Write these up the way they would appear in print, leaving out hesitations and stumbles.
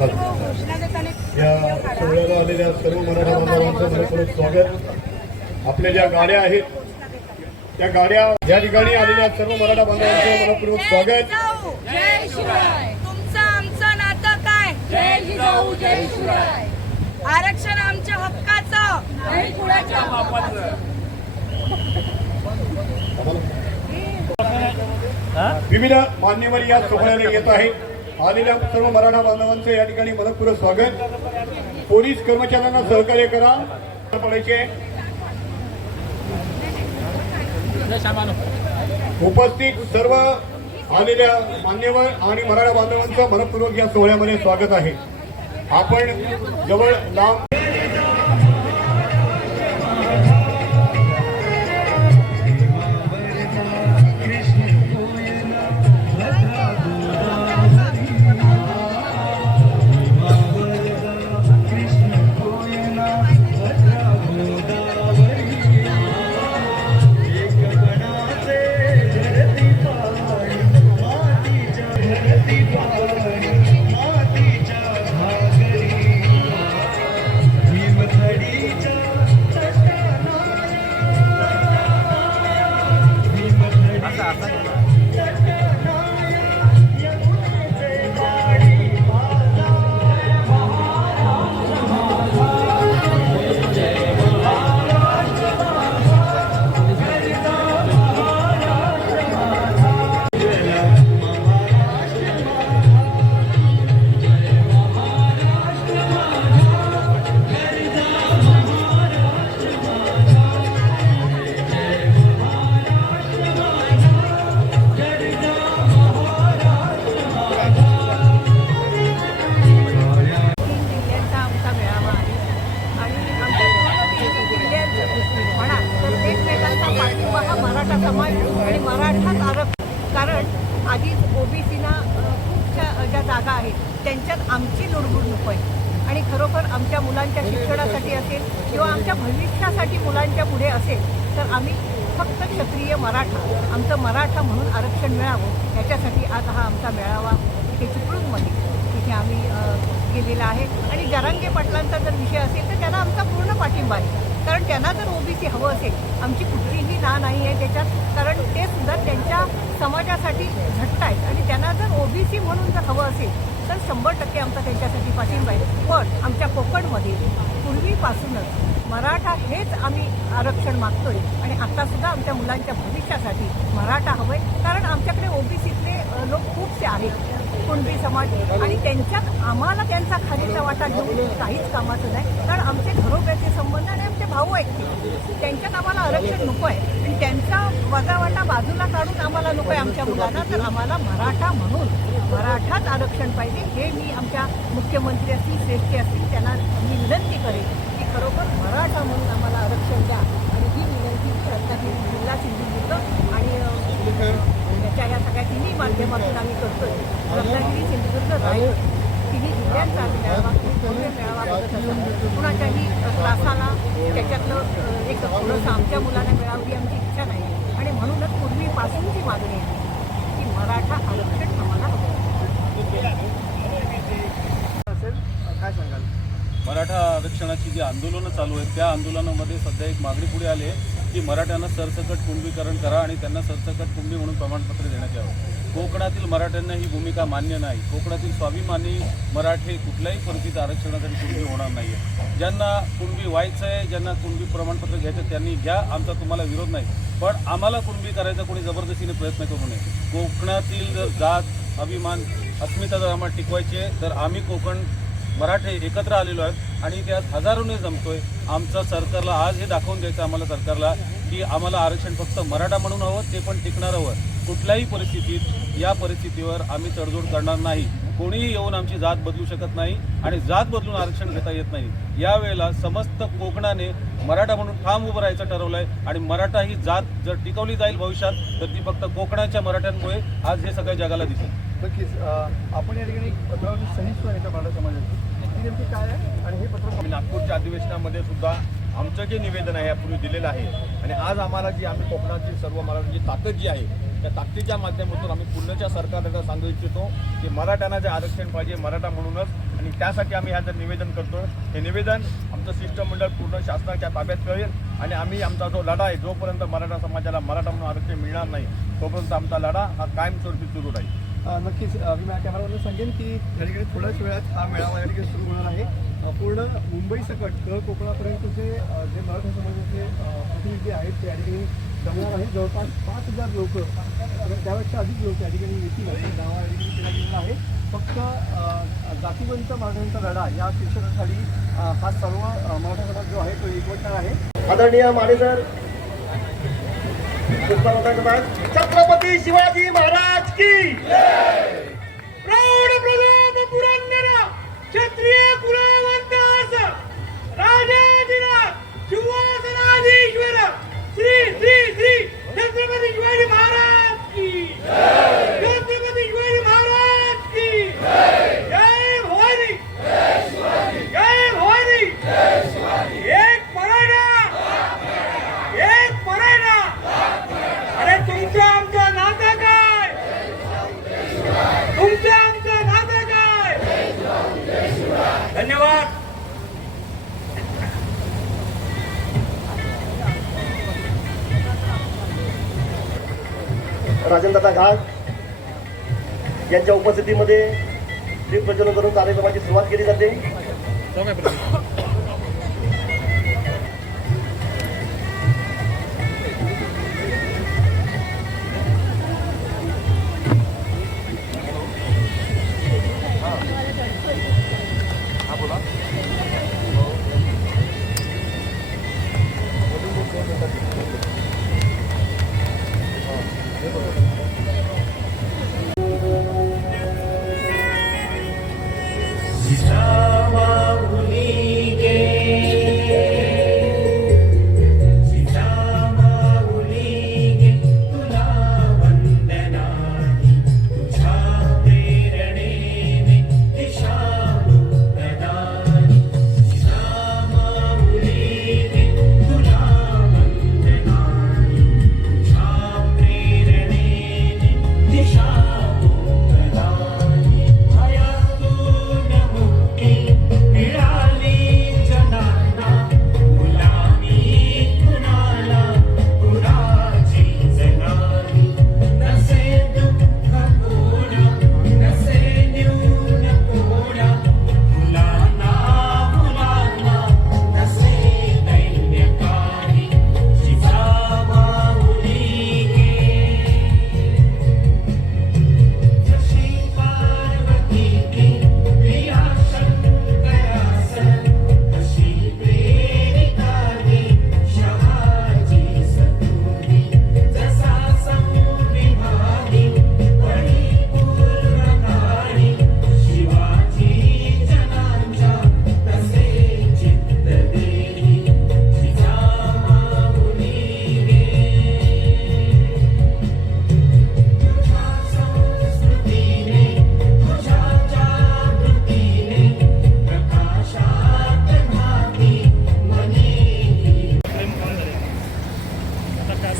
या सोहळ्याला आलेल्या सर्व मराठा बांधवांचं मनपूर्वक स्वागत। आपल्या ज्या गाड्या आहेत त्या गाड्या या ठिकाणी आलेल्या सर्व मराठा बांधवांचं मनपूर्वक स्वागत। जय शिवराय। तुमचं आमचं नातं काय? जय जिजाऊ जय शिवराय। आरक्षण आमच्या हक्काचं नाही कुणाच्या बापाचं। विविध मान्यवर या सोहळ्याला येत आहेत। आलेल्या सर्व मराठा बांधवांचं या ठिकाणी मनपूर्वक स्वागत। पोलीस कर्मचाऱ्यांना सहकार्य करा। उपस्थित सर्व आलेल्या मान्यवर आणि मराठा बांधवांचं मनपूर्वक या सोहळ्यामध्ये स्वागत आहे। आपण जवळ लांब आणि मराठाच आरक्षण। कारण आधीच ओबीसीना खूप ज्या जागा आहेत त्यांच्यात आमची लुडबुड नको आहे आणि खरोखर आमच्या मुलांच्या शिक्षणासाठी असेल किंवा आमच्या भविष्यासाठी मुलांच्या पुढे असेल तर आम्ही फक्त क्षत्रिय मराठा आमचं मराठा म्हणून आरक्षण मिळावं याच्यासाठी आज हा आमचा मेळावा इथे चिपळूणमध्ये तिथे आम्ही गेलेला आहे। आणि जरांगे पाटलांचा जर विषय असेल तर त्यांना आमचा पूर्ण पाठिंबा आहे। कारण त्यांना जर ओबीसी हवं असेल आमची कुठलीही ना नाही आहे त्याच्यात। कारण ते सुद्धा त्यांच्या समाजासाठी झटतायत आणि त्यांना जर ओबीसी म्हणून जर हवं असेल तर 100% आमचा त्यांच्यासाठी पाठिंबा आहे। पण आमच्या कोकणमध्ये पूर्वीपासूनच मराठा हेच आम्ही आरक्षण मागतोय आणि आत्तासुद्धा आमच्या मुलांच्या भविष्यासाठी मराठा हवं आहे। कारण आमच्याकडे ओबीसीतले लोक खूपसे आहेत कुणबी समाज आणि त्यांच्यात आम्हाला त्यांचा खालीचा वाटा घेऊन काहीच कामाचं नाही। कारण आमचे घरोघरचे संबंध आणि आमचे भाऊ आहेत त्यांच्यात आम्हाला आरक्षण नको आहे आणि त्यांचा वजावाटा बाजूला काढून आम्हाला नको आहे आमच्या मुलांना। तर आम्हाला मराठा म्हणून मराठाच आरक्षण पाहिजे हे मी आमच्या मुख्यमंत्री असतील श्रेष्ठी असतील त्यांना मी विनंती करेन की खरोखर मराठा म्हणून आम्हाला आरक्षण द्या। आणि ही विनंती रत्नागिरी जिल्हा सिंधुदुर्ग आणि याच्या या सगळ्या तिन्ही माध्यमातून आम्ही करतोय। रत्नागिरी सिंधुदुर्ग रायगड तिन्ही जिल्ह्यांचा मेळावा मेळावा बघत असतो। कुणाच्याही त्रासाला त्याच्यातलं एक थोडंसं आमच्या मुलांना मिळावी आमची इच्छा नाही आणि म्हणूनच पूर्वीपासूनची मागणी आहे की मराठा आरक्षण आम्हाला हवं। काय सांगाल? मराठा आरक्षणाची जी आंदोलनं चालू आहेत त्या आंदोलनामध्ये सध्या एक मागणी पुढे आली आहे की मराठ्यांना सरसकट कुणबीकरण करा आणि त्यांना सरसकट कुणबी म्हणून प्रमाणपत्र देण्यात यावं। कोकणातील मराठ्यांना ही भूमिका मान्य नाही। कोकणातील स्वाभिमानी मराठे कुठल्याही परिस्थितीत आरक्षणासाठी कुणबी होणार नाही आहे। ज्यांना कुणबी व्हायचं आहे ज्यांना कुणबी प्रमाणपत्र घ्यायचं त्यांनी घ्या, आमचा तुम्हाला विरोध नाही। पण आम्हाला कुणबी करायचा कोणी जबरदस्तीने प्रयत्न करू नये। कोकणातील जर जात अभिमान अस्मिता जर आम्हाला टिकवायची आहे तर आम्ही कोकण मराठे एकत्र आलेलो आहेत आणि त्यात हजारोने जमतोय। आमचं सरकारला आज हे दाखवून द्यायचं आम्हाला सरकारला की आम्हाला आरक्षण फक्त मराठा म्हणून हवं, ते पण टिकणार हवं। कुठल्याही परिस्थितीत या परिस्थितीवर आम्ही तडजोड करणार नाही। कोणीही येऊन आमची जात बदलू शकत नाही आणि जात बदलून आरक्षण घेता येत नाही। यावेळेला समस्त कोकणाने मराठा म्हणून ठाम उभं राहायचं ठरवलं आहे आणि मराठा ही जात जर टिकवली जाईल भविष्यात तर ती फक्त कोकणाच्या मराठ्यांमुळे आज हे सगळ्या जगाला दिसेल। नक्कीच आपण या ठिकाणी पत्रावरती सही सुद्धा येतं मराठा समाजाची ती नेमकी काय आहे आणि हे पत्र नागपूरच्या अधिवेशनामध्ये सुद्धा आमचं जे निवेदन आहे यापूर्वी दिलेलं आहे आणि आज आम्हाला जी आम्ही कोकणातील सर्व मराठ्यांची ताकद जी आहे त्या ताकदीच्या माध्यमातून आम्ही पूर्णच्या सरकारला सांगू इच्छितो की मराठ्यांना जे आरक्षण पाहिजे मराठा म्हणूनच आणि त्यासाठी आम्ही ह्याचं निवेदन करतो. हे निवेदन आमचं शिष्टमंडळ पूर्ण शासनाच्या ताब्यात कळेल आणि आम्ही आमचा जो लढा आहे, जोपर्यंत मराठा समाजाला मराठा म्हणून आरक्षण मिळणार नाही तोपर्यंत आमचा लढा हा कायमस्वरूपी सुरू राहील. नक्कीच मी माझ्या कॅमेरामधून सांगेन की या ठिकाणी थोड्याच वेळात हा मेळावा या ठिकाणी सुरू होणार आहे. पूर्ण मुंबई सकट कोकणापर्यंतचे जे मराठा समाजाचे प्रतिनिधी आहेत ते या ठिकाणी जमणार आहेत. जवळपास 5,000 लोक, त्यापेक्षा अधिक लोक या ठिकाणी येतील असा दावा या ठिकाणी केला गेलेला आहे. फक्त जातीवंत मराठ्यांचा लढा या शीर्षकाखाली हा सर्व मराठा गटात जो आहे तो एकवटणार आहे. आदरणीय मानेसर छत्रपती शिवाजी महाराज की प्रौढ प्रताप पुरंदर क्षत्रिय कुलवंत राजाधिराज सिंहासनाधीश्वर श्री श्री श्री छत्रपती शिवाजी महाराज की छत्रपती शिवाजी महाराज की जय भवानी जय भवानी एक मराठा एक मराठा. अरे तुमचं आमचं नातं काय, तुमचं आमचं नातं काय. धन्यवाद. राजनदादा घाट यांच्या उपस्थितीमध्ये दीप प्रज्वलन करून कार्यक्रमाची सुरुवात केली जाते.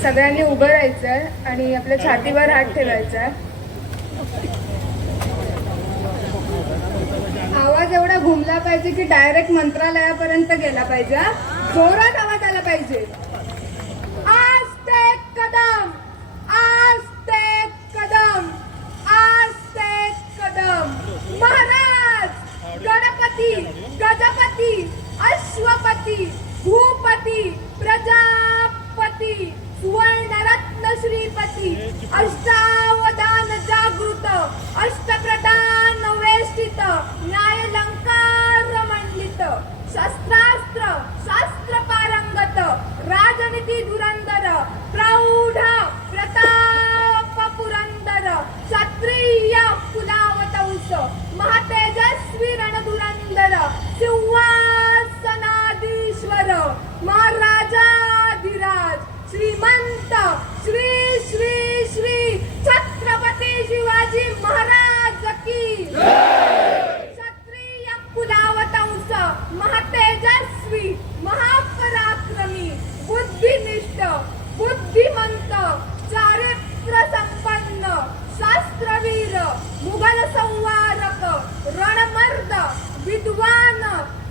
सगळ्यांनी उभं राहायचं आणि आपल्या छातीवर हात ठेवायचा. आवाज एवढा घुमला पाहिजे की डायरेक्ट मंत्रालयापर्यंत गेला पाहिजे. जोरात आवाज आला पाहिजे. आस्ते कदम, आस्ते कदम, आस्ते कदम. महाराज, गणपती, गजपती, अश्वपती, भूपती, प्रजापती, सुवर्णरत्न श्रीपती, अष्टावधान जागृत, अष्टप्रधान वेष्टित, न्यायलंकार मंडित, शस्त्रास्त्र शास्त्र पारंगत, राजनीती धुरंधर, प्रौढ प्रताप पुरंदर, क्षत्रिय कुलावतंस, महातेजस्वी रणधुरंदर, सिंहासनाधीश्वर, महाराजाधिराज, श्रीमंत श्री श्री श्री छत्रपती शिवाजी महाराज की. क्षत्रिय कुलावतंस, महातेजस्वी, महापराक्रमी, बुद्धिनिष्ठ,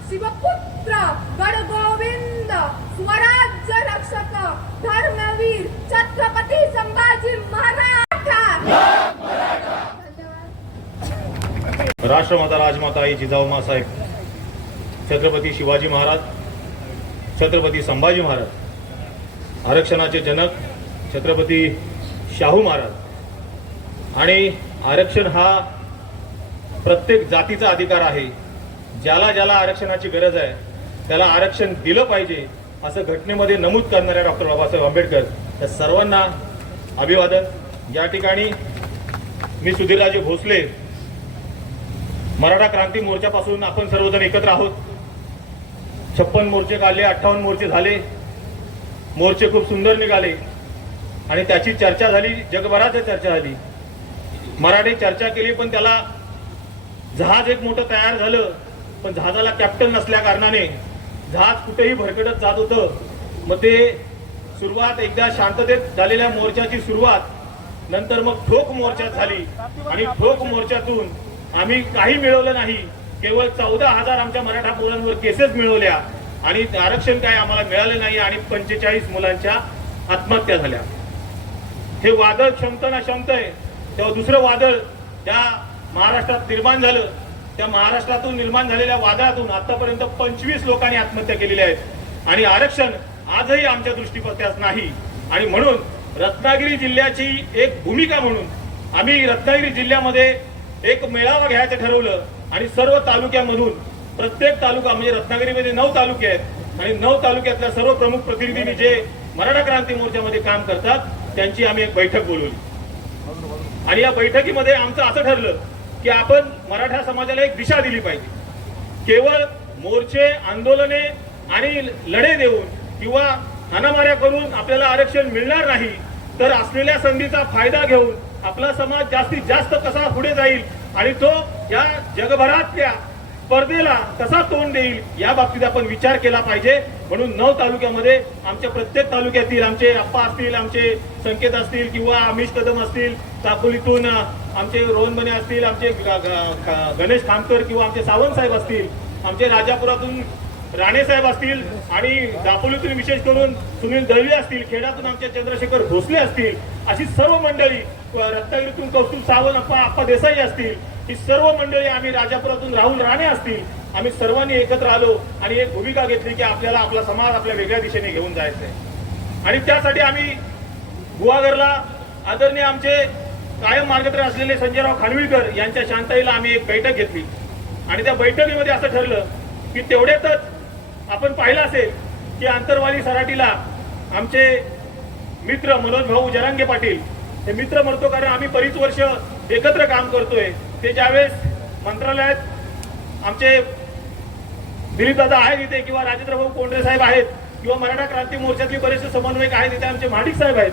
शिवपुत्र गडगोविंद स्वराज्य रक्षक धर्मवीर छत्रपती संभाजी मराठा। राष्ट्रमाता राजमाता आई जिजाऊ माँसाहेब, छत्रपती शिवाजी महाराज, छत्रपती संभाजी महाराज, आरक्षणाचे जनक छत्रपती शाहू महाराज। आणि आरक्षण हा प्रत्येक जातीचा अधिकार आहे. ज्याला ज्याला आरक्षणाची गरज आहे त्याला आरक्षण दिलं पाहिजे असं घटनेमध्ये नमूद करणाऱ्या डॉक्टर बाबासाहेब आंबेडकर या सर्वांना अभिवादन. या ठिकाणी मी सुधीरराजे भोसले, मराठा क्रांती मोर्चापासून आपण सर्वजण एकत्र आहोत. 56 मोर्चे काढले, 58 मोर्चे झाले. मोर्चे खूप सुंदर निघाले आणि त्याची चर्चा झाली, जगभरात चर्चा झाली. मराठी चर्चा केली, पण त्याला जहाज एक मोठं तयार झालं, पण जहाजाला कॅप्टन नसल्या कारणाने जहाज कुठेही भरकटत जात होतं. मग ते सुरुवात एकदा शांततेत झालेल्या मोर्चाची सुरुवात नंतर मग ठोक मोर्चात झाली आणि ठोक मोर्चातून आम्ही काही मिळवलं नाही. केवळ 14,000 आमच्या मराठा मुलांवर केसेस मिळवल्या आणि आरक्षण काय आम्हाला मिळालं नाही आणि 45 मुलांच्या आत्महत्या झाल्या. हे वादळ क्षमता ना क्षमतय. तेव्हा दुसरं वादळ त्या महाराष्ट्रात निर्माण झालं. त्या महाराष्ट्रातून निर्माण झालेल्या वादळातून आतापर्यंत 25 लोकांनी आत्महत्या केलेल्या आहेत आणि आरक्षण आजही आमच्या दृष्टीपथात नाही. आणि म्हणून रत्नागिरी जिल्ह्याची एक भूमिका म्हणून आम्ही रत्नागिरी जिल्ह्यामध्ये एक मेळावा घ्यायचं ठरवलं आणि सर्व तालुक्यामधून प्रत्येक तालुका म्हणजे रत्नागिरीमध्ये 9 तालुके आहेत आणि 9 तालुक्यातल्या सर्व प्रमुख प्रतिनिधींनी जे मराठा क्रांती मोर्चामध्ये काम करतात त्यांची आम्ही एक बैठक बोलवली. आणि या बैठकीमध्ये आमचं असं ठरलं की आपण मराठा समाजाला एक दिशा दिली पाहिजे. केवळ मोर्चे, आंदोलने आणि लढे देऊन किंवा हाणामाऱ्या करून आपल्याला आरक्षण मिळणार नाही, तर असलेल्या संधीचा फायदा घेऊन आपला समाज जास्तीत जास्त कसा पुढे जाईल आणि तो या जगभरातल्या स्पर्धेला कसा तोंड देईल या बाबतीत आपण विचार केला पाहिजे. म्हणून 9 तालुक्यामध्ये आमच्या प्रत्येक तालुक्यातील आमचे अप्पा असतील, आमचे संकेत असतील किंवा अमिश कदम असतील, दापोलीतून आमचे रोहन बने असतील, आमचे गणेश खामकर किंवा आमचे सावंत साहेब असतील, आमचे राजापुरातून राणे साहेब असतील आणि दापोलीतून विशेष करून सुनील दळवी असतील, खेड्यातून आमचे चंद्रशेखर भोसले असतील, अशी सर्व मंडळी, रत्नागिरीतून कौस्तुभ सावंत, अप्पा देसाई असतील, ही सर्व मंडळी, आम्ही राजापुरातून राहुल राणे असतील, आम्ही सर्वांनी एकत्र आलो आणि एक भूमिका घेतली की आपल्याला आपला समाज आपल्या वेगळ्या दिशेने घेऊन जायचं आहे. आणि त्यासाठी आम्ही गुहागरला आदरणीय आमचे कायम मार्गदर्शक असलेले संजयराव खानविलकर यांच्या शांताईला आम्ही एक बैठक घेतली आणि त्या बैठकीमध्ये असं ठरलं की तेवढ्यातच आपण पाहिलं असेल की आंतरवाली सराटीला आमचे मित्र मनोज भाऊ जरांगे पाटील, हे मित्र म्हणतो कारण आम्ही बरीच वर्ष एकत्र काम करतोय, ते ज्यावेळेस मंत्रालयात आमचे दिलीप दादा आहेत इथे किंवा राजेंद्र भाऊ कोंडरे साहेब आहेत किंवा मराठा क्रांती मोर्चातले बरेचसे समन्वयक आहेत इथे, आमचे महाडिक साहेब आहेत,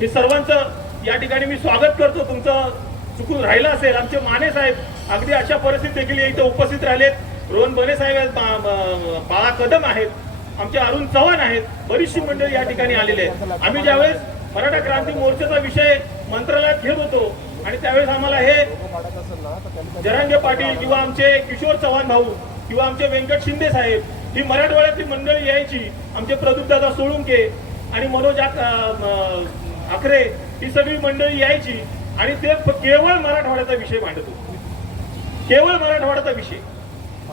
हे सर्वांचं या ठिकाणी मी स्वागत करतो. तुमचं चुकून राहिलं असेल, आमचे माने साहेब अगदी अशा परिस्थितीत देखील इथे उपस्थित राहिलेत. रोहन बने साहेब आहेत, बाळा कदम आहेत, आमचे अरुण चव्हाण आहेत, बरीचशी मंडळी या ठिकाणी आलेले आहेत. आम्ही ज्यावेळेस मराठा क्रांती मोर्चाचा विषय मंत्रालयात घेत होतो आणि त्यावेळेस आम्हाला हे जरांगे पाटील किंवा आमचे किशोर चव्हाण भाऊ किंवा आमचे व्यंकट शिंदे साहेब, ही मराठवाड्यातली मंडळी यायची, आमचे प्रदीपदादा सोळुंके आणि मनोज आखरे, ही सगळी मंडळी यायची आणि ते केवळ मराठवाड्याचा विषय मांडत होते, केवळ मराठवाड्याचा विषय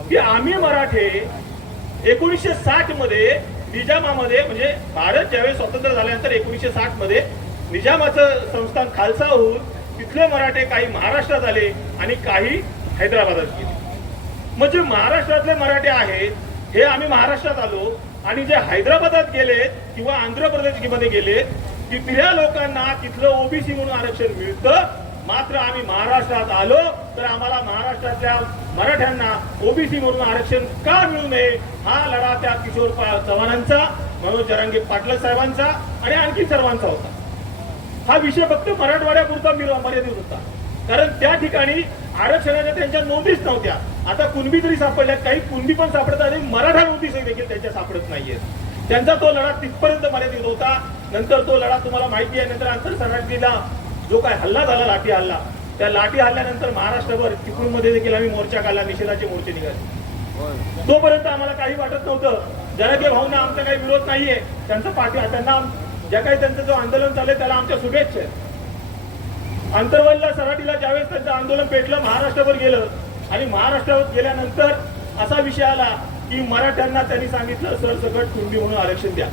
की आम्ही मराठे 1960 मध्ये निजामामध्ये, म्हणजे भारत ज्यावेळी स्वतंत्र झाल्यानंतर 1960 मध्ये निजामाचं संस्थान खालसा होऊन तिथले मराठे काही महाराष्ट्रात आले आणि काही हैदराबादात गेले. मग जे महाराष्ट्रातले मराठे आहेत हे आम्ही महाराष्ट्रात आलो आणि जे हैदराबादात गेलेत किंवा आंध्र प्रदेशमध्ये गेलेत तिथल्या लोकांना तिथलं ओबीसी म्हणून आरक्षण मिळतं, मात्र आम्ही महाराष्ट्रात आलो तर आम्हाला महाराष्ट्रातल्या मराठ्यांना ओबीसी म्हणून आरक्षण का मिळू नये हा लढा त्या किशोर चव्हाणांचा, मनोज जरांगे पाटील साहेबांचा आणि आणखी सर्वांचा होता. हा विषय फक्त मराठवाड्यापुरता मर्यादित होता कारण त्या ठिकाणी आरक्षणाच्या त्यांच्या नोंदीच नव्हत्या. आता कुणबी तरी सापडल्यात, काही कुणबी पण सापडत आणि मराठा नोंदी देखील त्यांच्या सापडत नाहीयेत. त्यांचा तो लढा तिथपर्यंत मर्यादित होता. नंतर तो लढा तुम्हाला माहिती आहे, नंतर आंतरसराठीला जो काय हल्ला झाला, लाठी हल्ला, त्या लाठी हल्ल्यानंतर महाराष्ट्रभर चिपळूणमध्ये देखील आम्ही मोर्चा काढला, निषेधाचे मोर्चे निघाले. तोपर्यंत आम्हाला काही वाटत नव्हतं. जरांगे भाऊंना आमचा काही विरोध नाहीये, त्यांचा त्यांना ज्या काही त्यांचं जो आंदोलन चाललंय त्याला आमच्या शुभेच्छा आहेत. अंतरवलीला सराटीला ज्यावेळेस त्यांचं आंदोलन पेटलं, महाराष्ट्रावर गेलं आणि महाराष्ट्रावर गेल्यानंतर असा विषय आला की मराठ्यांना त्यांनी सांगितलं सरसकट कुणबी म्हणून आरक्षण द्या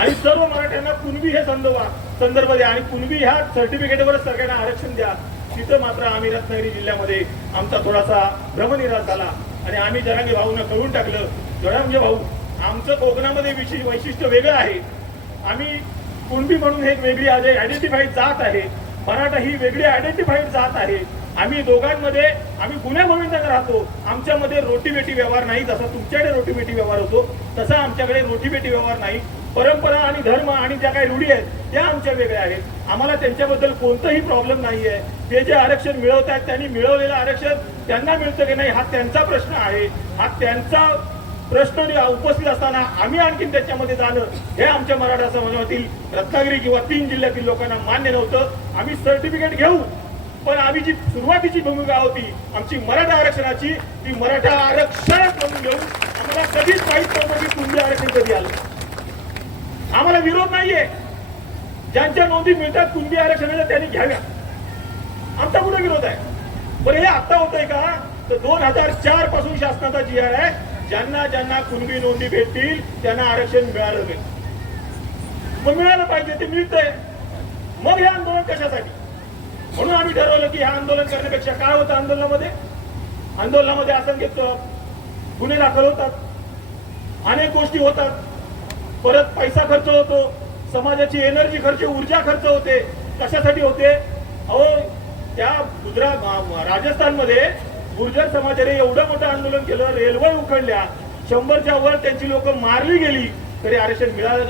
आणि सर्व मराठ्यांना कुणबी हे संदर्भ द्या आणि कुणबी ह्या सर्टिफिकेटवरच सगळ्यांना आरक्षण द्या. तिथं मात्र आम्ही रत्नागिरी जिल्ह्यामध्ये आमचा थोडासा भ्रमनिरास झाला आणि आम्ही जरांगे भाऊंना कळून टाकलं, जरांगे भाऊ आमचं कोकणामध्ये वैशिष्ट्य वेगळं आहे. आम्ही कुणबी म्हणून एक वेगळी आयडेंटिफाईड जात आहे, मराठा ही वेगळी आयडेंटिफाईड जात आहे. आम्ही दोघांमध्ये आम्ही गुन्हे गोविंदाने राहतो. आमच्यामध्ये रोटीबेटी व्यवहार नाही. जसा तुमच्याकडे रोटीबेटी व्यवहार होतो तसा आमच्याकडे रोटीबेटी व्यवहार नाही. परंपरा आणि धर्म आणि ज्या काही रूढी आहेत त्या आमच्या वेगळ्या आहेत. आम्हाला त्यांच्याबद्दल कोणताही प्रॉब्लेम नाहीये. ते जे आरक्षण मिळवत आहेत त्यांनी मिळवलेलं आरक्षण त्यांना मिळतं की नाही हा त्यांचा प्रश्न आहे. हा त्यांचा प्रश्न उपस्थित असताना आम्ही आणखीन त्याच्यामध्ये जाणं हे आमच्या मराठा समाजातील रत्नागिरी किंवा 3 जिल्ह्यातील लोकांना मान्य नव्हतं. आम्ही सर्टिफिकेट घेऊ, पण आम्ही जी सुरुवातीची भूमिका होती आमची मराठा आरक्षणाची ती मराठा आरक्षणच म्हणून घेऊ. आम्हाला कधीच माहीत नव्हतं की कुणबी आरक्षण कधी आलं. आम्हाला विरोध नाहीये. ज्यांच्या नोंदी मिळतात कुणबी आरक्षणाला त्यांनी घ्याव्या, आमचा कुठे विरोध आहे. पण हे आता होतंय का तर 2004 पासून शासनाचा GR आहे. ज्यांना ज्यांना कुणबी नोंदी भेटतील त्यांना आरक्षण मिळालं पाहिजे. मग मिळालं पाहिजे, ते मिळतंय. मग हे आंदोलन कशासाठी? म्हणून आम्ही ठरवलं की हे आंदोलन करण्यापेक्षा काय होतं आंदोलनामध्ये असंख्य गुन्हे दाखल होतात, अनेक गोष्टी होतात, परत पैसा खर्च होतो, समाजाची एनर्जी खर्च, ऊर्जा खर्च होते. कशासाठी होते? अहो त्या राजस्थानमध्ये गुर्जर समाजाने एवढं मोठं आंदोलन केलं, रेल्वे उखडल्या, 100च्या वर त्यांची लोक मारली गेली, तरी आरक्षण मिळालं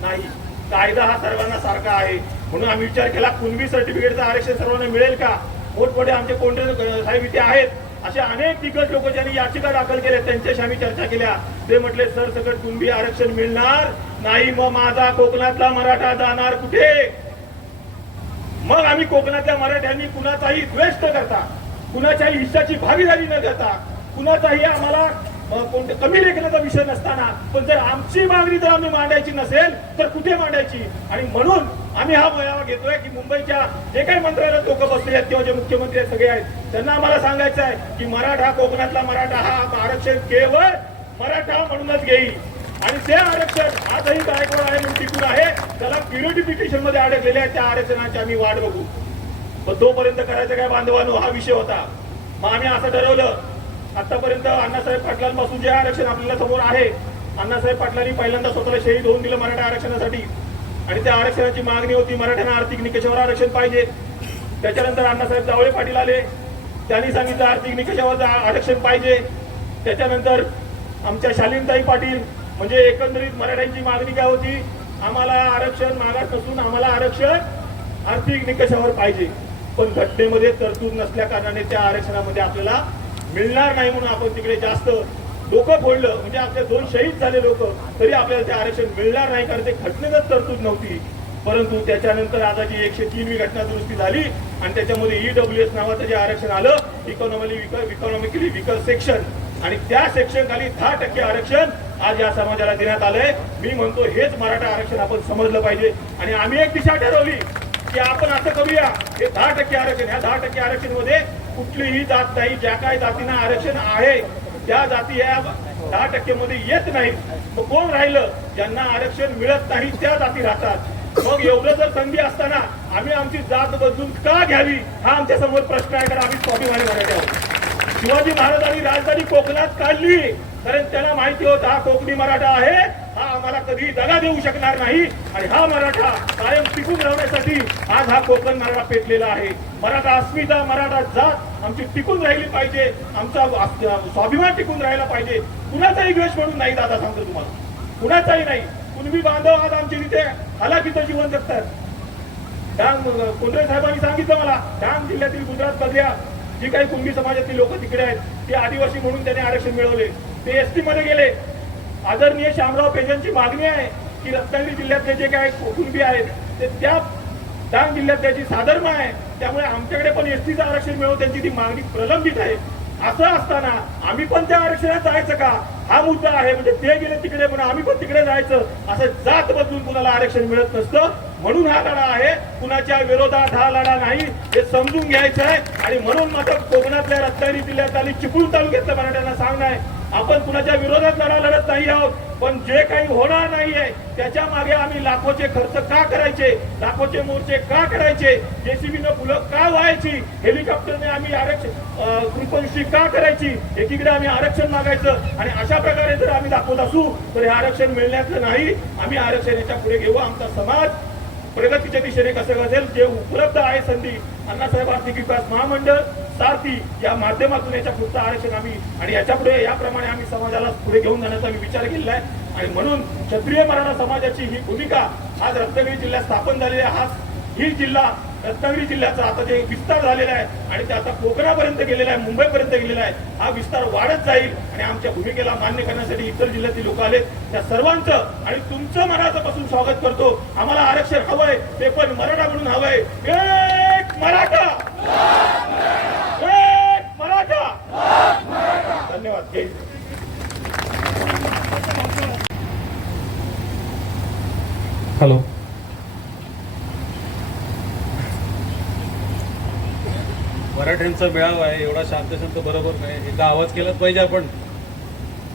नाही. कायदा हा सर्वांना सारखा आहे. म्हणून आम्ही विचार केला कुणबी सर्टिफिकेटचं आरक्षण सर्वांना मिळेल का. मोठमोठे आमचे कोंढरे साहेब इथे आहेत, असे अनेक दिग्गज लोक ज्यांनी याचिका दाखल केल्या त्यांच्याशी आम्ही चर्चा केल्या. ते म्हटले सरसकट कुणबी आरक्षण मिळणार नाही, मग माझा कोकणातला मराठा जाणार कुठे. मग आम्ही कोकणातल्या मराठ्यांनी कुणाचाही द्वेष न करता, कुणाच्याही हिश्शाची भागीदारी न घेता, कुणाचाही आम्हाला कोणते कमी लेखनाचा विषय नसताना, पण जर आमची मागणी जर आम्ही मांडायची नसेल तर कुठे मांडायची. आणि म्हणून आम्ही हा मेळावा घेतोय की मुंबईच्या जे काही मंत्र्याला लोक बसले आहेत किंवा जे मुख्यमंत्री सगळे आहेत त्यांना आम्हाला सांगायचं आहे की मराठा, कोकणातला मराठा हा आरक्षण केवळ मराठा म्हणूनच घेईल. आणि ते आरक्षण आजही गायकवाड आहे म्हणून टिकून आहे, त्याला प्युरिटिफिकेशन मध्ये अडकलेले आहे. त्या आरक्षणाची आम्ही वाट बघू, पण तोपर्यंत करायचं काय बांधवांनो हा विषय होता. मग आम्ही असं ठरवलं, आतापर्यंत अण्णासाहेब पाटलांपासून जे आरक्षण आपल्याला समोर आहे, अण्णासाहेब पाटलांनी पहिल्यांदा स्वतःला शहीद होऊन दिलं मराठा आरक्षणासाठी आणि त्या आरक्षणाची मागणी होती मराठ्यांना आर्थिक निकषावर आरक्षण पाहिजे. त्याच्यानंतर अण्णासाहेब जावळे पाटील आले, त्यांनी सांगितलं आर्थिक निकषावर आरक्षण पाहिजे. त्याच्यानंतर आमच्या शालीनताई पाटील, म्हणजे एकंदरीत मराठ्यांची मागणी काय होती, आम्हाला आरक्षण मागास नसून आम्हाला आरक्षण आर्थिक निकषावर पाहिजे. पण घटनेमध्ये तरतूद नसल्या कारणाने त्या आरक्षणामध्ये आपल्याला मिळणार नाही म्हणून आपण तिकडे जास्त डोकं फोडलं. म्हणजे आपले 2 शहीद झाले लोक, तरी आपल्याला ते आरक्षण मिळणार नाही कारण ते घटनेतच तरतूद नव्हती. परंतु त्याच्यानंतर आता जी 103वी घटना दुरुस्ती झाली आणि त्याच्यामध्ये EWS नावाचं जे आरक्षण आलं, इकॉनॉमिकली विकर सेक्शन, आणि त्या सेक्शन खाली 10% आरक्षण आज या समाजाला देण्यात आलंय. मी म्हणतो हेच मराठा आरक्षण आपण समजलं पाहिजे. आणि आम्ही एक दिशा ठरवली की आपण असं करूया, हे 10% आरक्षण, ह्या 10% आरक्षण मध्ये कुठलीही जात नाही. ज्या काही जातींना आरक्षण आहे त्या जाती या 10% मध्ये येत नाहीत. मग कोण राहिलं? ज्यांना आरक्षण मिळत नाही त्या जाती राहतात. मग एवढं जर संधी असताना आम्ही आमची जात बदलून का घ्यावी हा आमच्या समोर प्रश्न आहे. कारण आम्ही स्वाभिमानी मराठी आहोत. शिवाजी महाराजांनी राजधानी कोकणात काढली कारण त्याला माहिती होतं हा कोकणी मराठा आहे, हा आम्हाला कधी दगा देऊ शकणार नाही. आणि हा मराठा कायम टिकून राहण्यासाठी आज हा कोकण मराठा पेटलेला आहे. मराठा अस्मिता, मराठा जात आमची टिकून राहिली पाहिजे, आमचा स्वाभिमान टिकून राहिला पाहिजे. कुणाचाही द्वेष म्हणून नाही दादा, सांगतो तुम्हाला, कुणाचाही नाही. कुणबी बांधव आज आमची तिथे हालाकीचं जीवन जगतात. कोंढरे साहेबांनी सांगितलं मला, डांग जिल्ह्यातील गुजरात मधल्या जी काही कुणबी समाजातील लोक तिकडे आहेत ते आदिवासी म्हणून त्यांनी आरक्षण मिळवले. ते ST मध्ये गेले. आदरणीय शामराव पेजनची मागणी आहे की रत्नागिरी जिल्ह्यातले जे काही कुणबी आहेत ते त्या डांग जिल्ह्यात त्याची साधर्म आहे, त्यामुळे आमच्याकडे पण STचं आरक्षण मिळवून त्यांची ती मागणी प्रलंबित आहे. असं असताना आम्ही पण त्या आरक्षणात जायचं का, हा मुद्दा आहे. म्हणजे ते गेले तिकडे पण आम्ही पण तिकडे जायचं, असं जात बदलून कुणाला आरक्षण मिळत नसतं. म्हणून हा लढा आहे, कुणाच्या विरोधात हा लढा नाही, हे समजून घ्यायचं आहे. आणि म्हणून मात्र कोकणातल्या रत्नागिरी जिल्ह्यात आणि चिपळूण तालुक्यातल्या मराठ्यांना सांगणं आहे, आपण कुणाच्या विरोधात लढा लढत नाही आहोत, पण जे काही होणार नाहीये त्याच्या मागे आम्ही लाखोचे खर्च का करायचे, लाखोचे मोर्चे का करायचे, जेसीबीनं फुलं का व्हायची, हेलिकॉप्टरने आम्ही आरक्षण कृपदृष्टी का करायची, एकीकडे आम्ही आरक्षण मागायचं आणि अशा प्रकारे जर आम्ही दाखवत असू तर हे आरक्षण मिळण्याचं नाही. आम्ही आरक्षणाच्या पुढे घेऊ. आमचा समाज प्रगतीच्या दिशेने कसं असेल, जे उपलब्ध आहे संधी, अण्णासाहेब आर्थिक विकास महामंडळ, सारथी या माध्यमातून याच्या पुढचं आरक्षण आम्ही आणि याच्या पुढे याप्रमाणे आम्ही समाजाला पुढे घेऊन जाण्याचा मी विचार केलेला आहे. आणि म्हणून क्षत्रिय मराठा समाजाची ही भूमिका आज रत्नागिरी जिल्ह्यात स्थापन झालेली आहे. ही जिल्हा रत्नागिरी जिल्ह्याचा आता जे विस्तार झालेला आहे आणि ते आता कोकणापर्यंत गेलेला आहे, मुंबईपर्यंत गेलेला आहे, हा विस्तार वाढत जाईल. आणि आमच्या भूमिकेला मान्य करण्यासाठी इतर जिल्ह्यातील लोक आले, त्या सर्वांचं आणि तुमचं मनापासून स्वागत करतो. आम्हाला आरक्षण हवंय, ते पण मराठा म्हणून हवंय. एक मराठा, एक मराठा. धन्यवाद. जय हिंद. हॅलो, मराठ्यांचा मेळावा आहे, एवढा शांत शांत बरोबर नाही, एकदा आवाज केलाच पाहिजे आपण,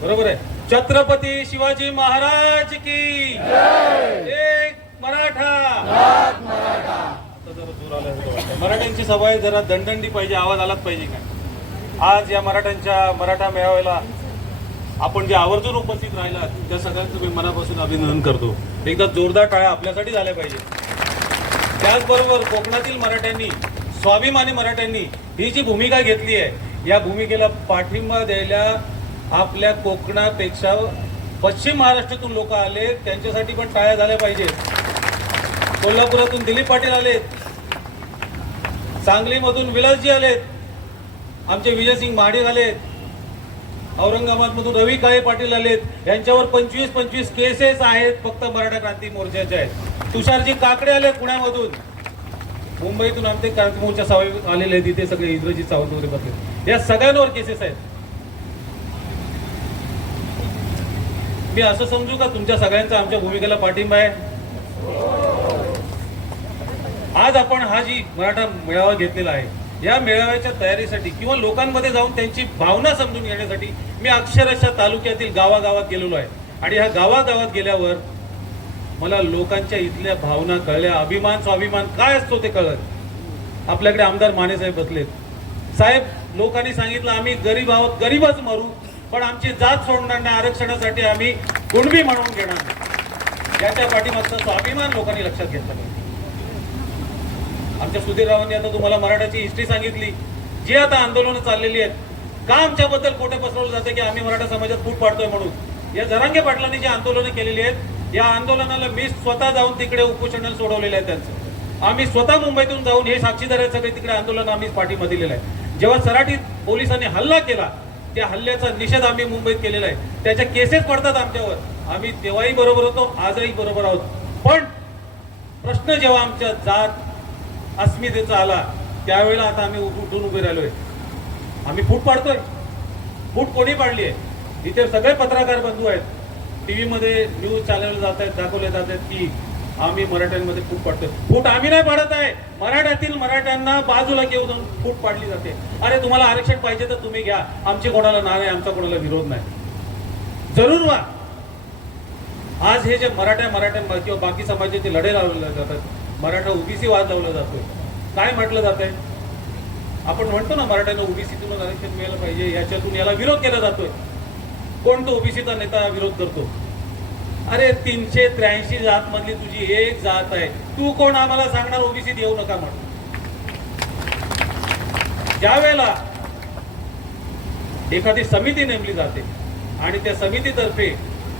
बरोबर आहे. छत्रपती शिवाजी महाराज की एक मराठा. आता जरा जोर आल्यासारखं वाटतं. मराठ्यांची सभा आहे, जरा दणदंडी पाहिजे, आवाज आलाच पाहिजे का. आज या मराठा मेळाव्याला आपण जे आवर्जून उपस्थित राहिला त्या सगळ्यांचं मी मनापासून अभिनंदन करतो. एकदा जोरदार टाळ्या आपल्यासाठी झाल्या पाहिजे. त्याचबरोबर कोकणातील मराठ्यांनी, स्वाभिमानी मराठ्यांनी ही जी भूमिका घेतली आहे, या भूमिकेला पाठिंबा द्यायला आपल्या कोकणापेक्षा पश्चिम महाराष्ट्रातून लोक आले, त्यांच्यासाठी पण टाळ्या झाल्या पाहिजेत. कोल्हापुरातून दिलीप पाटील आलेत, सांगलीमधून विलासजी आलेत, आमचे विजयसिंग महाडिक आलेत, औरंगाबादमधून रवी काळे पाटील आलेत. यांच्यावर 25 केसेस आहेत फक्त मराठा क्रांती मोर्चाच्या आहेत. तुषारजी काकडे आले पुण्यामधून, मुंबईतून आमचे क्रांती मोर्चा सभा आलेले आहेत, इथे सगळे इंद्रजीत सावंत वगैरे बसले, या सगळ्यांवर केसेस आहेत. मी असं समजू का तुमच्या सगळ्यांचा आमच्या भूमिकेला पाठिंबा आहे. आज आपण हा जी मराठा मेळावा घेतलेला आहे, या मेळाव्याच्या तयारीसाठी किंवा लोकांमध्ये जाऊन त्यांची भावना समजून घेण्यासाठी मी अक्षरशः तालुक्यातील गावागावात गेलेलो आहे. आणि ह्या गावागावात गेल्यावर मला लोकांच्या इथल्या भावना कळल्या, अभिमान स्वाभिमान काय असतो ते कळलं. आपल्याकडे आमदार माने साहेब बसलेत. साहेब, लोकांनी सांगितलं आम्ही गरीब आहोत, गरीबच मरू, पण आमची जात सोडणार नाही, आरक्षणासाठी आम्ही कुणबी म्हणून घेणार नाही. याच्या पाठीमागचा स्वाभिमान लोकांनी लक्षात घेतला पाहिजे. आमच्या सुधीररावांनी आता तुम्हाला मराठाची हिस्ट्री सांगितली, जी आता आंदोलनं चाललेली आहेत. का आमच्याबद्दल खोटं पसरवलं जातं की आम्ही मराठा समाजात फूट पाडतोय म्हणून. या जरांगे पाटलांनी जी आंदोलनं केलेली आहेत, या आंदोलनाला मी स्वतः जाऊन तिकडे उपोषणाला सोडवलेलं आहे त्यांचं. आम्ही स्वतः मुंबईतून जाऊन हे साक्षीदार आहेत सगळे, तिकडे आंदोलन आम्ही पाठिंबा दिलेला आहे. जेव्हा सराटीत पोलिसांनी हल्ला केला, त्या हल्ल्याचा निषेध आम्ही मुंबईत केलेला आहे. त्याच्या केसेस पडतात आमच्यावर, आम्ही तेव्हाही बरोबर होतो, आजही बरोबर आहोत. पण प्रश्न जेव्हा आमच्या जात अस्मितेचा आला, त्यावेळेला आता आम्ही उठून उभे राहिलोय. आम्ही फूट पाडतोय. फूट कोणी पाडली आहे? इथे सगळे पत्रकार बंधू आहेत, टीव्हीमध्ये न्यूज चॅनल जात आहेत, दाखवले जात आहेत की आम्ही मराठ्यांमध्ये फूट पाडतोय. फूट आम्ही नाही पाडत आहे, मराठ्यातील मराठ्यांना बाजूला घेऊन फूट पाडली जाते. अरे तुम्हाला आरक्षण पाहिजे तर तुम्ही घ्या, आमची कोणाला नाही, आमचा कोणाला विरोध नाही, जरूर व्हा. आज हे जे मराठा किंवा बाकी समाजाचे लढे लावले जातात, मराठा ओबीसी वाद लावला जातोय, काय म्हटलं जात आहे? आपण म्हणतो ना मराठ्यांना ओबीसीतून आरक्षण मिळालं पाहिजे, याच्यातून याला विरोध केला जातोय. कोण तो ओबीसीचा नेता विरोध करतो? अरे 383 जात मधली तुझी एक जात आहे, तू कोण आम्हाला सांगणार ओबीसीत येऊ नका म्हणून? ज्यावेळेला एखादी समिती नेमली जाते आणि त्या समितीतर्फे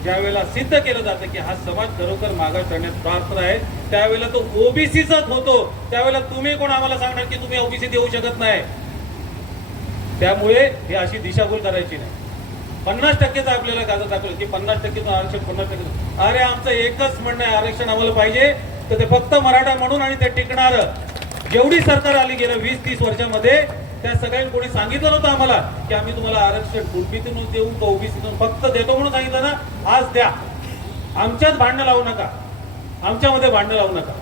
ज्यावेळेला सिद्ध केलं जातं की हा समाज खरोखर मागास करण्यात पात्र आहे, त्यावेळेला तो ओबीसीचाच होतो. त्यावेळेला तुम्ही कोण आम्हाला सांगणार की तुम्ही ओबीसी देऊ शकत नाही? त्यामुळे ही अशी दिशाभूल करायची नाही. 50% आपल्याला कागद दाखवलं की 50% आरक्षण 50%. अरे आमचं एकच म्हणणं आहे, आरक्षण आम्हाला पाहिजे तर ते फक्त मराठा म्हणून आणि ते टिकणार. जेवढी सरकार आली गेल्या 20-30 वर्षामध्ये त्या सगळ्यांनी कोणी सांगितलं नव्हतं आम्हाला की आम्ही तुम्हाला आरक्षण कुणबीतून देऊ का ओबीसीतून, फक्त देतो म्हणून सांगितलं ना, आज द्या. आमच्यात भांडणं लावू नका, आमच्यामध्ये भांडणं लावू नका.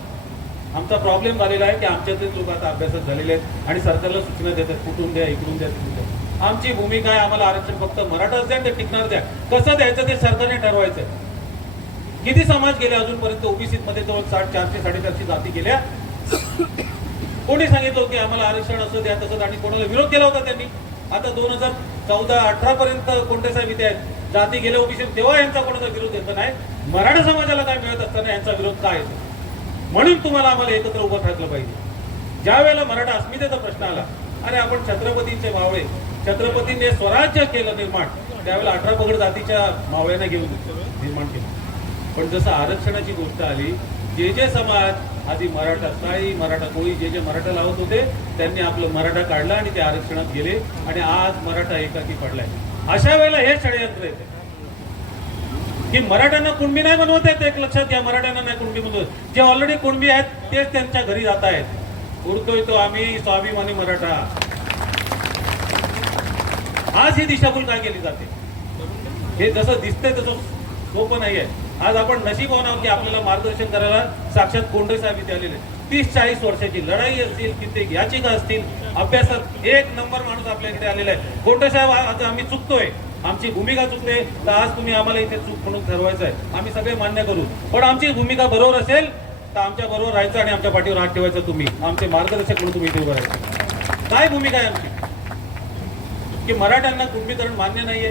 आमचा प्रॉब्लेम झालेला आहे की आमच्यातले लोक आता अभ्यासात झालेले आहेत आणि सरकारला सूचना देतात कुठून द्या, इकडून द्या, तिकडून द्या. आमची भूमिका आहे, आम्हाला आरक्षण फक्त मराठाच द्या, ते टिकणार द्या. कसं द्यायचं ते सरकारने ठरवायचं. किती समाज गेले अजूनपर्यंत ओबीसी मध्ये जवळ 400 450 जाती गेल्या. कोणी सांगितलं की आम्हाला आरक्षण असं द्या तसं, आणि कोणाला विरोध केला होता त्यांनी. आता 2014-18 पर्यंत कोणते साहेब इथे आहेत, जाती गेल्या ओबीसी, तेव्हा यांचा कोणाचा विरोध येत नाही. मराठा समाजाला काय मिळत असताना यांचा विरोध काय येतो. म्हणून तुम्हाला आम्हाला एकत्र उभं राखलं पाहिजे. ज्या वेळेला मराठा अस्मितेचा प्रश्न आला, अरे आपण छत्रपतींचे मावळे, छत्रपतींनी स्वराज्य केलं निर्माण, त्यावेळेला 18 पगड जातीच्या मावळ्यांना घेऊन निर्माण केलं. पण जसं आरक्षणाची गोष्ट आली, जे समाज आधी मराठा साळी, मराठा कोळी, जे मराठा लावत होते त्यांनी आपलं मराठा काढला आणि ते आरक्षणात गेले आणि आज मराठा एकाकी पडलाय. अशा वेळेला हे षडयंत्र येते की मराठ्यांना कुणबी नाही बनवत आहेत. एक लक्षात घ्या, मराठ्यांना नाही कुणबी बनवत. जे ऑलरेडी कुणबी आहेत तेच त्यांच्या घरी जात आहेत. उरतोय तो आम्ही स्वाभिमानी मराठा. आज ही दिशाभूल काय केली जाते, हे जसं दिसतंय तसं सोपं नाहीये. आज आपण नशीबवान आहोत की आपल्याला मार्गदर्शन करायला साक्षात कोंडे साहेब इथे आलेले. 30-40 वर्षाची लढाई असतील, कित्येक याचिका असतील, अभ्यासात एक नंबर माणूस आपल्याकडे आलेला आहे. कोंडे साहेब, आज आम्ही चुकतोय, आमची भूमिका चुकते, तर आज तुम्ही आम्हाला इथे चूक म्हणून ठरवायचं आहे. आम्ही सगळे मान्य करू, पण आमची भूमिका बरोबर असेल तर आमच्या बरोबर राहायचं आणि आमच्या पाठीवर हात ठेवायचं. तुम्ही आमचे मार्गदर्शक म्हणून तुम्ही इथे उभं राहायचं. काय भूमिका आहे आमची की मराठ्यांना कुणबीकरण मान्य नाहीये.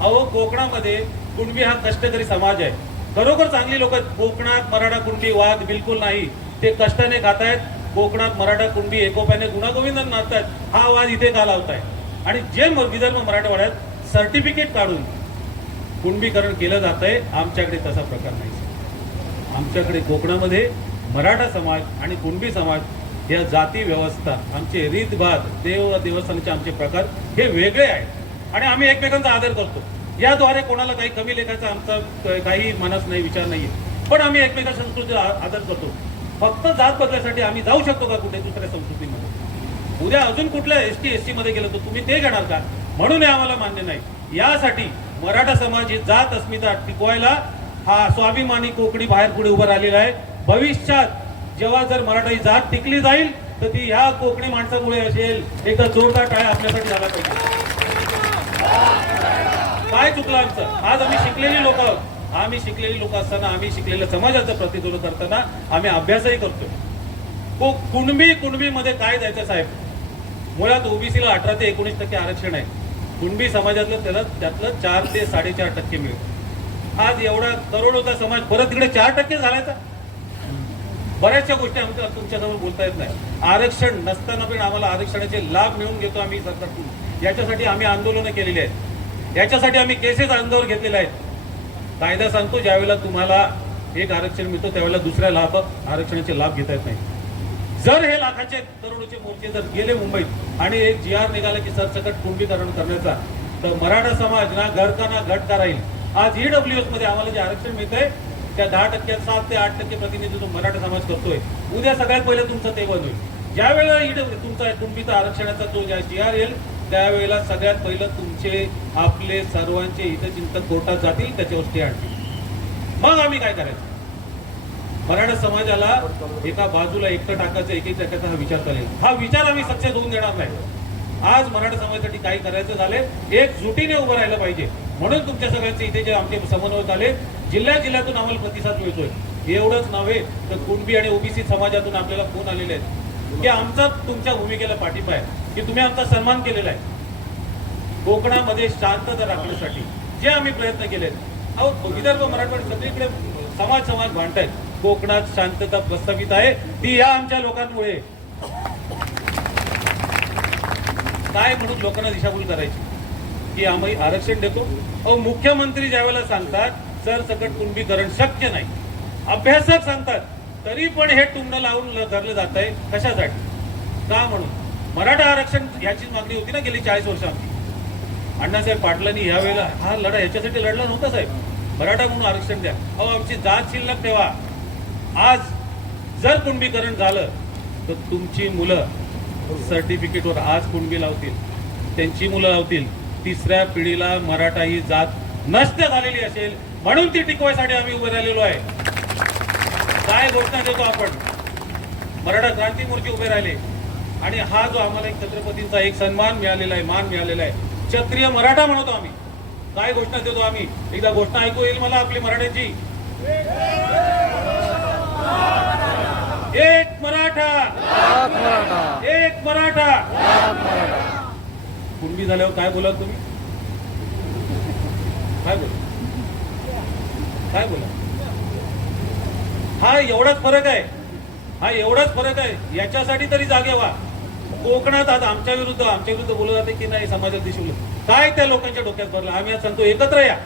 अहो, कोकणामध्ये कुणबी हा कष्टकरी समाज आहे. खरोखर चांगली लोक. कोकणात मराठा कुणबी वाद बिलकुल नाही. ते कष्टाने खातायत. कोकणात मराठा कुणबी एकोप्याने गुणागोविंदाने नाचतायत. हा वाद इथे का लावताय. आणि जे विदर्भ मराठवाड्यात सर्टिफिकेट काढून कुणबीकरण केलं जातंय, आमच्याकडे तसा प्रकार नाही. आमच्याकडे कोकणामध्ये मराठा समाज आणि कुणबी समाज या जाती व्यवस्था, आमचे रीतभात, देवस्थानाचे आमचे प्रकार हे वेगळे आहेत आणि आम्ही एकमेकांचा आदर करतो. याद्वारे कोणाला काही कमी लेखायचा आमचा काही मनस नाही, विचार नाहीये. पण आम्ही एकमेकांच्या संस्कृतीचा आदर करतो. फक्त जात बदलासाठी आम्ही जाऊ शकतो का कुठे दुसऱ्या संस्कृतीमध्ये? उद्या अजून कुठल्या ST SC मध्ये गेलं तर तुम्ही ते घेणार का? म्हणून हे आम्हाला मान्य नाही. यासाठी मराठा समाज ही जात अस्मिता टिकवायला हा स्वाभिमानी कोकणी बाहेर पुढे उभा राहिलेला आहे. भविष्यात जेव्हा जर मराठा जात टिकली जाईल तर ती ह्या कोकणी माणसामुळे असेल. एका जोरदार टाळ्या आपल्यासाठी झाला पाहिजे. काय चुकलं आमचं? आज आम्ही शिकलेली लोक आहोत. आम्ही शिकलेली लोक असताना, आम्ही शिकलेल्या समाजाचं प्रतिनिधित्व करताना आम्ही अभ्यासही करतो. कुणबी मध्ये काय जायचं साहेब? मुळात ओबीसीला 18 ते 19% आरक्षण आहे. कुणबी समाजातलं त्यातलं 4 ते 4.5% मिळेल. आज एवढा करोडोचा समाज परत तिकडे 4% झालायचा. बऱ्याचशा गोष्टी आमच्या तुमच्याजवळ बोलता येत नाही. आरक्षण नसताना पण आम्हाला आरक्षणाचे लाभ मिळवून घेतो आम्ही सरकारकडून. याच्यासाठी आम्ही आंदोलनं केलेली आहेत. याच्यासाठी आम्ही केसेस अंगावर घेतलेल्या आहेत. कायदा सांगतो ज्यावेळेला तुम्हाला एक आरक्षण मिळतं त्यावेळेला दुसऱ्या आरक्षणाचे लाभ घेता येत नाही. जर हे लाखाचे करोडोचे मोर्चे जर गेले मुंबईत आणि एक GR निघाला की सरसकट कुणबीकरण करण्याचा, तर मराठा समाज ना घर का ना घट का राहील. आज EWS मध्ये आम्हाला जे आरक्षण मिळतंय त्या 10%, 7 ते 8% प्रतिनिधित्व मराठा समाज करतोय. उद्या सगळ्यात पहिलं तुमचं ते बंद होईल. ज्या वेळेला तुमचा कुणबीचा आरक्षणाचा जो GR येईल त्यावेळेला सगळ्यात पहिलं तुमचे आपले सर्वांचे हितचिंतक कोर्टात जातील, त्याच्यावर स्टे आणतील. मग आम्ही काय करायचं? मराठा समाजाला एका बाजूला एकटं टाकायचं, एक टाकायचा हा विचार चालेल. हा विचार आम्ही सक्सेस होऊन देणार नाही. आज मराठा समाजासाठी काही करायचं झाले एकजुटीने उभं राहिलं पाहिजे. म्हणून तुमच्या सगळ्यांचे इथे जे आमचे समन्वयक आले, जिल्ह्यातून आम्हाला प्रतिसाद मिळतोय. एवढंच नव्हे तर कुणबी आणि ओबीसी समाजातून आपल्याला फोन आलेले आहेत की आमचा तुमच्या भूमिकेला पाठिंबा आहे, की तुम्ही आमचा सन्मान केलेला आहे. कोकणामध्ये शांतता राखण्यासाठी जे आम्ही प्रयत्न केलेत. अहो, विदर्भ मराठवाडा सगळीकडे समाज भांडतायत. कोकणात शांतता प्रस्थापित आहे, ती या आमच्या लोकांमुळे. काय म्हणून लोकांना दिशाभूल करायची की आम्ही आरक्षण देतो? अहो, मुख्यमंत्री ज्यावेळेला सांगतात सरसकट कुणबीकरण शक्य नाही, अभ्यासक सांगतात, तरी पण हे टुमणं लावून धरलं जात आहे. कशासाठी? का? म्हणून मराठा आरक्षण याचीच मागणी होती ना गेली 40 वर्ष आमची. अण्णासाहेब पाटलांनी यावेळेला हा लढा याच्यासाठी लढला नव्हता साहेब, मराठा म्हणून आरक्षण द्या. अहो, आमची जात शिल्लक ठेवा. आज जर कुणबीकरण झालं तर तुमची मुलं सर्टिफिकेटवर आज कुणबी लावतील, त्यांची मुलं लावतील, तिसऱ्या पिढीला मराठा ही जात नष्ट झालेली असेल म्हणून ती टिकवायसाठी आम्ही उभे राहिलेलो आहे. काय घोषणा देतो आपण? मराठा क्रांती मोर्चे उभे राहिले आणि हा जो आम्हाला एक छत्रपतींचा एक सन्मान मिळालेला आहे, मान मिळालेला आहे, क्षत्रिय मराठा म्हणतो आम्ही. काय घोषणा देतो आम्ही? एकदा घोषणा ऐकू येईल मला आपली मराठ्यांची. एक मराठा, एक मराठा. कुणबी झाल्यावर काय बोलाल तुम्ही? काय बोला, काय बोला? हा एवढाच फरक आहे, हा एवढाच फरक आहे. याच्यासाठी तरी जागे व्हा. कोकणात आज आमच्या विरुद्ध बोललं जाते की नाही समाजात दिसवलं. काय त्या लोकांच्या डोक्यात भरलं? आम्ही आज सांगतो एकत्र या.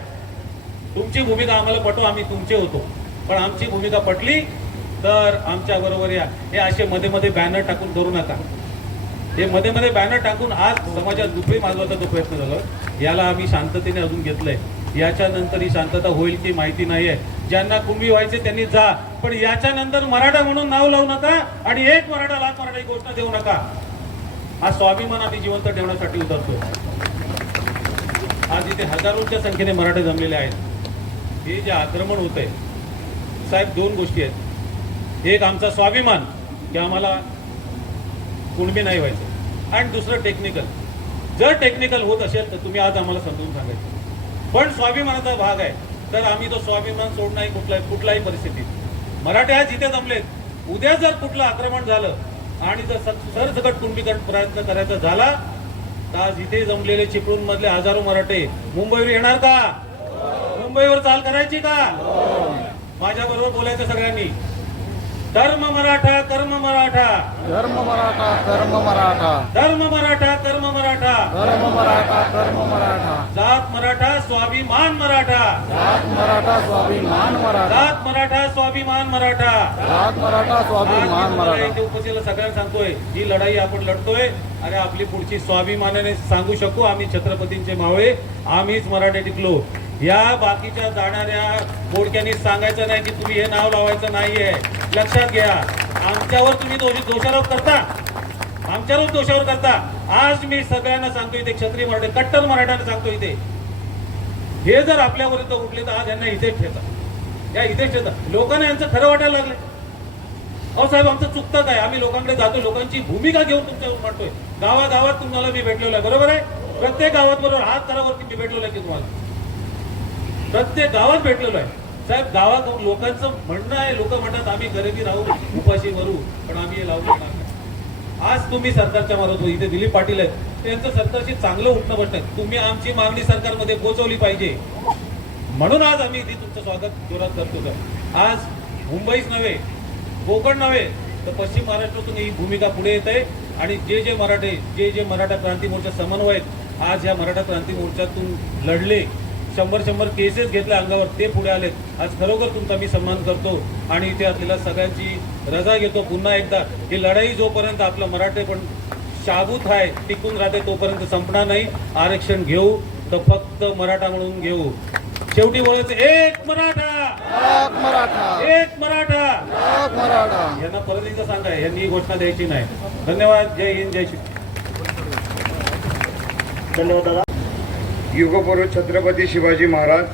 तुमची भूमिका आम्हाला पटो, आम्ही तुमचे होतो, पण आमची भूमिका पटली तर आमच्या बरोबर या. हे असे मध्ये मध्ये बॅनर टाकून करू नका. हे मध्ये मध्ये बॅनर टाकून आज समाजात दुसरी माजवायचा जो प्रयत्न झाला, याला आम्ही शांततेने अजून घेतलंय. याच्यानंतर ही शांतता होईल की माहिती नाहीये. ज्यांना कुणबी व्हायचे त्यांनी जा, पण याच्यानंतर मराठा म्हणून नाव लावू नका आणि एक मराठा लाख मराठा ही घोषणा देऊ नका. हा स्वाभिमान आम्ही जिवंत ठेवण्यासाठी उतरतोय. आज इथे हजारोच्या संख्येने मराठे जमलेले आहेत. हे जे आक्रमण होत आहे साहेब, दोन गोष्टी आहेत. एक आमचा स्वाभिमान की आम्हाला कुणबी नाही व्हायचं, आणि दुसरं टेक्निकल. जर टेक्निकल होत असेल तर तुम्ही आज आम्हाला समजून सांगायचं, पण स्वाभिमानाचा भाग आहे तर आम्ही तो स्वाभिमान सोड नाही कुठल्याही परिस्थितीत. मराठे आज इथे जमलेत. उद्या जर कुठलं आक्रमण झालं आणि जर सरसकट कुणबीकरण प्रयत्न करायचा झाला तर आज इथे जमलेले चिपळूण मधले हजारो मराठे मुंबईवर येणार का? मुंबईवर चाल करायची का? माझ्या बरोबर बोलायचं सगळ्यांनी. धर्म मराठा, कर्म मराठा, धर्म मराठा, कर्म मराठा, धर्म मराठा, कर्म मराठा, धर्म मराठा, कर्म मराठा, जात मराठा, स्वाभिमान मराठा, जात मराठा, स्वाभिमान मराठा, जात मराठा, स्वाभिमान मराठा. जात मराठा, स्वाभिमान मराठा. इथे उपस्थित सगळ्यांना सांगतोय, ही लढाई आपण लढतोय आणि आपली पुढची स्वाभिमानाने सांगू शकू आम्ही छत्रपतींचे मावळे, आम्हीच मराठे टिकलो. या बाकीच्या जाणाऱ्या मोडक्यांनी सांगायचं नाही की तुम्ही हे नाव लावायचं नाहीये. लक्षात घ्या, आमच्यावर तुम्ही दोषारोप करता, आमच्यावर दोषारोप करता. आज मी सगळ्यांना सांगतो इथे, क्षत्रिय मराठे, कट्टर मराठ्यांना सांगतो इथे, हे जर आपल्या विरुद्ध उठले तर आज यांना इथेच ठेचा, या इथेच ठेचा. लोकांना यांचं खरं वाटायला लागले. अहो साहेब, आमचं चुकतं काय? आम्ही लोकांकडे जातो, लोकांची भूमिका घेऊन तुमच्यावर मांडतोय. गावागावात तुम्हाला मी भेटलेलो आहे, बरोबर आहे? प्रत्येक गावात बरोबर हात करावरती मी भेटलेलो आहे की तुम्हाला प्रत्येक गावात भेटलेलो आहे. साहेब, गावात लोकांचं म्हणणं आहे, लोक म्हणतात आम्ही गरिबी राहू, उपाशी मरू, पण आम्ही हे लावू शकणार नाही. आज तुम्ही सरकारच्या मार्फत, इथे दिलीप पाटील आहेत, त्यांचं सरकारशी चांगलं उठणं बसणं आहे. तुम्ही आमची मागणी सरकारमध्ये पोहोचवली पाहिजे, म्हणून आज आम्ही इथे तुमचं स्वागत जोरात करतो. सर, आज मुंबईच नव्हे, कोकण नव्हे तर पश्चिम महाराष्ट्रातून ही भूमिका पुढे येत आहे. आणि जे मराठे, जे मराठा क्रांती मोर्चा समन्वयक आज या मराठा क्रांती मोर्चातून लढले, 100 केसेस घेतल्या अंगावर, ते पुढे आलेत. आज खरोखर तुमचा मी सन्मान करतो आणि इथे असलेल्या सगळ्यांची रजा घेतो. पुन्हा एकदा ही लढाई जोपर्यंत आपलं मराठे पण शाबूत आहे, टिकून राहते, तोपर्यंत संपणार नाही. आरक्षण घेऊ तर फक्त मराठा म्हणून घेऊ. शेवटी बोलायचं एक मराठा, एक मराठा, एक मराठा, एक मराठा. यांना परत एकदा सांगा, यांनी ही घोषणा द्यायची नाही. धन्यवाद. जय हिंद, जय श्री. धन्यवाद दादा. युगपुरुष छत्रपती शिवाजी महाराज,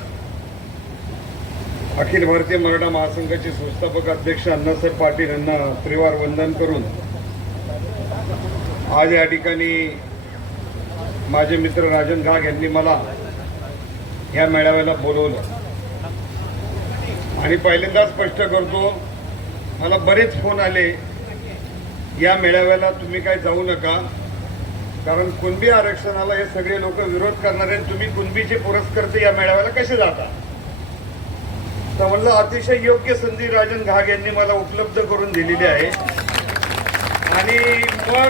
अखिल भारतीय मराठा महासंघाचे संस्थापक अध्यक्ष अण्णासाहेब पाटील यांना त्रिवार वंदन करून आज या ठिकाणी माझे मित्र राजन घाग यांनी मला या मेळाव्याला बोलवलं. आणि पहिल्यांदा स्पष्ट करतो, मला बरेच फोन आले या मेळाव्याला तुम्ही काय जाऊ नका, कारण कुणबी आरक्षणाला हे सगळे लोक विरोध करणारे, तुम्ही कुणबीचे पुरस्कर्ते या मेळाव्याला कसे जाता? तर म्हणलं अतिशय योग्य संधी राजन घाग यांनी मला उपलब्ध करून दिलेली आहे. आणि मग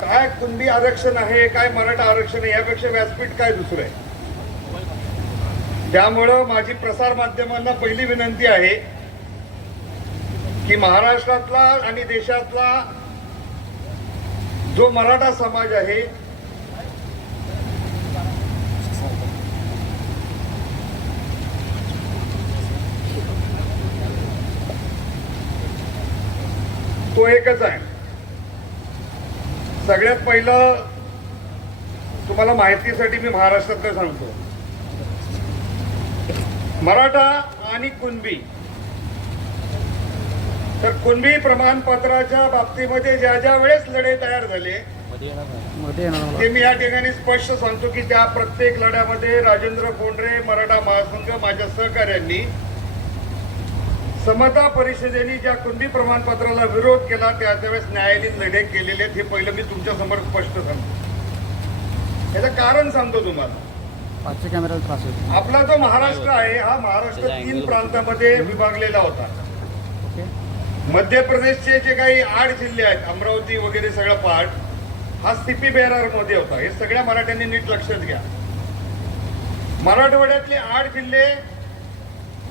काय कुणबी आरक्षण आहे, काय मराठा आरक्षण आहे, यापेक्षा व्यासपीठ काय दुसरं आहे. त्यामुळं माझी प्रसार माध्यमांना पहिली विनंती आहे की महाराष्ट्रातला आणि देशातला जो मराठा समाज आहे तो एकच आहे. सगळ्यात पहिलं तुम्हाला माहितीसाठी मी महाराष्ट्रातलं सांगतो. मराठा आणि कुणबी, तर कुणबी प्रमाणपत्राच्या बाबतीमध्ये ज्या ज्या वेळेस लढे तयार झाले ते मी या ठिकाणी स्पष्ट सांगतो की त्या प्रत्येक लढ्यामध्ये राजेंद्र कोंढरे, मराठा महासंघ, माझ्या सहकार्यांनी, समता परिषदेने ज्या कुणबी प्रमाणपत्राला विरोध केला त्यावेळेस न्यायालयीन लढे केलेले आहेत. हे पहिलं मी तुमच्या समोर स्पष्ट सांगतो. याचं कारण सांगतो तुम्हाला. आपला जो महाराष्ट्र आहे हा महाराष्ट्र 3 प्रांतामध्ये विभागलेला होता. मध्य प्रदेशचे जे काही 8 जिल्हे आहेत, अमरावती वगैरे सगळं पार्ट हा सीपी बेरार मध्ये होता. हे सगळ्या मराठ्यांनी नीट लक्षात घ्या. मराठवाड्यातले 8 जिल्हे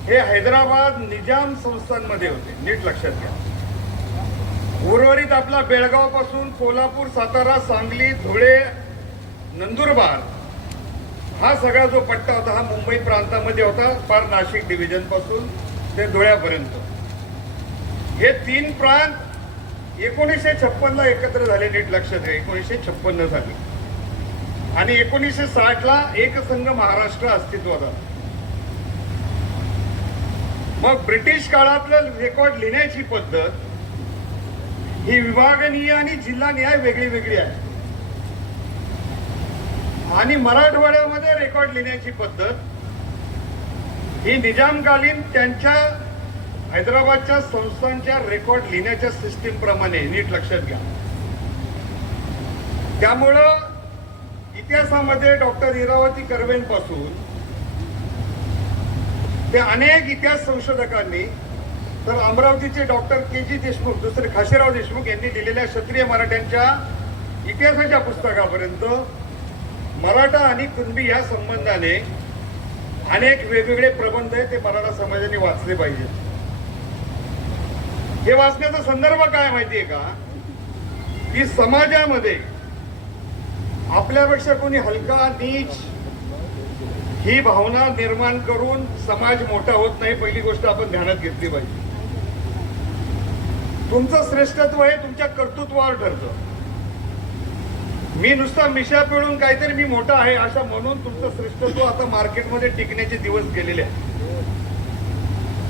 हे हैदराबाद निजाम संस्थांमध्ये होते. नीट लक्षात घ्या. उर्वरित आपला बेळगाव पासून कोल्हापूर, सातारा, सांगली, धुळे, नंदुरबार हा सगळा जो पट्टा होता हा मुंबई प्रांतामध्ये होता, पार नाशिक डिव्हिजन पासून ते धुळ्यापर्यंत. हे 3 प्रांत 1956 ला एकत्र झाले. नीट लक्षात घ्या. 1956 झाले आणि 1960 ला एकसंघ महाराष्ट्र अस्तित्वात आला. मग ब्रिटिश काळातलं रेकॉर्ड लिहिण्याची पद्धत ही विभागनीय आणि जिल्हानिहाय वेगळी वेगळी आहे. आणि मराठवाड्यामध्ये रेकॉर्ड लिहिण्याची पद्धत ही निजामकालीन त्यांच्या हैदराबादच्या संस्थांच्या रेकॉर्ड लिहिण्याच्या सिस्टीम प्रमाणे. नीट लक्षात घ्या. त्यामुळं इतिहासामध्ये डॉक्टर इरावती कर्वेंपासून ते अनेक इतिहास संशोधकांनी, तर अमरावतीचे डॉक्टर के.जी. देशमुख, दुसरे खाशीराव देशमुख यांनी लिहिलेल्या क्षत्रिय मराठ्यांच्या इतिहासाच्या पुस्तकापर्यंत मराठा आणि कुणबी या संबंधाने अनेक वेगवेगळे प्रबंध आहेत. ते मराठा समाजाने वाचले पाहिजेत. हे वाचण्याचा संदर्भ काय माहितीये का, की समाजामध्ये आपल्यापेक्षा कोणी हलका, नीच ही भावना निर्माण करून समाज मोठा होत नाही. पहिली गोष्ट आपण ध्यानात घेतली पाहिजे. तुमचं श्रेष्ठत्व हे तुमच्या कर्तृत्वावर ठरतं. मी नुसता मिशा पिळून काहीतरी मी मोठा आहे अशा म्हणून तुमचं श्रेष्ठत्व आता मार्केटमध्ये टिकण्याचे दिवस गेलेले आहेत.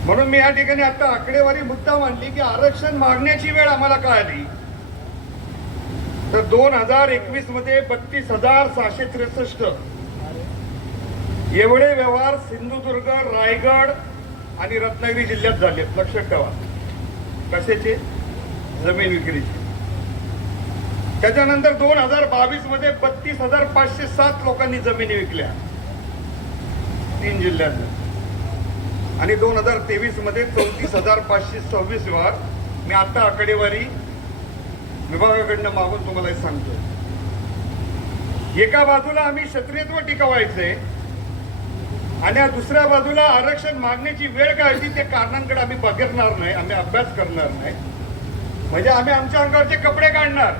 म्हणून मी या ठिकाणी आता आकडेवारी मुद्दा मांडली की आरक्षण मागण्याची वेळ आम्हाला काय आली, तर 2021 मध्ये 32,663 एवढे व्यवहार सिंधुदुर्ग, रायगड आणि रत्नागिरी जिल्ह्यात झाले. लक्षात ठेवा. कशाचे? जमीन विक्रीचे. त्याच्यानंतर 2022 मध्ये 32,507 लोकांनी जमिनी विकल्या 3 जिल्ह्यात. आणि 2023 मध्ये 34,526 व्यवहार. मी आता आकडेवारी विभागाकडनं मागून तुम्हाला हे सांगतो. एका बाजूला आम्ही क्षत्रियत्व टिकवायचंय आणि दुसऱ्या बाजूला आरक्षण मागण्याची वेळ काय होती ते कारणांकडे आम्ही बघणार नाही, आम्ही अभ्यास करणार नाही. म्हणजे आम्ही आमच्या अंगावरचे कपडे काढणार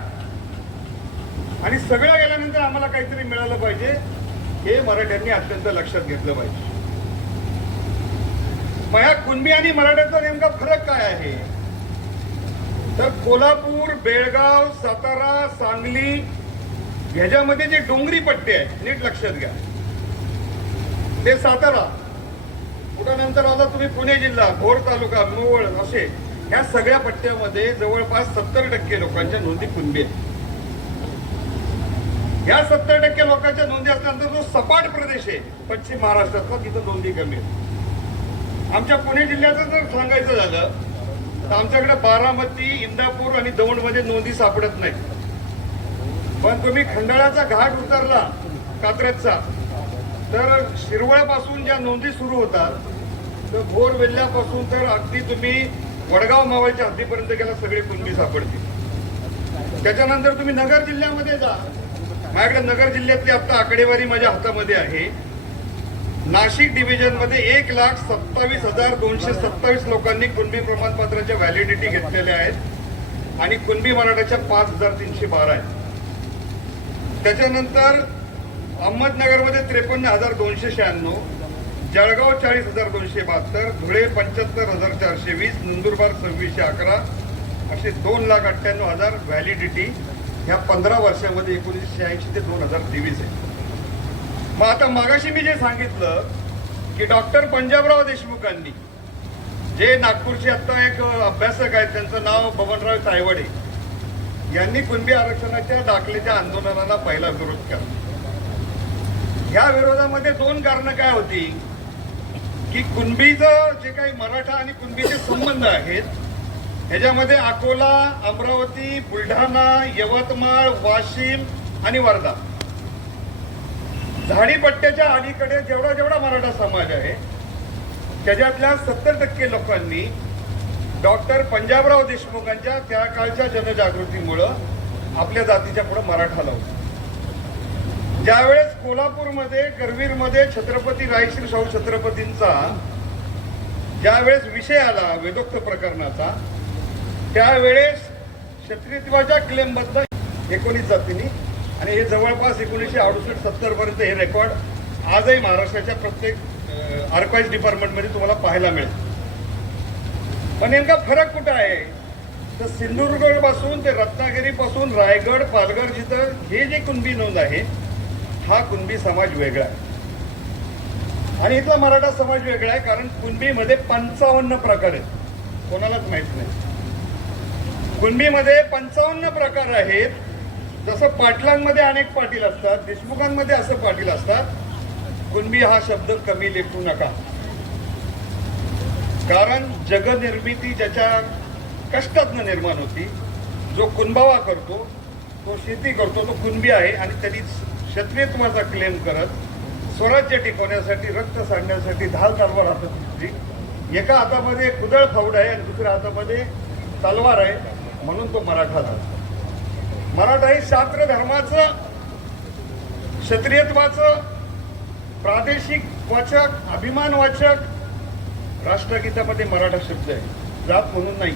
आणि सगळं गेल्यानंतर आम्हाला काहीतरी मिळालं पाहिजे. हे मराठ्यांनी अत्यंत लक्षात घेतलं पाहिजे. मग या कुणबी आणि मराठ्याचा नेमका फरक काय आहे, तर कोल्हापूर, बेळगाव, सातारा, सांगली ह्याच्यामध्ये जे डोंगरी पट्टे आहेत, नीट लक्षात घ्या. ते सातारा, पुढे आला तुम्ही पुणे जिल्हा, भोर तालुका, मोहोळ असे ह्या सगळ्या पट्ट्यामध्ये जवळपास 70% लोकांच्या नोंदी कुणबी आहेत. या 70% लोकांच्या नोंदी असल्यानंतर जो सपाट प्रदेश आहे पश्चिम महाराष्ट्रातला, तिथं नोंदी कमी आहेत. आमच्या पुणे जिल्ह्याचं जर सांगायचं झालं तर आमच्याकडे बारामती, इंदापूर आणि दौंडमध्ये नोंदी सापडत नाही. पण तुम्ही खंडाळ्याचा घाट उतरला कात्रजचा, तर शिरवळपासून ज्या नोंदी सुरू होतात तर भोर वेल्ल्यापासून तर अगदी तुम्ही वडगाव मावळच्या हद्दीपर्यंत गेला सगळी कुणबी सापडतील. त्याच्यानंतर तुम्ही नगर जिल्ह्यामध्ये जा. माझ्याकडे नगर जिल्ह्यातली आता आकडेवारी माझ्या हातामध्ये आहे. नाशिक डिव्हिजन मध्ये 1,27,227 लोकांनी कुणबी प्रमाणपत्राच्या व्हॅलिडिटी घेतलेल्या आहेत आणि कुणबी मराठाच्या 5,312 आहेत. त्याच्यानंतर अहमदनगरमध्ये 53,296, जळगाव 40,272, धुळे 75,420, नंदुरबार 2,611 असे 2,98,000 व्हॅलिडिटी ह्या 15 वर्षामध्ये 1986 ते 2023 आहे. मग आता मागाशी मी जे सांगितलं की डॉक्टर पंजाबराव देशमुखांनी, जे नागपूरचे आता एक अभ्यासक आहेत, त्यांचं नाव बबनराव तायवाडे, यांनी कुणबी आरक्षणाच्या दाखलेच्या आंदोलनाला पहिला विरोध केला. या विरोधामध्ये 2 कारणं काय होती की कुणबीचं जे काही मराठा आणि कुणबीचे संबंध आहेत ह्याच्यामध्ये अकोला, अमरावती, बुलढाणा, यवतमाळ, वाशिम आणि वर्धा, झाडीपट्ट्याच्या अलीकडे जेवढा मराठा समाज आहे त्याच्यातल्या 70% लोकांनी डॉक्टर पंजाबराव देशमुखांच्या त्या काळच्या जनजागृतीमुळं आपल्या जातीच्या पुढे मराठा लावला. ज्यावेळेस कोल्हापूरमध्ये, करवीरमध्ये छत्रपती रायश्री शाहू छत्रपतींचा ज्यावेळेस विषय आला वेदोक्त प्रकरणाचा, त्यावेळेस क्षत्रियत्वाच्या क्लेमबद्दल 19 जातींनी, आणि हे जवळपास 1968-70 पर्यंत हे रेकॉर्ड आजही महाराष्ट्राच्या प्रत्येक आर्काइव्ह डिपार्टमेंटमध्ये तुम्हाला पाहायला मिळेल. पण नेमका फरक कुठं आहे तर सिंधुदुर्ग पासून ते रत्नागिरी पासून रायगड, पालघर, जिथं हे जे कुणबी नोंद आहे हा कुणबी समाज वेगळा आहे आणि इथला मराठा समाज वेगळा आहे. कारण कुणबीमध्ये 55 प्रकार आहेत, कोणालाच माहित नाही. कुणबीमध्ये 55 प्रकार आहेत. जसं पाटलांमध्ये अनेक पाटील असतात, देशमुखांमध्ये असं पाटील असतात. कुणबी हा शब्द कमी लेखू नका, कारण जगनिर्मिती ज्याच्या कष्टातनं निर्माण होती, जो कुणबावा करतो, तो शेती करतो, तो कुणबी आहे. आणि त्यांनी क्षत्रियत्वाचा क्लेम करत स्वराज्य टिकवण्यासाठी, रक्त सांडण्यासाठी ढाल तलवार हातात घेतली. एका हातामध्ये कुदळ फावड आहे आणि दुसऱ्या हातामध्ये तलवार आहे, म्हणून तो मराठा झाला. मराठा हे शास्त्र धर्माचं, क्षत्रियत्वाचं, प्रादेशिक वाचक, अभिमानवाचक. राष्ट्रगीतामध्ये मराठा शब्द आहे, जात म्हणून नाही,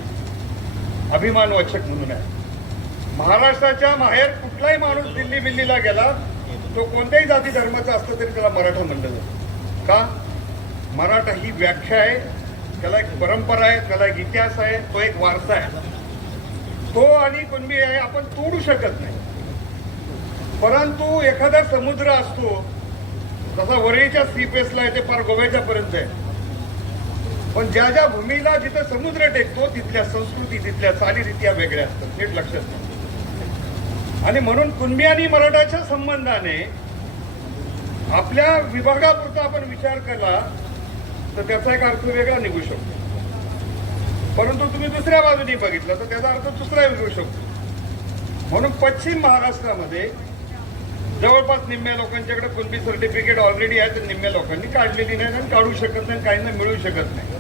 अभिमानवाचक म्हणून आहे. महाराष्ट्राच्या बाहेर कुठलाही माणूस दिल्ली बिल्लीला गेला, तो कोणत्याही जाती धर्माचा असला तरी त्याला मराठा म्हणलं जातं. का? मराठा ही व्याख्या आहे, त्याला एक परंपरा आहे, त्याला एक इतिहास आहे, तो एक वारसा आहे. तो आणि कुणबी आहे आपण तोडू शकत नाही. परंतु एखादा समुद्र असतो, तसा वरळीच्या सीपेसला आहे ते पार गोव्याच्या पर्यंत आहे, पण ज्या ज्या भूमीला जिथं समुद्र टेकतो तिथल्या संस्कृती, तिथल्या चालीरीती या वेगळ्या असतात, नीट लक्षात घ्या. आणि म्हणून कुणबी आणि मराठाच्या संबंधाने आपल्या विभागापुरता आपण विचार केला तर त्याचा एक अर्थ वेगळा निघू शकतो. परंतु तुम्ही दुसऱ्या बाजूने बघितलं तर त्याचा अर्थ दुसरा निघू शकतो. म्हणून पश्चिम महाराष्ट्रामध्ये जवळपास निम्म्या लोकांच्याकडे कुणबी सर्टिफिकेट ऑलरेडी आहे, तर निम्म्या लोकांनी काढलेली नाही आणि काढू शकत नाही, काहींना मिळू शकत नाही.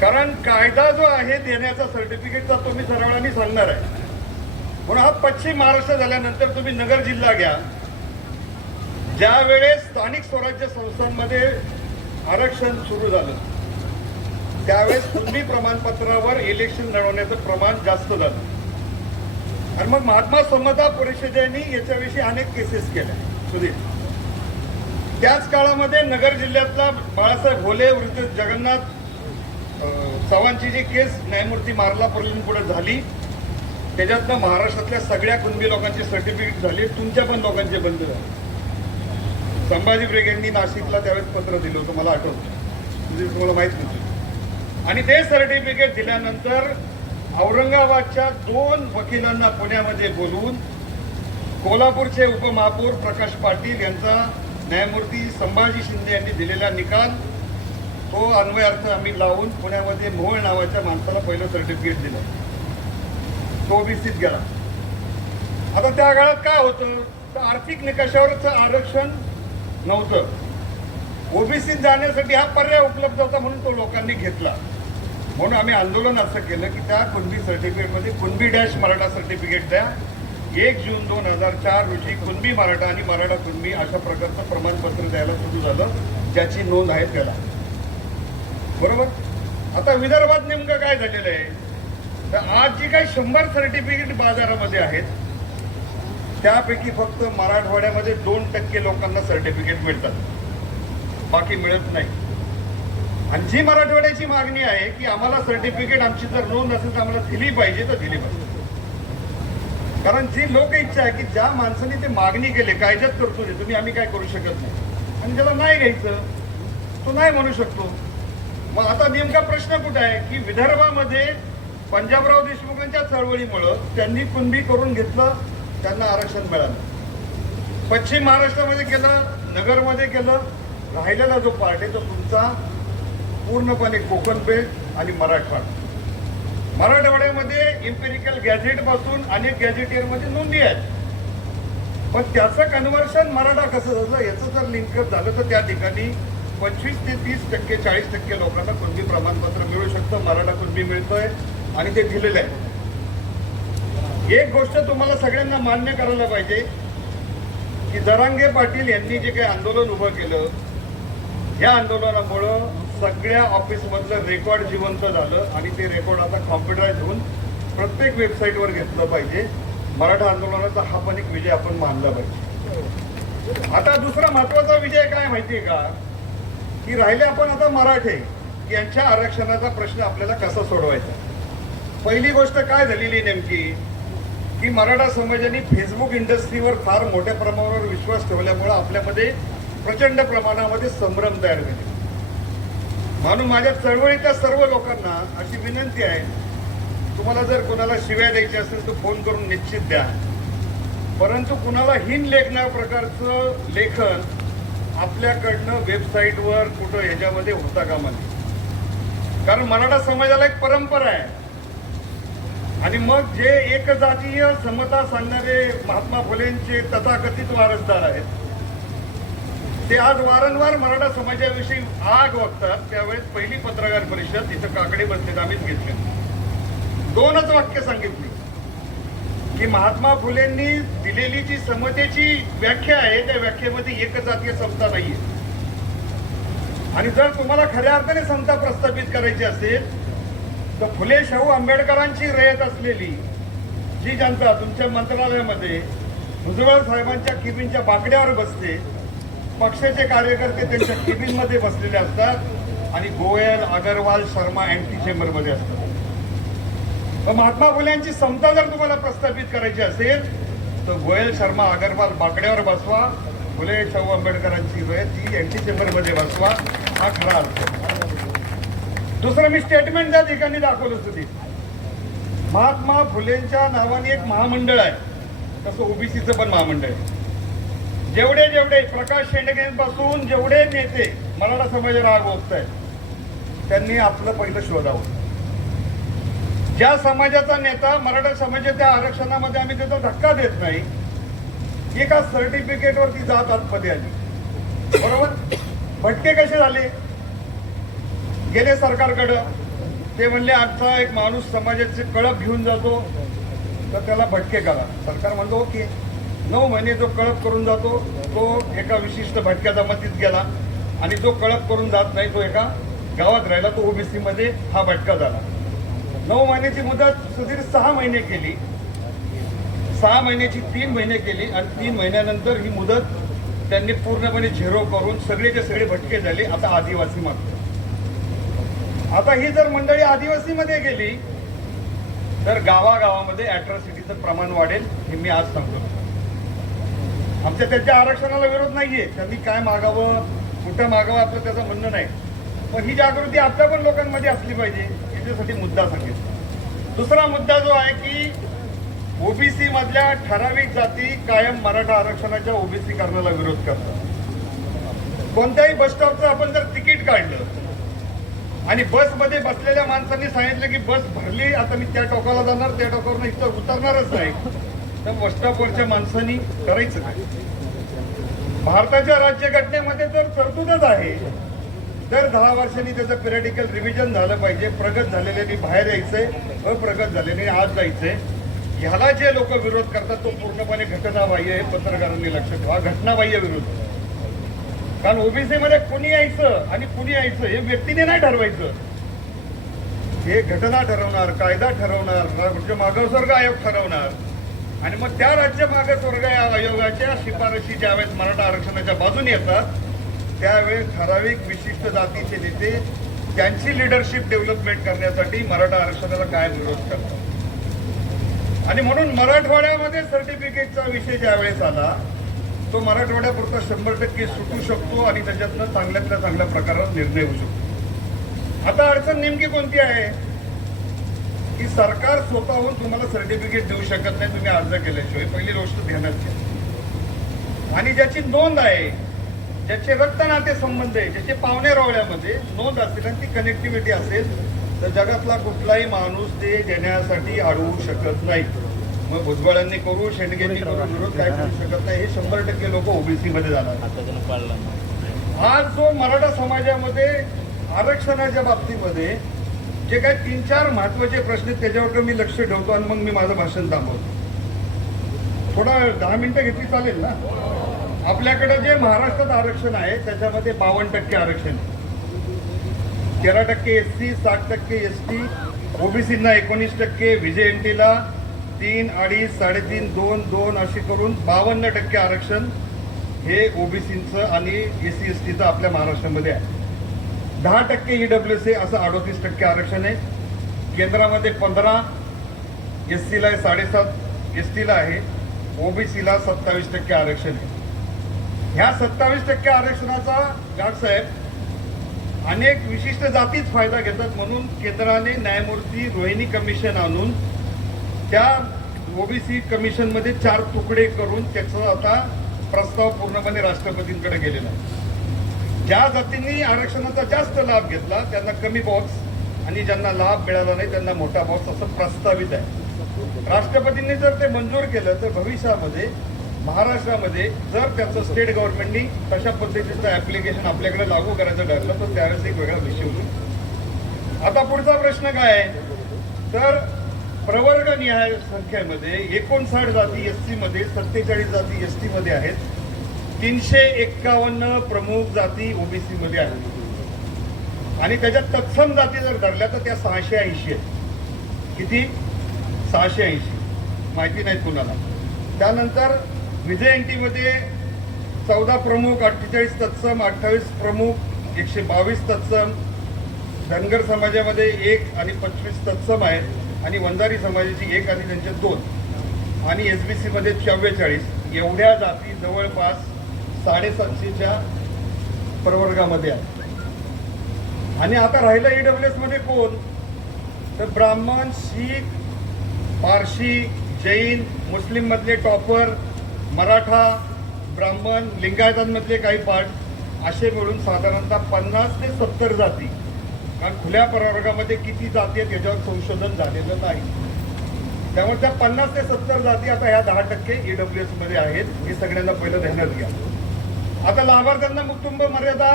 कारण कायदा जो आहे देण्याचा सर्टिफिकेटचा तो मी सरळाने सांगणार आहे. म्हणून हा पश्चिम महाराष्ट्र झाल्यानंतर तुम्ही नगर जिल्हा घ्या, ज्या वेळेस स्थानिक स्वराज्य संस्थांमध्ये आरक्षण सुरू झालं त्यावेळेस कुणबी प्रमाणपत्रावर इलेक्शन लढवण्याचं प्रमाण जास्त झालं. आणि मग महात्मा समता परिषदेने याच्याविषयी अनेक केसेस केल्या सुधीर. त्याच काळामध्ये नगर जिल्ह्यातला बाळासाहेब भोले विरुद्ध जगन्नाथ चव्हाणची जी केस न्यायमूर्ती मारला पुढे झाली, त्याच्यातनं महाराष्ट्रातल्या सगळ्या कुणबी लोकांची सर्टिफिकेट झाली, तुमच्या पण लोकांचे बंद झाले. संभाजी ब्रिगेडनी नाशिकला त्यावेळेस पत्र दिलं होतं, मला आठवतं, तुम्हाला माहित नव्हतं. आणि ते सर्टिफिकेट दिल्यानंतर औरंगाबादच्या 2 वकिलांना पुण्यामध्ये बोलवून कोल्हापूरचे उपमहापौर प्रकाश पाटील यांचा न्यायमूर्ती संभाजी शिंदे यांनी दिलेला निकाल, तो अन्वयार्थ आम्ही लावून पुण्यामध्ये मोहोळ नावाच्या माणसाला पहिलं सर्टिफिकेट दिलं, तो ओबीसीत गेला. आता त्या काळात काय होतं तर आर्थिक निकषावरचं आरक्षण नव्हतं, ओबीसीत जाण्यासाठी हा पर्याय उपलब्ध होता, म्हणून तो लोकांनी घेतला. म्हणून आम्ही आंदोलन असं केलं की त्या कुणबी सर्टिफिकेटमध्ये कुणबी डॅश मराठा सर्टिफिकेट द्या. 1 जून 2004 रोजी कुणबी मराठा आणि मराठा कुणबी अशा प्रकारचं प्रमाणपत्र द्यायला सुरू झालं, ज्याची नोंद आहे त्याला. बरोबर. आता विदर्भात नेमकं काय झालेलं आहे तर आज जी काही 100 सर्टिफिकेट बाजारामध्ये आहेत त्यापैकी फक्त मराठवाड्यामध्ये 2% लोकांना सर्टिफिकेट मिळतात, बाकी मिळत नाही. आणि जी मराठवाड्याची मागणी आहे की आम्हाला सर्टिफिकेट, आमची जर नोंद असेल तर आम्हाला दिली पाहिजे, तर दिली पाहिजे. कारण जी लोक इच्छा आहे की ज्या माणसाने ते मागणी केली कायद्यात करतो तुम्ही आम्ही काय करू शकत नाही आणि ज्याला नाही घ्यायचं तो नाही म्हणू शकतो. मग आता नेमका प्रश्न कुठे आहे की विदर्भामध्ये पंजाबराव देशमुखांच्या चळवळीमुळं त्यांनी कुणबी करून घेतलं, त्यांना आरक्षण मिळालं. पश्चिम महाराष्ट्रामध्ये केलं, नगरमध्ये केलं. राहिलेला जो पार्ट आहे तो तुमचा पूर्णपणे कोकण बेल्ट आणि मराठवाड्यामध्ये इम्पेरिकल गॅझेट पासून अनेक गॅझेटियरमध्ये नोंदी आहेत. पण त्याचं कन्व्हर्शन मराठा कसं झालं याचं जर लिंकअप झालं तर त्या ठिकाणी 25 ते 30%, 40% लोकांना कुणबी प्रमाणपत्र मिळू शकतं. मराठा कुणबी मिळतोय आणि ते दिलेलं आहे. एक गोष्ट तुम्हाला सगळ्यांना मान्य करायला पाहिजे की जरांगे पाटील यांनी जे काही आंदोलन उभं केलं, या आंदोलनामुळं सगळ्या ऑफिसमधलं रेकॉर्ड जिवंत झालं आणि ते रेकॉर्ड आता कॉम्प्युटराइज होऊन प्रत्येक वेबसाईटवर घेतलं पाहिजे. मराठा आंदोलनाचा हा पण एक विजय आपण मानला पाहिजे. आता दुसरा महत्वाचा विजय काय माहितीये का की राहिले आपण आता मराठे यांच्या आरक्षणाचा प्रश्न आपल्याला कसा सोडवायचा. पहिली गोष्ट काय झालेली नेमकी की मराठा समाजाने फेसबुक इंडस्ट्रीवर फार मोठ्या प्रमाणावर विश्वास ठेवल्यामुळे आपल्यामध्ये प्रचंड प्रमाणामध्ये संभ्रम तयार झाले. म्हणून माझ्या चळवळीच्या सर्व लोकांना अशी विनंती आहे, तुम्हाला जर कोणाला शिव्या द्यायची असेल तर फोन करून निश्चित द्या, परंतु कुणाला हीन लेखण्या प्रकारचं लेखन आपल्याकडनं वेबसाईटवर कुठं ह्याच्यामध्ये होता कामा नये. कारण मराठा समाजाला एक परंपरा आहे आणि मग जे एकजातीय समता सांगणारे महात्मा फुलेंचे तथाकथित वारसदार आहेत ते आज वारंवार मराठा समाजाविषयी आग वागतात. त्यावेळेस पहिली पत्रकार परिषद इथं काकडे बसलेत आम्हीच घेतली. 2च वाक्य सांगितली की महात्मा फुलेंनी दिलेली जी समतेची व्याख्या आहे त्या व्याख्येमध्ये एकजातीय समता नाहीये आणि जर तुम्हाला खऱ्या अर्थाने समता प्रस्थापित करायची असेल तर फुले शाहू आंबेडकरांची रयत असलेली जी जनता तुमच्या मंत्रालयामध्ये भुजबळ साहेबांच्या केबिनच्या बाकड्यावर बसते, पक्षाचे कार्यकर्ते त्यांच्या केबिनमध्ये बसलेले असतात आणि गोयल, अगरवाल, शर्मा अँटी चेंबरमध्ये असतात. महात्मा फुल्यांची समता जर तुम्हाला प्रस्थापित करायची असेल तर गोयल, शर्मा, अगरवाल बाकड्यावर बसवा, फुले शाहू आंबेडकरांची रयत ती अँटी चेंबरमध्ये बसवा, हा खरा अर्थ. दुसरं मी स्टेटमेंट त्या ठिकाणी दाखवलं होतं. महात्मा फुलेंच्या नावाने एक महामंडळ आहे, तसं ओबीसीचं पण महामंडळ आहे. जेवढे प्रकाश शेंडगेंपासून जेवढे नेते मराठा समाजाला आग ओकत आहेत त्यांनी आपलं पहिलं शोधावं. ज्या समाजाचा नेता मराठा समाजाच्या आरक्षणामध्ये आम्ही त्याचा धक्का देत नाही, एका सर्टिफिकेटवरती जात आतमध्ये आली, बरोबर. भटके कसे झाले, गेले सरकारकडं, ते म्हणले आजचा एक माणूस समाजाचे कळप घेऊन जातो तर त्याला भटके करा. सरकार म्हणतो ओके. 9 महिने जो कळप करून जातो तो एका विशिष्ट भटक्या जमातीत गेला आणि जो कळप करून जात नाही तो एका गावात राहिला, तो ओबीसी मध्ये हा भटका झाला. 9 महिन्याची मुदत सुधीर 6 महिने केली, 6 महिन्याची 3 महिने केली आणि 3 महिन्यानंतर ही मुदत त्यांनी पूर्णपणे झिरो करून सगळेचे सगळे भटके झाले. आता आदिवासी मागतो. आता ही जर मंडळी आदिवासीमध्ये गेली तर गावागावामध्ये अॅट्रॉसिटीचं प्रमाण वाढेल, हे मी आज सांगतो. आमच्या त्यांच्या आरक्षणाला विरोध नाहीये, त्यांनी काय मागावं, कुठं मागावं आपलं त्याचं म्हणणं नाही, पण ही जागृती आपल्या पण लोकांमध्ये असली पाहिजे, याच्यासाठी मुद्दा सांगितला. दुसरा मुद्दा जो आहे की ओबीसी मधल्या ठराविक जाती कायम मराठा आरक्षणाच्या ओबीसी करण्याला विरोध करतात. कोणत्याही बस स्टॉपचं आपण जर तिकीट काढलं आणि बसमध्ये बसलेल्या माणसांनी सांगितलं की बस भरली, आता मी त्या टोकाला जाणार, त्या टोकावर इथं उतरणारच नाही, तर बस स्टॉपवरच्या माणसांनी करायचं काय. भारताच्या राज्यघटनेमध्ये तर तरतूदच आहे, दर 10 वर्षांनी त्याचं पिरियडिकल रिव्हिजन झालं पाहिजे. प्रगत झालेल्यांनी बाहेर यायचंय, अप्रगत झालेल्यांनी आत जायचंय. ह्याला जे लोक विरोध करतात तो पूर्णपणे घटनाबाह्य आहे. पत्रकारांनी लक्ष ठेवा, घटनाबाह्य विरोध. कारण ओबीसी मध्ये कुणी यायचं आणि कुणी यायचं हे व्यक्तीने नाही ठरवायचं, हे घटना ठरवणार, कायदा ठरवणार, राज्य मागासवर्ग आयोग ठरवणार. आणि मग त्या राज्य मागासवर्ग आयोगाच्या शिफारशी ज्यावेळेस मराठा आरक्षणाच्या बाजूने येतात त्यावेळेस ठराविक विशिष्ट जातीचे नेते त्यांची लिडरशिप डेव्हलपमेंट करण्यासाठी मराठा आरक्षणाला कायम विरोध करतात. आणि म्हणून मराठवाड्यामध्ये सर्टिफिकेटचा विषय ज्या वेळेस आला तो मराठवाड्यापुरता 100% सुटू शकतो आणि त्याच्यातनं चांगल्यातल्या चांगल्या प्रकारात निर्णय होऊ शकतो. आता अडचण नेमकी कोणती आहे की सरकार स्वतःहून तुम्हाला सर्टिफिकेट देऊ शकत नाही तुम्ही अर्ज केल्याशिवाय. पहिली गोष्ट ध्यानात घ्या. आणि ज्याची नोंद आहे, ज्याचे रक्त नाते संबंध आहे, ज्याचे पाहुणे रावळ्यामध्ये नोंद असेल आणि ती कनेक्टिव्हिटी असेल तर जगातला कुठलाही माणूस ते देण्यासाठी अडवू शकत नाही. मग भुजबळांनी करू, शेंडगेंनी करू, विरोध काय करू शकत नाही. हे 100% लोक ओबीसी मध्ये जाणार. आज जो मराठा समाजामध्ये आरक्षणाच्या बाबतीमध्ये जे काही 3-4 महत्वाचे प्रश्न आहेत त्याच्यावर मी लक्ष ठेवतो आणि मग मी माझं भाषण थांबवतो. थोडा 10 मिनिटं घेतली चालेल ना. आपल्याकडे जे महाराष्ट्रात आरक्षण आहे त्याच्यामध्ये 52% आरक्षण आहे. 13% SC, 60% ST, ओबीसीना 19%, व्हीजेएनटीला 3, 2.5, 3.5, 2, 2 अशी करून 52% आरक्षण हे ओबीसीचं आणि SC STचं आपल्या महाराष्ट्रामध्ये आहे. 10% EWC असं 38% आरक्षण आहे. केंद्रामध्ये 15, SCला 7.5, STला आहे, ओबीसीला 27% आरक्षण आहे. ह्या 27% आरक्षणाचा गाडसाहेब अनेक विशिष्ट जातीच फायदा घेतात म्हणून केंद्राने न्यायमूर्ती रोहिणी कमिशन आणून त्या ओबीसी कमिशनमध्ये 4 तुकडे करून त्याचा आता प्रस्ताव पूर्णपणे राष्ट्रपतींकडे गेलेला आहे. ज्या जातींनी आरक्षणाचा जास्त लाभ घेतला त्यांना कमी बॉक्स आणि ज्यांना लाभ मिळाला नाही त्यांना मोठा बॉक्स असं प्रस्तावित आहे. राष्ट्रपतींनी जर ते मंजूर केलं तर भविष्यामध्ये महाराष्ट्रामध्ये जर त्याचं स्टेट गव्हर्नमेंटनी तशा पद्धतीचं ऍप्लिकेशन आपल्याकडे लागू करायचं ठरलं तर त्यावेळेस एक वेगळा विषय होईल. आता पुढचा प्रश्न काय आहे तर प्रवर्ग निहाय संख्येमध्ये 59 जाती SC मध्ये, 47 जाती ST मध्ये आहेत, 351 प्रमुख जाती ओबीसी मध्ये आहेत आणि त्याच्यात तत्सम जाती जर धरल्या तर त्या 680 आहेत. किती? 680. माहिती नाहीत कुणाला. त्यानंतर व्हीजेएनटी मध्ये 14 प्रमुख, 48 तत्सम, 28 प्रमुख, 122 तत्सम. धनगर समाजामध्ये 1 आणि 25 तत्सम आहेत आणि वंजारी समाजाची 1 आणि त्यांचे 2 आणि SBC मध्ये 44. एवढ्या जाती जवळपास 750च्या प्रवर्गामध्ये आहेत. आणि आता राहिलं EWS मध्ये कोण तर ब्राह्मण, शीख, पारशी, जैन, मुस्लिम मधले टॉपर, मराठा, ब्राह्मण, लिंगायतांमधले काही पार्ट असे मिळून साधारणतः 50 ते 70 जाती. कारण खुल्या प्रवर्गामध्ये किती जाती आहेत याच्यावर संशोधन झालेलं नाही. त्यामुळे त्या 50 ते 70 जाती आता ह्या 10% EWS मध्ये आहेत. हे सगळ्यांना पहिलं ध्यानात घ्या. आता लाभार्थ्यांना कुटुंब मर्यादा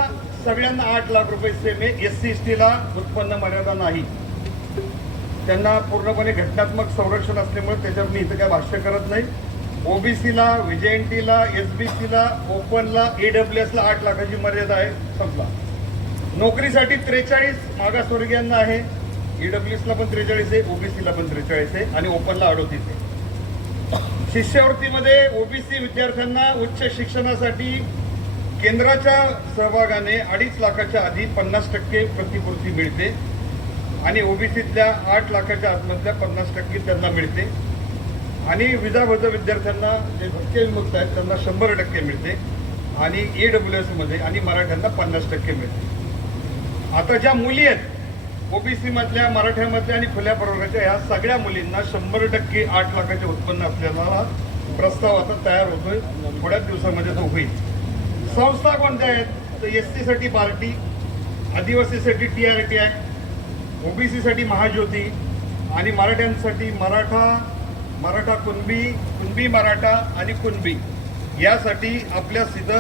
सगळ्यांना 8 लाख रुपये सेम आहे. SC STला उत्पन्न मर्यादा नाही. त्यांना पूर्णपणे घटनात्मक संरक्षण असल्यामुळे त्याच्यावर मी इथं काय भाष्य करत नाही. ओबीसीला, व्हीजेएनटीला, SBCला, ओपनला, EWSला 8 लाखाची मर्यादा आहे. संपला. नोकरीसाठी 43 मागासवर्गीयांना आहे. EWSला पण 43 आहे, ओबीसीला पण 43 आहे आणि ओपनला 38 आहे. शिष्यवृत्तीमध्ये ओबीसी विद्यार्थ्यांना उच्च शिक्षणासाठी केंद्राच्या सहभागाने 2.5 लाखाच्या आधी 50% प्रतिपूर्ती मिळते आणि ओबीसीतल्या 8 लाखाच्या आतमधल्या 50% त्यांना मिळते आणि विजाबद्ध विद्यार्थ्यांना जे भटके विमुक्त आहेत त्यांना 100% मिळते आणि EWS मध्ये आणि मराठ्यांना 50% मिळते. आता ज्या मुली आहेत ओबीसी मधल्या, मराठ्यामधल्या आणि खुल्या प्रवर्गाच्या ह्या सगळ्या मुलींना 100% 8 लाखाचे उत्पन्न असलेला प्रस्ताव आता तयार होतोय. थोड्याच दिवसामध्ये तो होईल. संस्था कोणत्या आहेत तर SC साठी पार्टी, आदिवासीसाठी TRT आहे, ओबीसीसाठी महाज्योती आणि मराठ्यांसाठी मराठा कुणबी, कुणबी मराठा आणि कुणबी यासाठी आपल्या सिद्ध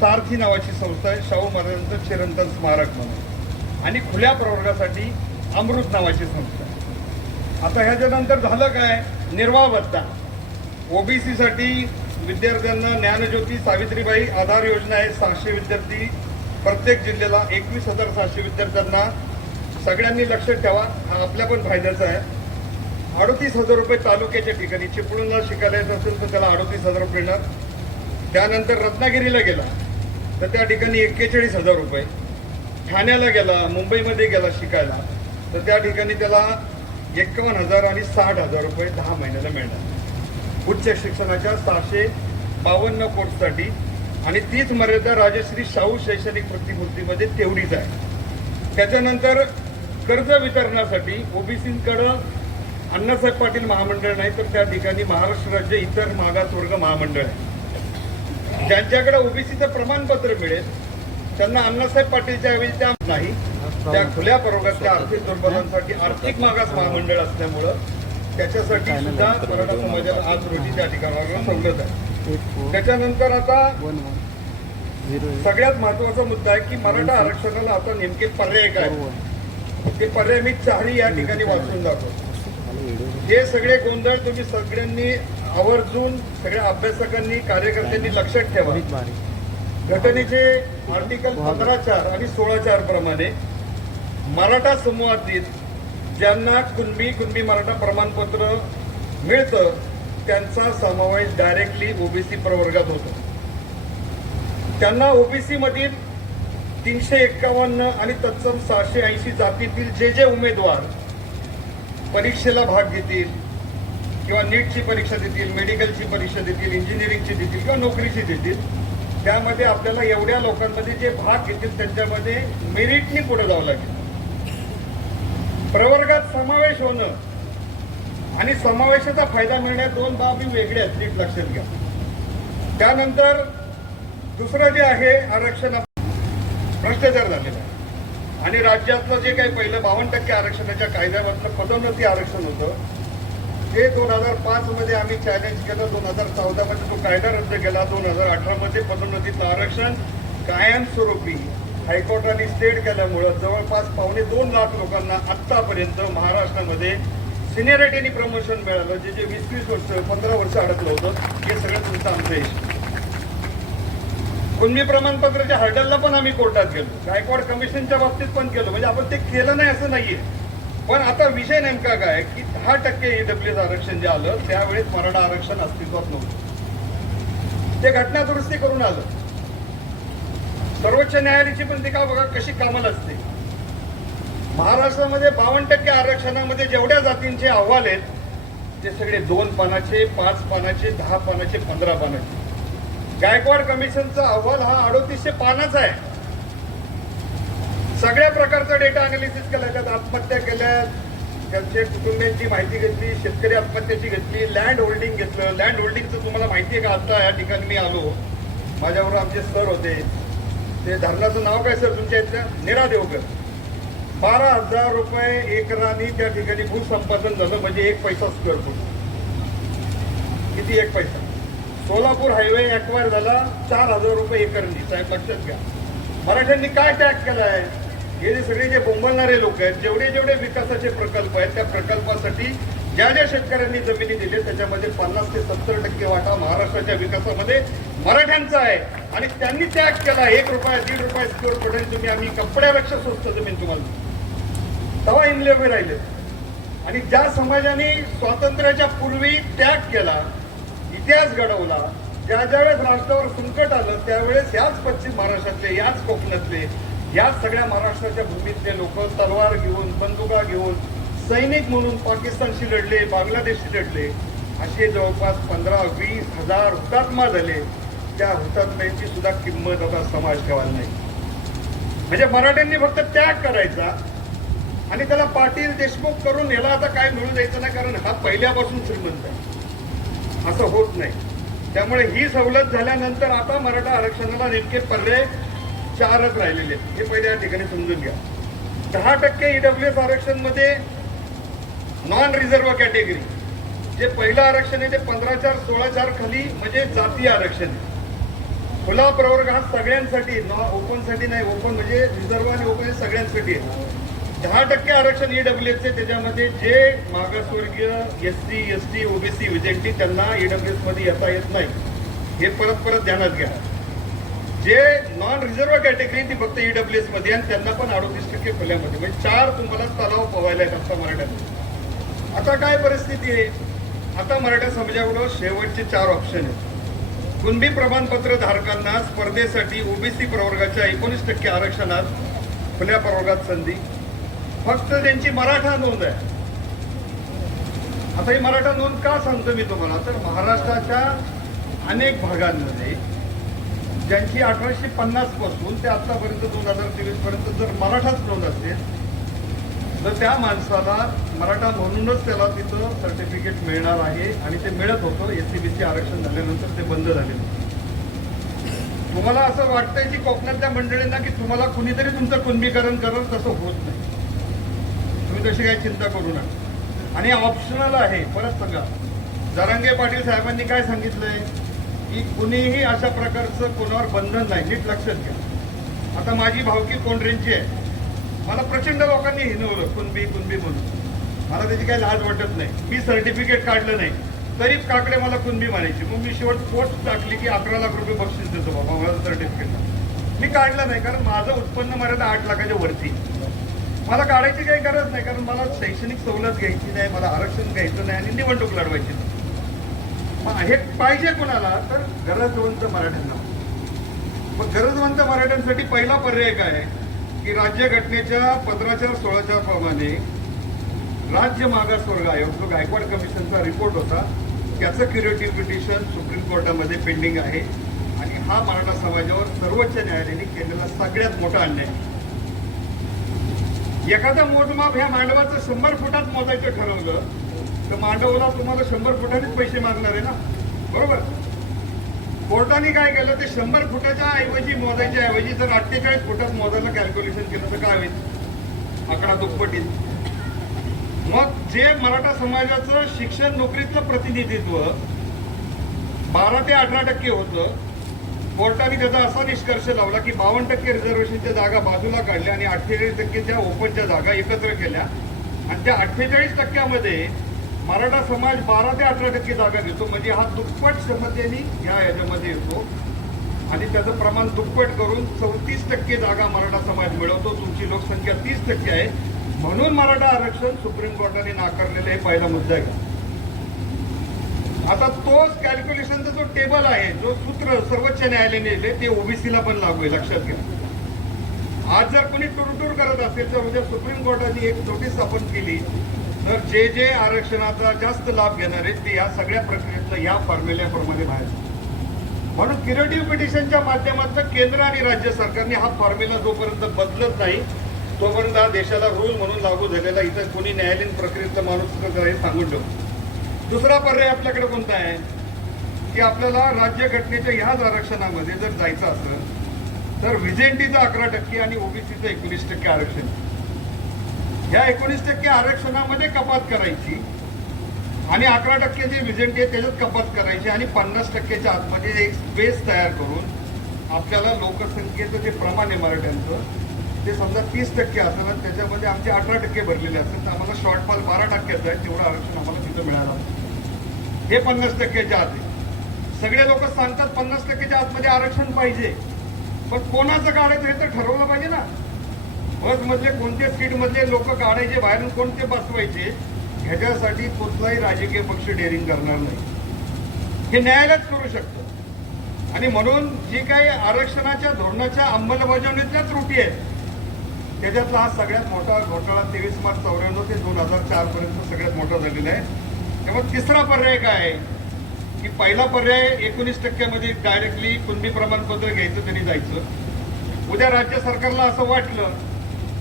सारथी नावाची संस्था आहे, शाहू महाराजांचं चिरंतन स्मारक म्हणून, आणि खुल्या प्रवर्गासाठी अमृत नावाची संस्था आहे. आता ह्याच्यानंतर झालं काय निर्वाह भत्ता. ओबीसीसाठी विद्यार्थ्यांना ज्ञानज्योती, सावित्रीबाई आधार योजना आहे. 600 विद्यार्थी प्रत्येक जिल्ह्याला, 21,700 विद्यार्थ्यांना. सगळ्यांनी लक्षात ठेवा, हा आपल्या पण फायद्याचा आहे. 38,000 रुपये तालुक्याच्या ठिकाणी. चिपळूणला शिकायला येत असेल तर त्याला 38,000 रुपये मिळणार. त्यानंतर रत्नागिरीला गेला तर त्या ठिकाणी 41,000 रुपये. ठाण्याला गेला, मुंबईमध्ये गेला शिकायला तर त्या ठिकाणी त्याला 51,000 आणि 60,000 रुपये 10 महिन्याला मिळणार. उच्च शिक्षणाच्या 652 कोर्ससाठी आणि तीच मर्यादा राजश्री शाहू शैक्षणिक प्रतिपूर्तीमध्ये तेवढीच आहे. त्याच्यानंतर कर्ज वितरणासाठी ओबीसींकडं अण्णासाहेब पाटील महामंडळ नाही, तर त्या ठिकाणी महाराष्ट्र राज्य इतर मागासवर्ग महामंडळ आहे. ज्यांच्याकडे ओबीसीचं प्रमाणपत्र मिळेल त्यांना अण्णासाहेब पाटीलच्या ऐवजी त्या नाही, त्या खुल्या प्रवर्गातल्या आर्थिक दुर्बलांसाठी आर्थिक मागास महामंडळ असल्यामुळं त्याच्यासाठी सुद्धा मराठा समाजाला आज रोजी त्या ठिकाणावर सवलत आहे. त्याच्यानंतर आता सगळ्यात महत्वाचा मुद्दा आहे की मराठा आरक्षणाला आता नेमके पर्याय काय, ते पर्याय मी चारही या ठिकाणी वाचून दाखवतो. हे सगळे गोंधळ तुम्ही सगळ्यांनी आवर्जून सगळ्या अभ्यासकांनी कार्यकर्त्यांनी लक्षात ठेवा. घटनेचे आर्टिकल 15(4) आणि 16(4) प्रमाणे मराठा समूहातील ज्यांना कुणबी मराठा प्रमाणपत्र मिळतं त्यांचा समावेश डायरेक्टली ओबीसी प्रवर्गात होतो. त्यांना ओबीसी मधील 351 आणि तत्सम 680 जातीतील जे उमेदवार परीक्षेला भाग घेतील किंवा नीटची परीक्षा देतील, मेडिकलची परीक्षा देतील, इंजिनिअरिंगची देतील किंवा नोकरीची देतील, त्यामध्ये आपल्याला एवढ्या लोकांमध्ये जे भाग घेतील त्यांच्यामध्ये मेरिटनी पुढे जावं लागेल. प्रवर्गात समावेश होणं आणि समावेशाचा फायदा मिळण्यात दोन बाबी वेगळ्या आहेत, नीट लक्षात घ्या. त्यानंतर दुसरं जे आहे आरक्षण भ्रष्टाचार झालेला आहे आणि राज्यातलं जे काही पहिलं 52% आरक्षणाच्या कायद्यामधलं पदोन्नती आरक्षण होतं ते 2005 मध्ये आम्ही चॅलेंज केलं. 2014 मध्ये तो कायदा रद्द केला. 2018 मध्ये पदोन्नतीतलं आरक्षण कायमस्वरूपी हायकोर्टाने स्टेट केल्यामुळं जवळपास 2.25 लाख लोकांना आतापर्यंत महाराष्ट्रामध्ये सिनियरिटीने प्रमोशन मिळालं. जे 20-20 वर्ष 15 वर्ष अडकलं होतं हे सगळं तुमचं आमचं यश. कुणबी प्रमाणपत्राच्या हर्डलला पण आम्ही कोर्टात गेलो, गायकवाड कमिशनच्या बाबतीत पण केलं, म्हणजे आपण ते केलं नाही असं नाहीये. पण आता विषय नेमका काय की 10% ईडब्ल्यूएस आरक्षण जे आलं त्यावेळेस मराठा आरक्षण अस्तित्वात नव्हतं. ते घटना दुरुस्ती करून आलं. सर्वोच्च न्यायालयाची पण ती का बघा कशी कामाला असते. महाराष्ट्रामध्ये 52% आरक्षणामध्ये जेवढ्या जातींचे अहवाल आहेत ते सगळे 2 पानाचे, 5 पानाचे, 10 पानाचे, 15 पानाचे. गायकवाड कमिशनचा अहवाल हा 3800 पानाचा आहे. सगळ्या प्रकारचा डेटा अनालिसिस केला, त्यात आत्महत्या केल्या, त्यांच्या कुटुंबियांची माहिती घेतली, शेतकरी आत्महत्याची घेतली, लँड होल्डिंग घेतलं. लँड होल्डिंगचं तुम्हाला माहिती आहे का? आता या ठिकाणी मी आलो, माझ्याबरोबर आमचे सर होते. ते धरणाचं नाव काय सर तुमच्या इथल्या? नेरा देवकर. 12,000 रुपये एकराने त्या ठिकाणी भूसंपादन झालं, म्हणजे 1 पैसा स्क्वेअर फूट. किती 1 पैसा? सोलापूर हायवे ऍक्वायर झाला 4,000 रुपये एकरनी. साहेब लक्षात घ्या, मराठ्यांनी काय टॅग केलाय? हे सगळे जे बोंबलणारे लोक आहेत, जेवढे विकासाचे प्रकल्प आहेत त्या प्रकल्पासाठी ज्या शेतकऱ्यांनी जमिनी दिली त्याच्यामध्ये 50 ते 70% वाटा महाराष्ट्राच्या विकासामध्ये मराठ्यांचा आहे. आणि त्यांनी टॅग केला 1 रुपया 1.5 रुपये स्क्वेअर फुटाने तुम्ही आम्ही कपड्यापेक्षा स्वस्त जमीन तुम्हाला तेव्हा इंगले उभे राहिले. आणि ज्या समाजाने स्वातंत्र्याच्या पूर्वी टॅग केला, इतिहास घडवला, ज्यावेळेस राष्ट्रावर संकट आलं त्यावेळेस याच पश्चिम महाराष्ट्रातले, याच कोकणातले, याच सगळ्या महाराष्ट्राच्या भूमीतले लोक तलवार घेऊन, बंदुका घेऊन सैनिक म्हणून पाकिस्तानशी लढले, बांगलादेशशी लढले. असे जवळपास 15-20 हजार हुतात्मा झाले. त्या हुतात्म्यांची सुद्धा किंमत आता समाज ठेवायला नाही. म्हणजे मराठ्यांनी फक्त त्याग करायचा आणि त्याला पाटील देशमुख करून याला आता काय मिळू द्यायचं नाही, कारण हा पहिल्यापासून श्रीमंत आहे. असं होत नाही. त्यामुळे ही सवलत झाल्यानंतर आता मराठा आरक्षणाला नेमके पर्याय 4च राहिलेले आहेत. हे पहिले या ठिकाणी समजून घ्या. 10% ईडब्ल्यूएस आरक्षण मध्ये नॉन रिझर्व्ह कॅटेगरी जे पहिलं आरक्षण आहे ते 15(4) 16(4) खाली म्हणजे जातीय आरक्षण आहे. खुला प्रवर्ग हा सगळ्यांसाठी, ओपन साठी नाही. ओपन म्हणजे रिझर्व्ह आणि ओपन सगळ्यांसाठी आहे. 10% आरक्षण ईडब्ल्यूएसचे, त्याच्यामध्ये जे मागासवर्गीय एससी, एसटी, ओबीसी विद्यार्थी त्यांना ईडब्ल्यूएस मध्ये येता येत नाही. हे परत ध्यानात घ्या. जे नॉन रिझर्व्ह कॅटेगरी ती फक्त ईडब्ल्यूएस मध्ये आणि त्यांना पण 38% खुल्यामध्ये, म्हणजे 4 तुम्हाला तलाव पवायला आहेत आता मराठ्यात. आता काय परिस्थिती आहे? आता मराठा समाजाकडे शेवटचे 4 ऑप्शन आहेत. कुणबी प्रमाणपत्र धारकांना स्पर्धेसाठी ओबीसी प्रवर्गाच्या 19% आरक्षणात खुल्या प्रवर्गात संधी. फक्त त्यांची मराठा नोंद आहे. आता ही मराठा नोंद का सांगतो मी तुम्हाला, तर महाराष्ट्राच्या अनेक भागांमध्ये ज्यांची 1850 पासून ते आतापर्यंत 2023 पर्यंत जर मराठाच नोंद असेल तर त्या माणसाला मराठा म्हणूनच त्याला तिथं सर्टिफिकेट मिळणार आहे आणि ते मिळत होतं. SCBC आरक्षण झाल्यानंतर ते बंद झालेलं होतं. तुम्हाला असं वाटतंय की कोकणातल्या मंडळींना की तुम्हाला कुणीतरी तुमचं कुणबीकरण करेल, तसं होत नाही. तुम्ही तशी काही चिंता करू नका. आणि ऑप्शनल आहे. परत सांगा, जरांगे पाटील साहेबांनी काय सांगितलंय की कुणीही अशा प्रकारचं कोणावर बंधन नाही. नीट लक्षात घ्या. आता माझी भावकी कोंढरेंची आहे. मला प्रचंड लोकांनी हिनवलं कुणबी म्हणून. मला त्याची काही लाज वाटत नाही. मी सर्टिफिकेट काढलं नाही तरी काकडे मला कुणबी म्हणायची. मग मी शेवट पोस्ट टाकली की 11 लाख रुपये बक्षीस देतो बाबा मला सर्टिफिकेट. मी काढलं नाही कारण माझं उत्पन्न मर्यादा 8 लाखाच्या वरती. मला काढायची काही गरज नाही कारण मला शैक्षणिक सवलत घ्यायची नाही, मला आरक्षण घ्यायचं नाही आणि निवडणूक लढवायची नाही. हे पाहिजे कोणाला, तर गरजवंत मराठ्यांना. मग गरजवंत मराठ्यांसाठी पहिला पर्याय काय आहे की राज्यघटनेच्या 15/16 प्रमाणे राज्य मागासवर्ग आयोग, जो गायकवाड कमिशनचा रिपोर्ट होता, त्याचं क्युरेटिव्ह पिटिशन सुप्रीम कोर्टामध्ये पेंडिंग आहे. आणि हा मराठा समाजावर सर्वोच्च न्यायालयाने केलेला सगळ्यात मोठा अन्याय. एखादा मोजमाप ह्या मांडवाचं 100 फुटात मोजायचं ठरवलं तर मांडवला तुम्हाला 100 फुटानेच पैसे मागणार आहे ना, बरोबर. कोर्टाने काय केलं, ते 100 फुटाच्या ऐवजी मोजायच्या ऐवजी जर 48 फुटात मोजायला कॅल्क्युलेशन केलं तर काय होईल, आकडा दुप्पटीत. मग जे मराठा समाजाचं शिक्षण नोकरीतलं प्रतिनिधित्व 12 ते 18% होतं, कोर्टाने त्याचा असा निष्कर्ष लावला की 52% रिझर्वेशनच्या जागा बाजूला काढल्या आणि 48% ओपनच्या जागा एकत्र केल्या. आणि त्या 48% मराठा समाज 12 ते 18% जागा घेतो. म्हणजे हा दुप्पट क्षमतेने या याच्यामध्ये येतो आणि त्याचं प्रमाण दुप्पट करून 34% जागा मराठा समाज मिळवतो. तुमची लोकसंख्या 30% आहे, म्हणून मराठा आरक्षण सुप्रीम कोर्टाने नाकारलेलं हे पहिला मुद्दा आहे. आता तोच कॅल्क्युलेशनचा जो टेबल आहे, जो सूत्र सर्वोच्च न्यायालयाने दिले, ते ओबीसीला पण लागू आहे, लक्षात घ्या. आज जर कोणी टुरटूर करत असेल तर उद्या सुप्रीम कोर्टाने एक नोटीस स्थापन केली तर जे आरक्षणाचा जास्त लाभ घेणार आहेत ते या सगळ्या प्रक्रियेतलं या फॉर्म्युल्याप्रमाणे बाहेर. म्हणून क्युरेटिव्ह पिटिशनच्या माध्यमातून केंद्र आणि राज्य सरकारने हा फॉर्म्युला जोपर्यंत बदलत नाही तोपर्यंत हा देशाला रूल म्हणून लागू झालेला इथं कोणी न्यायालयीन प्रक्रियेतलं माणूस हे सांगून ठेवतो. दुसरा पर्याय आपल्याकडे कोणता आहे की आपल्याला राज्यघटनेच्या ह्याच आरक्षणामध्ये जर जायचं असेल तर व्हिजेंटीचं 11% आणि ओबीसीचं 19% आरक्षण. ह्या 19% आरक्षणामध्ये कपात करायची आणि 11% जे व्हिजेंटी आहे त्याच्यात कपात करायची आणि 50%च्या आतमध्ये एक स्पेस तयार करून आपल्याला लोकसंख्येचं जे प्रमाण आहे मराठ्यांचं ते समजा 30% असेल आणि त्याच्यामध्ये आमचे 18% भरलेले असेल तर आम्हाला शॉर्टफॉल 12%चं आहे, तेवढं आरक्षण आम्हाला तिथं मिळालं. हे 50%च्या आत आहे. सगळे लोक सांगतात 50%च्या आतमध्ये आरक्षण पाहिजे, पण कोणाचं काढायचं हे तर ठरवलं पाहिजे ना. बसमधले कोणते सीटमधले लोक काढायचे, बाहेरून कोणते बसवायचे, ह्याच्यासाठी कुठलाही राजकीय पक्ष डेअरिंग करणार नाही. हे न्यायालयच करू शकतं. आणि म्हणून जी काही आरक्षणाच्या धोरणाच्या अंमलबजावणीतल्या त्रुटी आहेत त्याच्यातला हा सगळ्यात मोठा घोटाळा 23 मार्च 1994 ते 2004 पर्यंत सगळ्यात मोठा झालेला आहे. त्यामुळे तिसरा पर्याय काय आहे की पहिला पर्याय 19% मध्ये डायरेक्टली कुणबी प्रमाणपत्र घ्यायचं त्यांनी जायचं. उद्या राज्य सरकारला असं वाटलं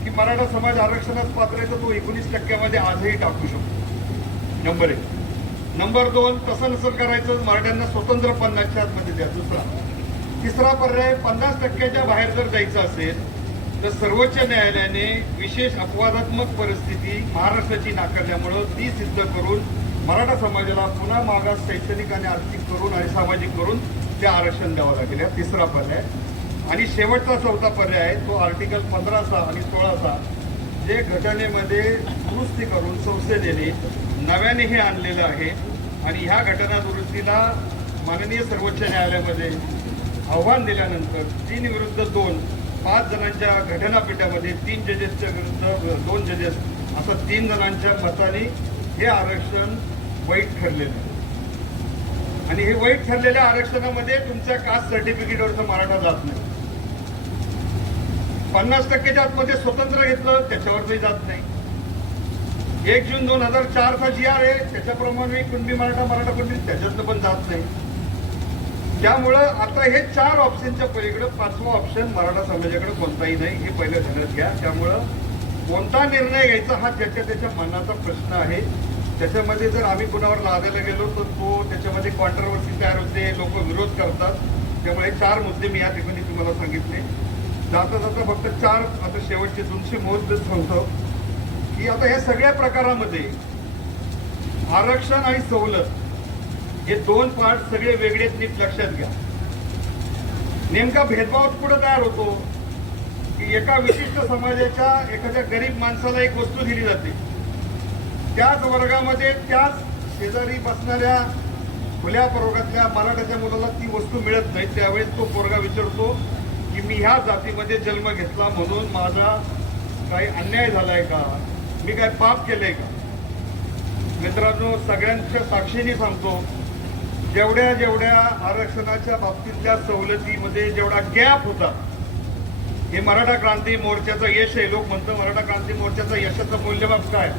की मराठा समाज आरक्षणास पात्र आहे तर तो 19% मध्ये आजही टाकू शकतो. नंबर 1. नंबर 2, तसं नसेल करायचं, मराठ्यांना स्वतंत्र 50च्या आतमध्ये द्या. तिसरा पर्याय 50%च्या बाहेर जर जायचं असेल तर सर्वोच्च न्यायालयाने विशेष अपवादात्मक परिस्थिती महाराष्ट्राची नाकारल्यामुळं ती सिद्ध करून मराठा समाजाला पुन्हा मागास शैक्षणिक आणि आर्थिक करून आणि सामाजिक करून ते आरक्षण द्यावं लागेल. हा तिसरा पर्याय. आणि शेवटचा चौथा पर्याय आहे तो आर्टिकल 15 आणि 16 जे घटनेमध्ये दुरुस्ती करून संसदेने नव्याने हे आणलेलं आहे. आणि ह्या घटना दुरुस्तीला माननीय सर्वोच्च न्यायालयामध्ये आव्हान दिल्यानंतर 3 विरुद्ध 2 5 जणांच्या घटनापीठामध्ये 3 जजेसच्या विरुद्ध 2 जजेस असं 3 जणांच्या मताने हे आरक्षण वैध ठरलेलं आहे. आणि हे वैध ठरलेल्या आरक्षणामध्ये तुमच्या कास्ट सर्टिफिकेटवरचं मराठा जात नाही. 50%च्या आतमध्ये स्वतंत्र घेतलं त्याच्यावरही जात नाही. 1 जून 2004चा जी आर आहे त्याच्याप्रमाणे कुणबी मराठा कुणबी त्याच्यातनं पण जात नाही. त्यामुळं आता हे 4 ऑप्शनच्या पलीकडे 5वा ऑप्शन मराठा समाजाकडे कोणताही नाही, हे पहिलं ध्यानात घ्या. त्यामुळं कोणता निर्णय घ्यायचा हा त्याच्या मनाचा प्रश्न आहे. त्याच्यामध्ये जर आम्ही कुणावर लादायला गेलो तर तो त्याच्यामध्ये कॉन्ट्रोवर्सी तयार होते, लोक विरोध करतात. त्यामुळे 4 मुद्दे मी या ठिकाणी तुम्हाला सांगितले. जाता जाता फक्त 4 आता शेवटचे 200 मोज सांगतो की आता या सगळ्या प्रकारामध्ये आरक्षण आणि सवलत हे 2 पार्ट सगळे वेगळे नीट लक्षात घ्या. नेमका भेदभाव कुठं तयार होतो की एका विशिष्ट समाजाच्या एखाद्या गरीब माणसाला एक वस्तू दिली जाते, त्याच वर्गामध्ये त्याच शेजारी बसणाऱ्या खुल्या प्रवर्गातल्या मराठाच्या मुलाला ती वस्तू मिळत नाही. त्यावेळेस तो पोरगा विचारतो की मी ह्या जातीमध्ये जन्म घेतला म्हणून माझा काही अन्याय झालाय का, मी काय पाप केलंय का. मित्रांनो, सगळ्यांच्या साक्षीने सांगतो, जेवढ्या आरक्षणाच्या बाबतीतल्या सवलतीमध्ये जेवढा गॅप होता, हे मराठा क्रांती मोर्चाचं यश आहे. लोक म्हणतात मराठा क्रांती मोर्चाचं यशाचं मूल्यमाप काय,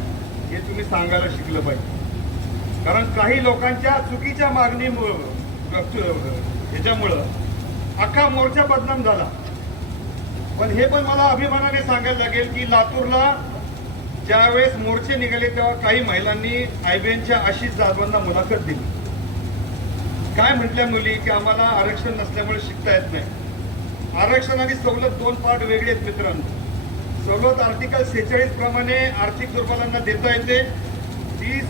हे तुम्ही सांगायला शिकलं पाहिजे. कारण काही लोकांच्या चुकीच्या मागणीमुळं ह्याच्यामुळं अख्खा मोर्चा बदनाम झाला. पण हे पण मला अभिमानाने सांगायला लागेल की लातूरला ज्यावेळेस मोर्चे निघाले तेव्हा काही महिलांनी आयबीएनच्या आशिष जाधवांना मुलाखत दिली. काय म्हटल्या मुली की आम्हाला आरक्षण नसल्यामुळे शिकता येत नाही. आरक्षण आणि सवलत 2 पार्ट वेगळे आहेत मित्रांनो. सवलत आर्टिकल 46 प्रमाणे आर्थिक दुर्बलांना देता येते, ती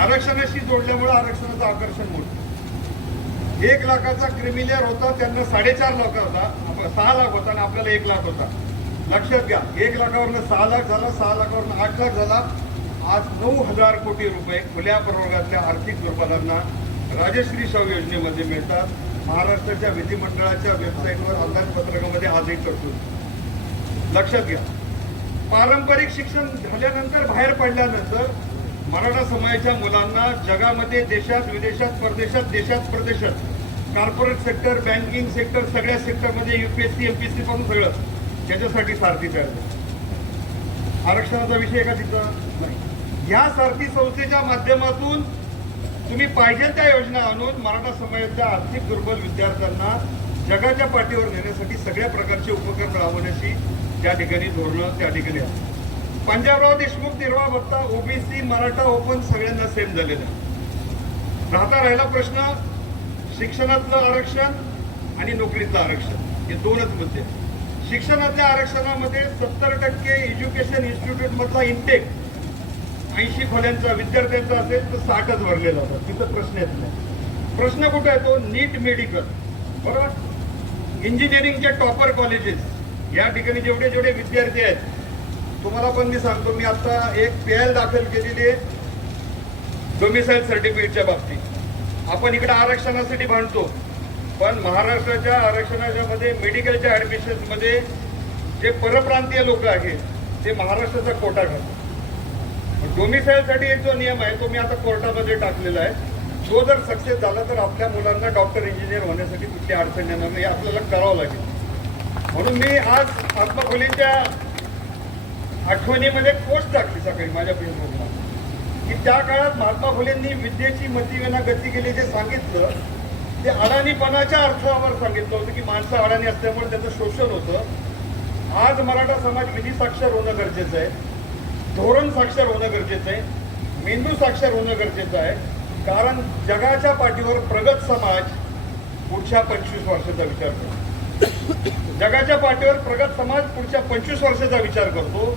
आरक्षणाशी जोडल्यामुळे आरक्षणाचं आकर्षण मोठं. 1 लाखाचा क्रिमिलेअर होता, त्यांना 4.5 लाख होता, 6 लाख होता आणि आपल्याला 1 लाख होता. लक्षात घ्या, 1 लाखावरनं 6 लाख झाला, 6 लाखावरनं 8 लाख झाला. आज 9,000 कोटी रुपये खुल्या प्रवर्गातल्या आर्थिक दुर्बलांना राजश्री शाहू योजनेमध्ये मिळतात. महाराष्ट्राच्या विधिमंडळाच्या वेबसाईटवर अंदाजपत्रकामध्ये आजही तरतूद. लक्षात घ्या, पारंपरिक शिक्षण झाल्यानंतर बाहेर पडल्यानंतर मराठा समाजाच्या मुलांना जगामध्ये देशात विदेशात परदेशात देशात परदेशात कॉर्पोरेट सेक्टर, बँकिंग सेक्टर, सगळ्या सेक्टरमध्ये UPSC MPSC पासून सगळं त्याच्यासाठी सारथी तयार झाली. आरक्षणाचा विषय का तिथं नाही. या सारथी संस्थेच्या माध्यमातून तुम्ही पाहिजे त्या योजना आणून मराठा समाजाच्या आर्थिक दुर्बल विद्यार्थ्यांना जगाच्या पाठीवर नेण्यासाठी सगळ्या प्रकारचे उपक्रम राबवण्याची त्या ठिकाणी धोरणं त्या ठिकाणी आहेत. पंजाबराव देशमुख निर्वाह भत्ता OBC मराठा ओपन सगळ्यांना सेम झालेला. राहिला प्रश्न शिक्षणातलं आरक्षण आणि नोकरीतलं आरक्षण, हे 2च मुद्दे. शिक्षणातल्या आरक्षणामध्ये 70% एज्युकेशन इन्स्टिट्यूट मधला इंटेक 80 खोल्यांचा विद्यार्थ्यांचा असेल तर 60च भरलेला होता. तिथं प्रश्न येत नाही. प्रश्न कुठे येतो, नीट मेडिकल, बरोबर. इंजिनिअरिंगच्या टॉपर कॉलेजेस, या ठिकाणी जेवढे विद्यार्थी आहेत, तुम्हाला पण मी सांगतो, मी आता एक PL दाखल केलेली आहे डोमिसाईल सर्टिफिकेटच्या बाबतीत. आपण इकडे आरक्षणासाठी भांडतो, पण महाराष्ट्राच्या आरक्षणाच्या मध्ये मेडिकलच्या ऍडमिशन मध्ये जे परप्रांतीय लोक आहेत ते महाराष्ट्राचा कोटा घालतात. डोमिसाईलसाठी एक जो नियम आहे तो मी आता कोर्टामध्ये टाकलेला आहे. तो जर सक्सेस झाला तर आपल्या मुलांना डॉक्टर इंजिनियर होण्यासाठी कुठली अडचण येणार नाही, आपल्याला करावं लागेल. म्हणून मी आज महात्मा फुलेंच्या आठवणीमध्ये पोस्ट टाकली सकाळी माझ्या फेसबुकला की त्या काळात महात्मा फुलेंनी विद्येची मतीविना गती केली. जे सांगितलं ते अडाणीपणाच्या अर्थावर सांगितलं होतं की माणसं अडाणी असल्यामुळे त्याचं शोषण होतं. आज मराठा समाज विधी साक्षर होणं गरजेचं आहे, धोरण साक्षर होणं गरजेचं आहे, मेंदू साक्षर होणं गरजेचं आहे. कारण जगाच्या पाठीवर प्रगत समाज पुढच्या 25 वर्षाचा विचार करतो. जगाच्या पाठीवर प्रगत समाज पुढच्या 25 वर्षाचा विचार करतो.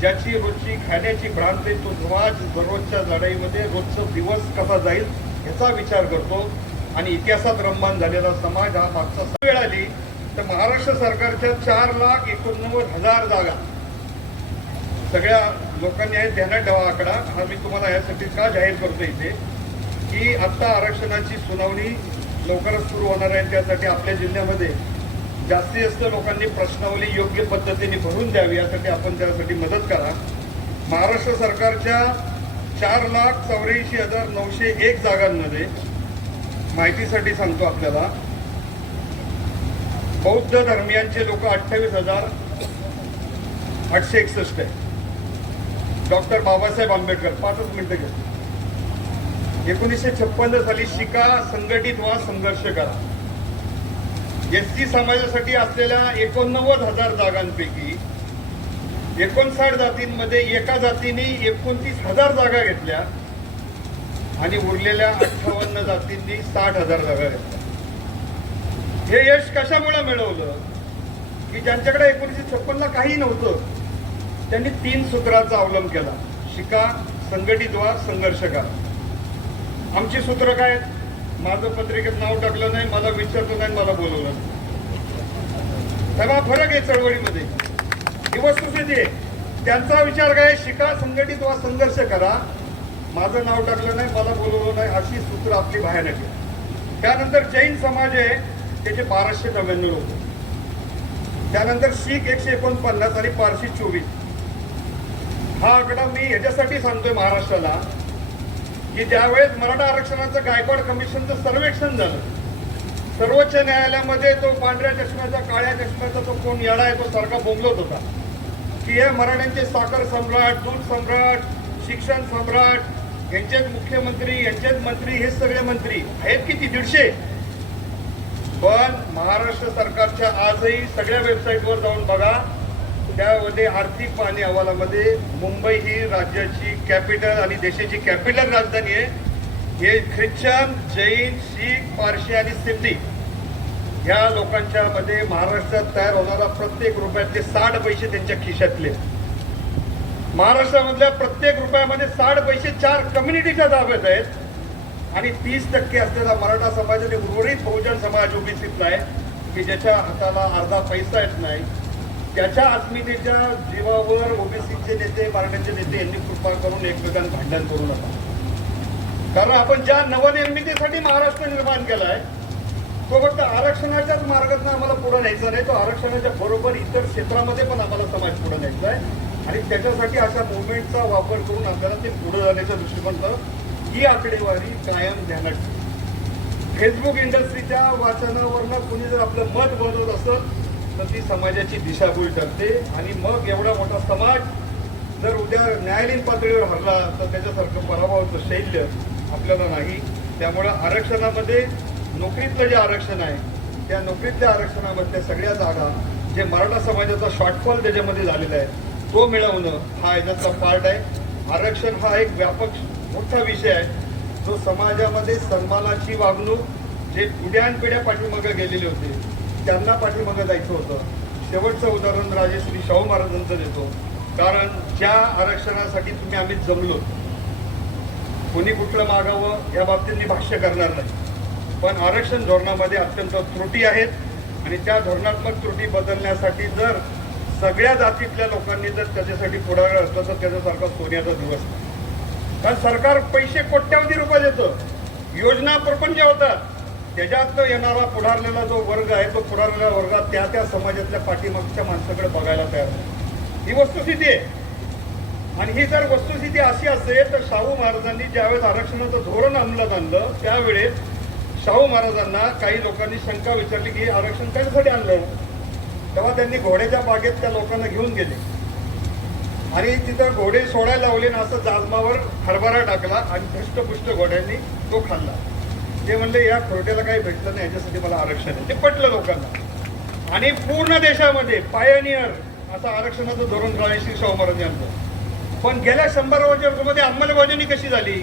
ज्याची रोजची खाण्याची भ्रांत आहे तो दररोजच्या लढाईमध्ये रोजचा दिवस कसा जाईल याचा विचार करतो. आणि इतिहासात रममान झालेला समाज हा मागचा वेळ आली तर महाराष्ट्र सरकारच्या 4,89,000 जागा सगळ्या लोकांनी आहे ध्यानात ठेवा आकडा हा. मी तुम्हाला यासाठी का जाहीर करतो इथे की आता आरक्षणाची सुनावणी लवकरच सुरू होणार आहे. त्यासाठी आपल्या जिल्ह्यामध्ये जास्तीत जास्त लोकांनी प्रश्नावली योग्य पद्धतीने भरून द्यावी, यासाठी आपण त्यासाठी मदत करा. महाराष्ट्र सरकारच्या 4,84,901 जागांमध्ये माहितीसाठी सांगतो आपल्याला, बौद्ध धर्मियांचे लोक 28,861 आहे, डॉक्टर बाबासाहेब आंबेडकर 5च मिनिटं घेतो. 1956 साली शिका, संघटित व्हा, संघर्ष करा. एसटी समाजासाठी असलेल्या 89,000 जागांपैकी 59 जातींमध्ये एका जातीने 29,000 जागा घेतल्या आणि उरलेल्या 58 जातींनी 60,000 जागा घेतल्या. हे यश कशामुळे मिळवलं की ज्यांच्याकडे 1956ला काही नव्हतं त्यांनी 3 सूत्राचा अवलंब केला. शिका, संघटित व्हा, संघर्ष करा. आमची सूत्र काय आहेत? माझं पत्रिकेत नाव टाकलं नाही, मला विचारलं नाही, मला बोलवलं नाही. तेव्हा फरक आहे चळवळीमध्ये. ही वस्तुस्थिती आहे. त्यांचा विचार काय? शिका, संघटित व्हा, संघर्ष करा. माझं नाव टाकलं नाही, मला बोलवलं नाही, अशी सूत्र आपली भयानक आहे. त्यानंतर जैन समाज आहे, त्याचे 1299 लोक. त्यानंतर शीख 149 आणि पारशी 24. हा आकडा मी ह्याच्यासाठी सांगतोय महाराष्ट्राला की ज्यावेळेस मराठा आरक्षणाचं गायकवाड कमिशनचं सर्वेक्षण झालं, सर्वोच्च न्यायालयामध्ये तो पांढऱ्या चष्म्याचा, काळ्या चष्म्याचा तो कोण येडा आहे तो सारखा बोंबलत होता की हे मराठ्यांचे साखर सम्राट, दूध सम्राट, शिक्षण सम्राट, यांचेच मुख्यमंत्री, यांचेच मंत्री, हे सगळे मंत्री आहेत किती? 150. पण महाराष्ट्र सरकारच्या आजही सगळ्या वेबसाईटवर जाऊन बघा, त्यामध्ये आर्थिक पाहणी अहवालामध्ये मुंबई ही राज्याची कॅपिटल आणि देशाची कॅपिटल राजधानी आहे. हे ख्रिश्चन, जैन, शीख, पारशी आणि सिंधी या लोकांच्या मध्ये महाराष्ट्रात तयार होणारा प्रत्येक रुपयातले 60 पैसे त्यांच्या खिशातले. महाराष्ट्रामधल्या प्रत्येक रुपयामध्ये 60 पैसे 4 कम्युनिटीच्या ताब्यात आहेत आणि 30% असलेला मराठा समाज आणि उर्वरित बहुजन समाज ओबीसीतला आहे की ज्याच्या हाताला अर्धा पैसा येत नाही. त्याच्या अस्मितेच्या जीवावर ओबीसीचे नेते, मराठ्यांचे नेते यांनी कृपा करून एकमेकांना भांडण करू नका. कारण आपण ज्या नवनिर्मितीसाठी महाराष्ट्र निर्माण केलाय तो फक्त आरक्षणाच्याच मार्गातून आम्हाला पुढे न्यायचा नाही, तो आरक्षणाच्या बरोबर इतर क्षेत्रामध्ये पण आम्हाला समाज पुढे न्यायचा आहे आणि त्याच्यासाठी अशा मुवमेंटचा वापर करून आपल्याला ते पुढे जाण्याच्या दृष्टिकोनातून ही आकडेवारी कायम ध्यानात ठेवा. फेसबुक इंडस्ट्रीच्या वाचनावरनं कुणी जर आपलं मत बनवत असेल तर ती समाजाची दिशाभूल ठरते आणि मग एवढा मोठा समाज जर उद्या न्यायालयीन पातळीवर हरला तर त्याच्यासारखं पराभवाचं शैल्य आपल्याला नाही. त्यामुळे आरक्षणामध्ये नोकरीतलं जे आरक्षण आहे त्या नोकरीतल्या आरक्षणामधल्या सगळ्या जागा जे मराठा समाजाचा शॉर्टफॉल त्याच्यामध्ये झालेला आहे तो मिळवणं हा याच्यातला पार्ट आहे. आरक्षण हा एक व्यापक मोठा विषय आहे जो समाजामध्ये सन्मानाची वागणूक, जे पिढ्यानपिढ्या पाठीमागे गेलेले होते त्यांना पाठीमागे जायचं होतं. शेवटचं उदाहरण राजेश्री शाहू महाराजांचं देतो. कारण ज्या आरक्षणासाठी तुम्ही आम्ही जमलो, कोणी कुठलं मागावं या बाबतीत मी भाष्य करणार नाही, पण आरक्षण धोरणामध्ये अत्यंत त्रुटी आहेत आणि त्या धोरणात्मक त्रुटी बदलण्यासाठी जर सगळ्या जातीतल्या लोकांनी जर त्याच्यासाठी पुढाकार असलं तर त्याच्यासारखा सोन्याचा दिवस नाही. कारण सरकार पैसे कोट्यावधी रुपये देतं, योजना प्रपंच होतात, त्याच्यात येणारा पुढारलेला जो वर्ग आहे तो पुढारलेला वर्गात त्या त्या समाजातल्या पाठीमागच्या माणसाकडे बघायला तयार नाही. ही वस्तुस्थिती आहे. आणि ही जर वस्तुस्थिती अशी असेल तर शाहू महाराजांनी ज्यावेळेस आरक्षणाचं धोरण अंमलात आणलं त्यावेळेस शाहू महाराजांना काही लोकांनी शंका विचारली की हे आरक्षण कशासाठी आणलं. तेव्हा त्यांनी घोड्याच्या बागेत त्या लोकांना घेऊन गेले आणि तिथं घोडे सोडायला लावले ना असं जाजमावर हरभरा टाकला आणि धष्टपुष्ट घोड्यांनी तो खाल्ला. ते म्हणले या खोट्याला काही भेटलं नाही, याच्यासाठी मला आरक्षण आहे. ते पटलं लोकांना आणि पूर्ण देशामध्ये पायनियर असं आरक्षणाचं धोरण राजश्री शाहू महाराज यांचं. पण गेल्या 100 वर्षांमध्ये अंमलबजावणी कशी झाली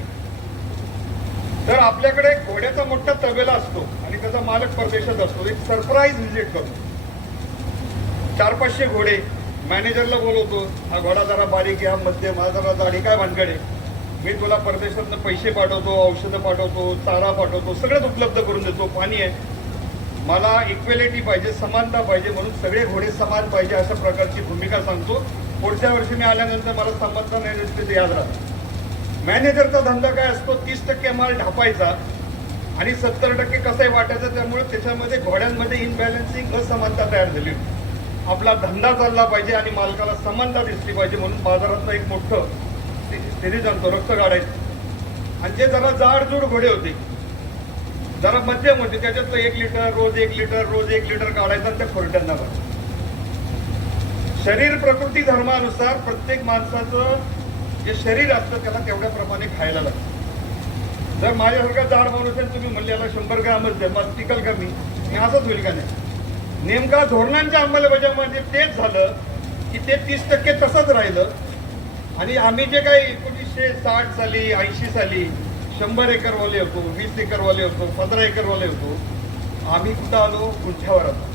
तर आपल्याकडे घोड्याचा मोठा तबेला असतो आणि त्याचा मालक परदेशात असतो. एक सरप्राईज व्हिजिट करतो, 400-500 घोडे, मॅनेजरला बोलवतो, हा घोडा जरा बारीक आहे, हा मध्यम, हा जरा जाडी, काय भानगड आहे, मी तुला परदेशातनं पैसे पाठवतो, औषधं पाठवतो, चारा पाठवतो, सगळंच उपलब्ध करून देतो, पाणी आहे, मला इक्वेलिटी पाहिजे, समानता पाहिजे, म्हणून सगळे घोडे समान पाहिजे अशा प्रकारची भूमिका सांगतो. पुढच्या वर्षी मी आल्यानंतर मला समानता नाही दिसते ते याद राहतं. मॅनेजरचा धंदा काय असतो, 30% माल ढापायचा आणि 70% कसाही वाटायचा. त्यामुळे त्याच्यामध्ये घोड्यांमध्ये इनबॅलन्सिंग, असमानता तयार झाली. आपला धंदा चालला पाहिजे आणि मालकाला समानता दिसली पाहिजे म्हणून बाजारातलं एक मोठं सिरीज आणतो रक्त काढायचं. आणि जे जरा जाडजूड घोडे होते, जरा मध्यम होते, त्याच्यातलं 1 लिटर रोज 1 लिटर रोज 1 लिटर काढायचं आणि त्या खोरट्यांना शरीर प्रकृती धर्मानुसार प्रत्येक माणसाचं जे शरीर असतं त्याला तेवढ्या प्रमाणे खायला लागतं. जर माझ्यासारखा जाड माणूस आहे तुम्ही म्हणले याला 100 ग्रामच द्या, मला टिकल का मी असंच होईल का नाही. नेमका धोरणांच्या अंमलबजावणीमध्ये तेच झालं की ते 30% तसंच राहिलं. आणि आम्ही जे काही 1960 साली 80 साली 100 एकरवाले होतो, 20 एकरवाले होतो, 15 एकरवाले होतो, आम्ही कुठं आलो, गुंठ्यावर आलो.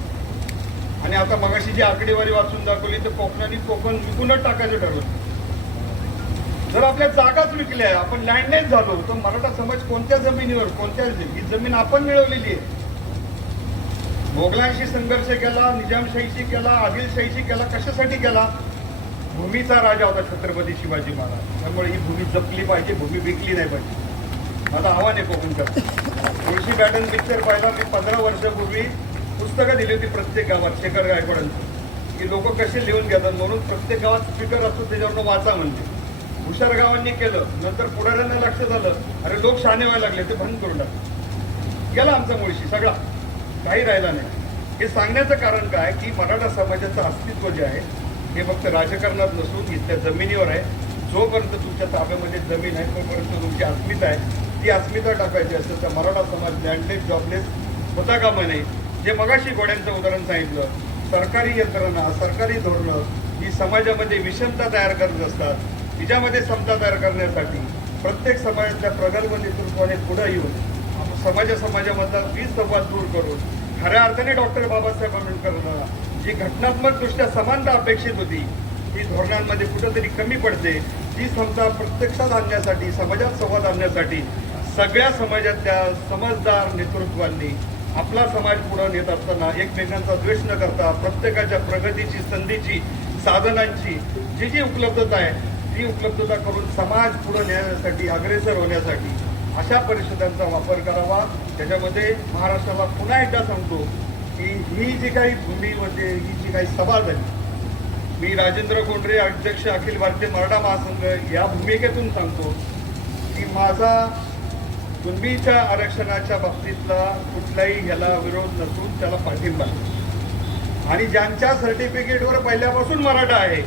आणि आता मगाशी जी आकडेवारी वाचून दाखवली तर कोकण विकूनच टाकायचं ठरवलं. जर आपल्या जागाच विकल्या, आपण लँडलाईन झालो, तर मराठा समाज कोणत्या जमिनीवर, ही जमीन आपण मिळवलेली आहे. मोगलांशी संघर्ष केला, निजामशाहीशी केला, आदिलशाहीशी केला, कशासाठी केला? भूमीचा राजा होता छत्रपती शिवाजी महाराज. त्यामुळे ही भूमी जपली पाहिजे, भूमी विकली नाही पाहिजे. माझं आव्हान आहे कोकणकर. तुळशी पॅटर्न पिक्चर पाहिला मी 15 वर्षापूर्वी. पुस्तकं दिली होती प्रत्येक गावात शेखर गायकवाडांची, की लोक कसे लिहून घेतात म्हणून. प्रत्येक गावात स्पीकर असतो, त्याच्यावरनं वाचा म्हणजे. हुशार गावांनी केलं, नंतर पुढाऱ्यांना लक्ष झालं, अरे लोक शहाणे व्हायला लागले, ते बंद करून टाकलं. गेला आमचा मुळशी सगळा, काही राहिला नाही. हे सांगण्याचं कारण काय की मराठा समाजाचं अस्तित्व जे आहे हे फक्त राजकारणात नसून इथल्या जमिनीवर आहे. जोपर्यंत तुमच्या ताब्यामध्ये जमीन आहे तोपर्यंत तुमची अस्मिता आहे. ती अस्मिता टाकायची असतं तर मराठा समाज लँडलेस जॉबलेस होता कामा नये. जे मगाशी घोड्यांचं उदाहरण सांगितलं, सरकारी यंत्रणा, सरकारी धोरणं ही समाजामध्ये विषमता तयार करत असतात. तिच्यामध्ये समता तयार करण्यासाठी प्रत्येक समाजातल्या प्रगल्भ नेतृत्वाने पुढे येऊन समाजामधला विसंवाद दूर करून खऱ्या अर्थाने डॉक्टर बाबासाहेब आंबेडकरांना जी घटनात्मकदृष्ट्या समानता अपेक्षित होती ती धोरणांमध्ये कुठेतरी कमी पडते. ती समता प्रत्यक्षात आणण्यासाठी, समाजात संवाद आणण्यासाठी सगळ्या समाजातल्या समजदार नेतृत्वांनी आपला समाज पुढे नेत असताना एकमेकांचा द्वेष न करता प्रत्येकाच्या प्रगतीची, संधीची, साधनांची जी उपलब्धता आहे ती उपलब्धता करून समाज पुढे नेण्यासाठी, अग्रेसर होण्यासाठी अशा परिषदांचा वापर करावा. त्याच्यामध्ये महाराष्ट्राला पुन्हा एकदा सांगतो की ही जी काही भूमीमध्ये ही जी काही सभा झाली, मी राजेंद्र कोंढरे, अध्यक्ष अखिल भारतीय मराठा महासंघ, या भूमिकेतून सांगतो की माझा कुणबीच्या आरक्षणाच्या बाबतीतला कुठलाही ह्याला विरोध नसून त्याला पाठिंबा. आणि ज्यांच्या सर्टिफिकेटवर पहिल्यापासून मराठा आहे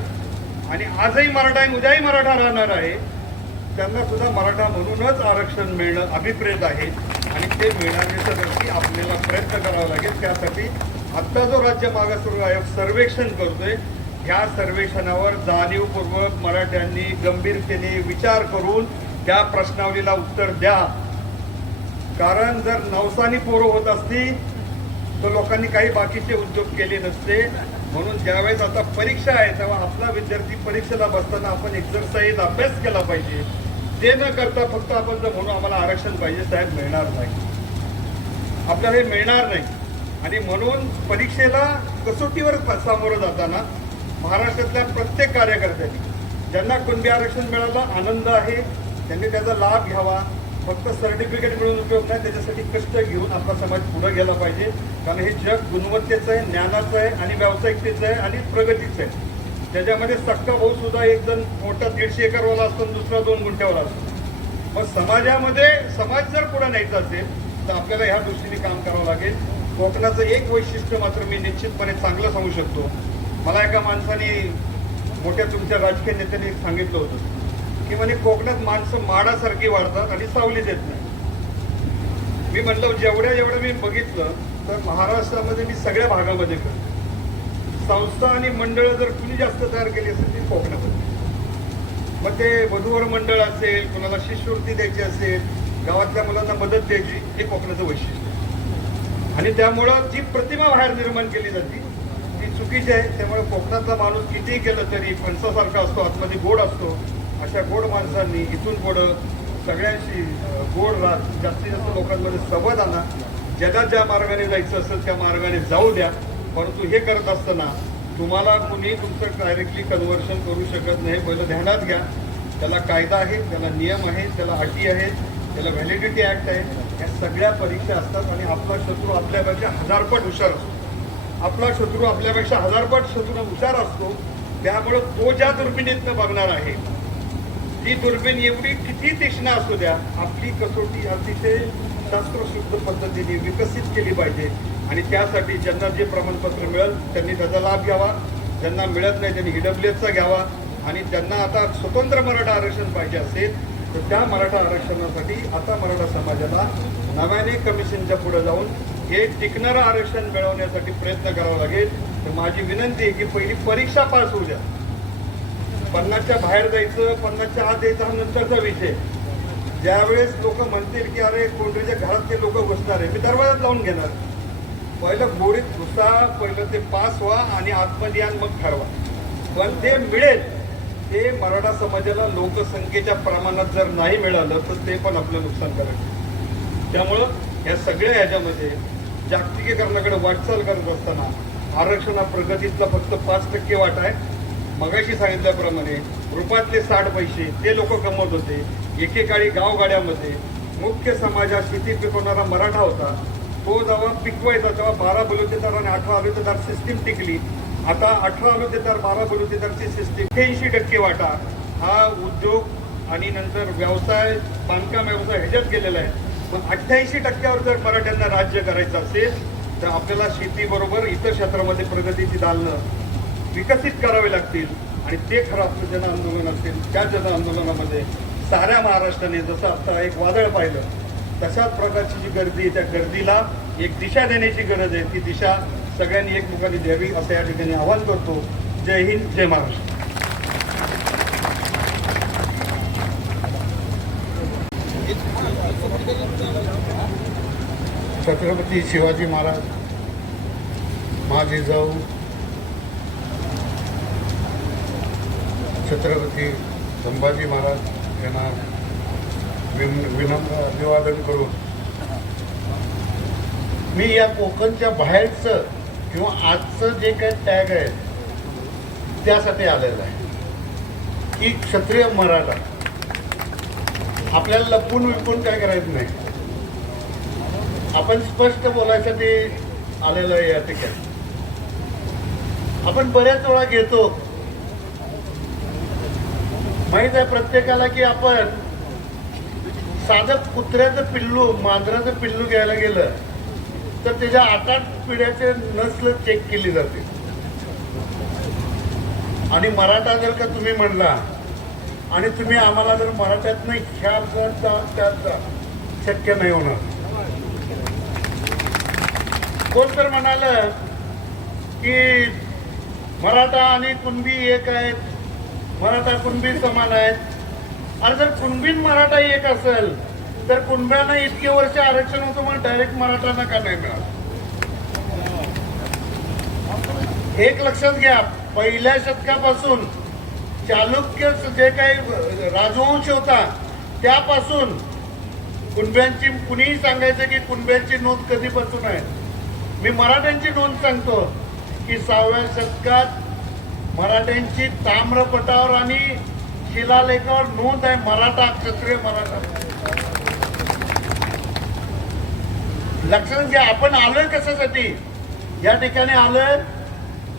आणि आजही मराठा आहे, उद्याही मराठा राहणार आहे, त्यांना सुद्धा मराठा म्हणूनच आरक्षण मिळणं अभिप्रेत आहे. आणि ते मिळण्यासाठी आपल्याला प्रयत्न करावा लागेल. त्यासाठी आत्ता जो राज्य मागासवर्ग आयोग सर्वेक्षण करतोय, ह्या सर्वेक्षणावर जाणीवपूर्वक मराठ्यांनी गंभीरतेने विचार करून त्या प्रश्नावलीला उत्तर द्या. कारण जर नवसानी पोरं होत असती तर लोकांनी काही बाकीचे उद्योग केले नसते. म्हणून ज्यावेळेस आता परीक्षा आहे तेव्हा आपला विद्यार्थी परीक्षेला बसताना आपण एक्झरसाईज अभ्यास केला पाहिजे. ते न करता फक्त आपण जर म्हणून आम्हाला आरक्षण पाहिजे, साहेब मिळणार नाही, आपल्याला हे मिळणार नाही. आणि म्हणून परीक्षेला कसोटीवर सामोरं जाताना महाराष्ट्रातल्या प्रत्येक कार्यकर्त्यांनी ज्यांना कुणबी आरक्षण मिळालं आनंद आहे, त्यांनी त्याचा लाभ घ्यावा. फक्त सर्टिफिकेट मिळून उपयोग नाही, त्याच्यासाठी कष्ट घेऊन आपला समाज पुढे गेला पाहिजे. कारण हे जग गुणवत्तेचं आहे, ज्ञानाचं आहे आणि व्यावसायिकतेचं आहे आणि प्रगतीचं आहे. त्याच्यामध्ये सक्का भाऊ सुद्धा एक जण मोठा 150 एकरवाला असतो, दुसरा 2 गुंठ्यावाला असतो. मग समाजामध्ये समाज जर पुढे न्यायचा असेल तर आपल्याला ह्या दृष्टीने काम करावं लागेल. कोकणाचं एक वैशिष्ट्य मात्र मी निश्चितपणे चांगलं सांगू शकतो. मला एका माणसाने, मोठ्या तुमच्या राजकीय नेत्याने सांगितलं होतं की म्हणे कोकणात माणसं माडासारखी वाढतात आणि सावली देत नाही. मी म्हटलं जेवढं मी बघितलं तर महाराष्ट्रामध्ये मी सगळ्या भागामध्ये करतो. संस्था आणि मंडळं जर कुणी जास्त तयार केली असेल ती कोकणामध्ये. मग ते वधूवर मंडळ असेल, कोणाला शिष्यवृत्ती द्यायची असेल, गावातल्या मुलांना मदत द्यायची, हे कोकणाचं वैशिष्ट्य. आणि त्यामुळं जी प्रतिमा बाहेर निर्माण केली जाते ती चुकीची आहे. त्यामुळे कोकणातला माणूस कितीही केलं तरी फणसासारखा असतो, आतमध्ये गोड असतो. अशा गोड माणसांनी इथून पुढं सगळ्यांशी गोड राहत जास्तीत जास्त लोकांमध्ये संवाद आणा. ज्याला ज्या मार्गाने जायचं असेल त्या मार्गाने जाऊ द्या. परंतु हे करत असताना तुम्हाला कुणी तुमचं डायरेक्टली कन्व्हर्शन करू शकत नाही. पहिलं ध्यानात घ्या, त्याला कायदा आहे, त्याला नियम आहे, त्याला अटी आहेत, त्याला व्हॅलिडिटी ॲक्ट आहे. या सगळ्या परीक्षा असतात आणि आपला शत्रू आपल्यापेक्षा 1000 पट हुशार असतो. आपला शत्रू आपल्यापेक्षा 1000 पट शत्रू हुशार असतो. त्यामुळं तो ज्या दुर्बिणीतनं बघणार आहे ती दुर्बीण एवढी किती तीक्ष्ण असू द्या, आपली कसोटी अतिशय शास्त्रशुद्ध पद्धतीने विकसित केली पाहिजे. आणि त्यासाठी ज्यांना जे प्रमाणपत्र मिळेल त्यांनी त्याचा लाभ घ्यावा, ज्यांना मिळत नाही त्यांनी EWSचा घ्यावा. आणि त्यांना आता स्वतंत्र मराठा आरक्षण पाहिजे असेल तर त्या मराठा आरक्षणासाठी आता मराठा समाजाला नव्याने कमिशनच्या पुढे जाऊन हे टिकणारं आरक्षण मिळवण्यासाठी प्रयत्न करावा लागेल. तर माझी विनंती आहे की पहिली परीक्षा पास होऊ द्या. 50च्या बाहेर जायचं, 50च्या आत द्यायचं हा नंतरचा विषय. ज्यावेळेस लोक म्हणतील की अरे कोंढरीच्या घरातले लोक घुसणार आहे, मी दरवाजात लावून घेणार. पहिलं गोडीत घुसा, पहिलं ते पास व्हा आणि आतमध्ये या मग ठरवा. पण ते मिळेल ते मराठा समाजाला लोकसंख्येच्या प्रमाणात जर नाही मिळालं तर ते पण आपलं नुकसान करेल. त्यामुळं या सगळ्या ह्याच्यामध्ये जागतिकीकरणाकडे वाटचाल करत असताना आरक्षणा प्रगतीतला फक्त 5% वाटा आहे. मगाशी सांगितल्याप्रमाणे रुपयातले 60 पैसे ते लोक कमवत होते. एकेकाळी गावगाड्यामध्ये मुख्य समाजात शेती पिकवणारा मराठा होता. तो जेव्हा पिकवायचा तेव्हा 12 बलुतेदार आणि 18 बलुतेदार सिस्टीम टिकली. आता 18 बलुतेदार 12 बलुतेदारची सिस्टीम 80% वाटा हा उद्योग आणि नंतर व्यवसाय, बांधकाम व्यवसाय ह्याच्यात गेलेला आहे. पण 88% जर मराठ्यांना राज्य करायचं असेल तर आपल्याला शेतीबरोबर इतर क्षेत्रामध्ये प्रगतीची दालनं विकसित करावे लागतील. आणि ते खरं आपलं जन आंदोलन असेल. त्या जन आंदोलनामध्ये साऱ्या महाराष्ट्राने जसं आता एक वादळ पाहिलं तशाच प्रकारची जी गर्दी आहे त्या गर्दीला एक दिशा देण्याची गरज आहे. ती दिशा सगळ्यांनी एकमेकांनी द्यावी असं या ठिकाणी आवाहन करतो. जय हिंद, जय महाराष्ट्र. छत्रपती शिवाजी महाराज, माझे जाऊ छत्रपती संभाजी महाराज यांना विनम्र अभिवादन करून मी या कोकणच्या बाहेरचं किंवा आजचं जे काही टॅग आहे त्यासाठी आलेलं आहे की क्षत्रिय मराठा आपल्याला लपून विपून काय करायचं नाही. आपण स्पष्ट बोलायसाठी आलेलो आहे. या ठिकाणी आपण बऱ्याच वेळा घेतो, माहीत आहे प्रत्येकाला की आपण साधं कुत्र्याचं पिल्लू, मांजराचं पिल्लू घ्यायला गेलं तर त्याच्या 8-8 पिढ्याचे नस्ल चेक केली जाते. आणि मराठा जर का तुम्ही म्हणला आणि तुम्ही आम्हाला जर मराठ्यात नाही ह्यात जा शक्य नाही होणार. कोण तर म्हणालं की मराठा आणि कुणबी एक आहेत, मराठा कुणबी समान आहेत. अरे जर कुणबी मराठा एक असेल तर कुणब्यांना इतके वर्ष आरक्षण होतं मग डायरेक्ट मराठ्यांना का नाही मिळालं? एक लक्षात घ्या, पहिल्या शतकापासून चालुक्य जे काही राजवंश होता त्यापासून कुणब्यांची, कुणीही सांगायचं की कुणब्यांची नोंद कधीपासून आहे. मी मराठ्यांची नोंद सांगतो की 6व्या शतकात मराठ्यांची ताम्रपटावर आणि शिलालेखावर नोंद आहे मराठा, क्षत्रिय मराठा. लक्षात घ्या, आपण आलोय कशासाठी? या ठिकाणी आलोय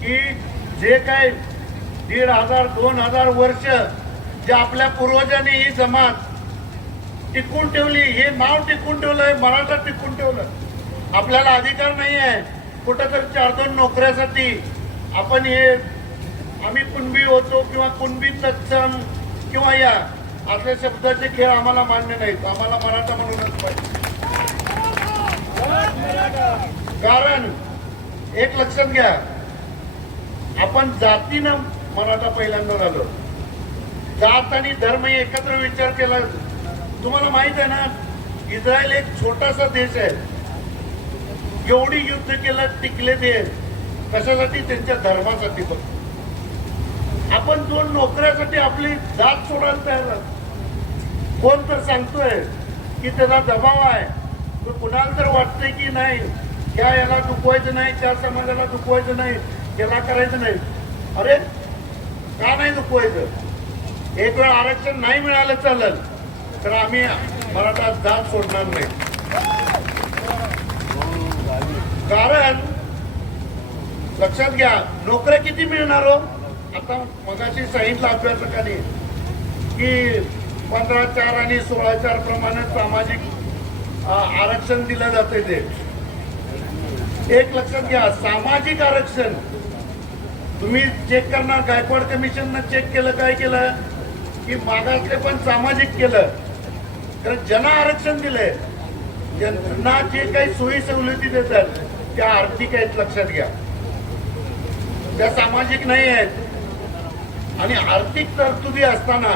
की जे काय 1500-2000 वर्ष जे आपल्या पूर्वजांनी ही जमात टिकून ठेवली, हे नाव टिकून ठेवलंय, मराठा टिकून ठेवलं. आपल्याला अधिकार नाही आहे कुठं तर 4-2 नोकऱ्यासाठी आपण हे आम्ही कुणबी होतो किंवा कुणबी तत्सम किंवा या असल्या शब्दाचे खेळ आम्हाला मान्य नाहीत. आम्हाला मराठा म्हणूनच पाहिजे. कारण एक लक्षात घ्या, आपण जातीनं मराठा पहिल्यांदा झालो. जात आणि धर्म एकत्र विचार केला. तुम्हाला माहित आहे ना, इस्रायल एक छोटासा देश आहे. एवढी युद्ध केलं, टिकले ते कशासाठी? त्यांच्या धर्मासाठी. पण आपण 2 नोकऱ्यासाठी आपली जात सोडायला तयार आहोत. कोण तर सांगतोय की त्याचा दबाव आहे, तो कुणाला तर वाटतंय की नाही याला दुखवायचं नाही, त्या समाजाला दुखवायचं नाही, याला करायचं नाही. अरे का नाही दुखवायचं? एक वेळ आरक्षण नाही मिळालं चालेल तर आम्ही मराठा जात सोडणार नाही. कारण लक्षात घ्या, नोकऱ्या किती मिळणार हो? आता मगाशी सांगितलं अभ्यासकाने की 15-4 आणि 16-4 प्रमाणे सामाजिक आरक्षण दिलं जाते. ते एक लक्षात घ्या, सामाजिक आरक्षण तुम्ही चेक करणार, गायकवाड कमिशननं चेक केलं, काय केलं की मागासले पण सामाजिक केलं. कारण ज्यांना आरक्षण दिलंय त्यांना जे काही सोयी सवलती देतात त्या आर्थिक आहेत, लक्षात घ्या, त्या सामाजिक नाही आहेत. आणि आर्थिक तरतुदी असताना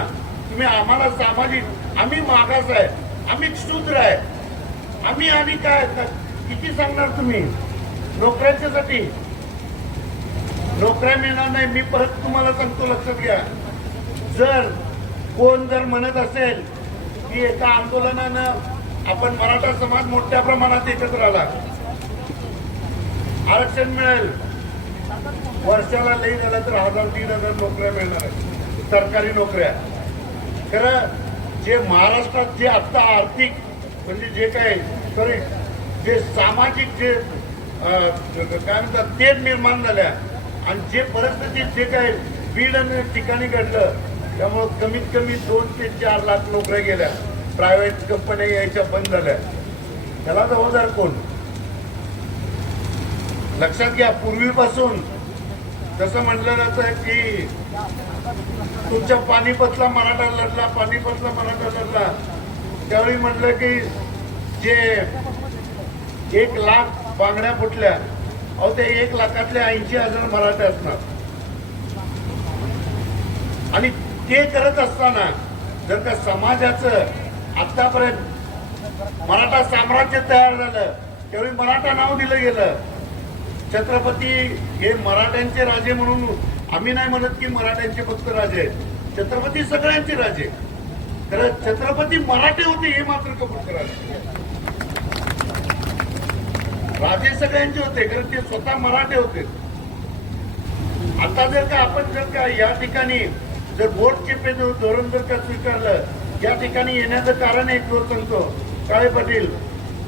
तुम्ही आम्हाला सामाजिक, आम्ही मागास आहे, आम्ही शूद्र आहे, आम्ही आणि काय किती सांगणार तुम्ही नोकऱ्यांच्यासाठी? नोकऱ्या मिळणार नाही. मी परत तुम्हाला सांगतो, लक्षात घ्या, जर कोण जर म्हणत असेल की एका आंदोलनानं आपण मराठा समाज मोठ्या प्रमाणात एकत्र आला, आरक्षण मिळेल, वर्षाला लई झालं तर 1000-3000 नोकऱ्या मिळणार आहेत, सरकारी नोकऱ्या. खरं जे महाराष्ट्रात जे आता आर्थिक म्हणजे जे काय सॉरी जे सामाजिक जे काय म्हणतात ते निर्माण झाल्या आणि जे परिस्थितीत जे काय बीड आणि ठिकाणी घडलं, त्यामुळं कमीत कमी 2 ते 4 लाख नोकऱ्या गेल्या, प्रायव्हेट कंपन्या यायच्या बंद झाल्या. त्याला जबाबदार कोण? लक्षात घ्या, पूर्वीपासून जसं म्हटलं जातं की तुमच्या पानिपतला मराठा लढला, पानिपतला मराठा लढला, त्यावेळी म्हटलं की जे 1 लाख बांगड्या फुटल्या, अहो ते 1 लाखातले 80,000 मराठे असणार. आणि ते करत असताना जर का समाजाचं आतापर्यंत मराठा साम्राज्य तयार झालं, त्यावेळी मराठा नाव दिलं गेलं. छत्रपती हे मराठ्यांचे राजे म्हणून आम्ही नाही म्हणत की मराठ्यांचे फक्त राजे आहेत, छत्रपती सगळ्यांचे राजे. तर छत्रपती मराठे होते हे मात्र कबूल करा. राजे सगळ्यांचे होते, कारण ते स्वतः मराठे होते. आता जर का आपण जर का या ठिकाणी जर बोट चेपे धोरण जर का स्वीकारलं, या ठिकाणी येण्याचं कारण एक जोर सांगतो, काळे पाटील,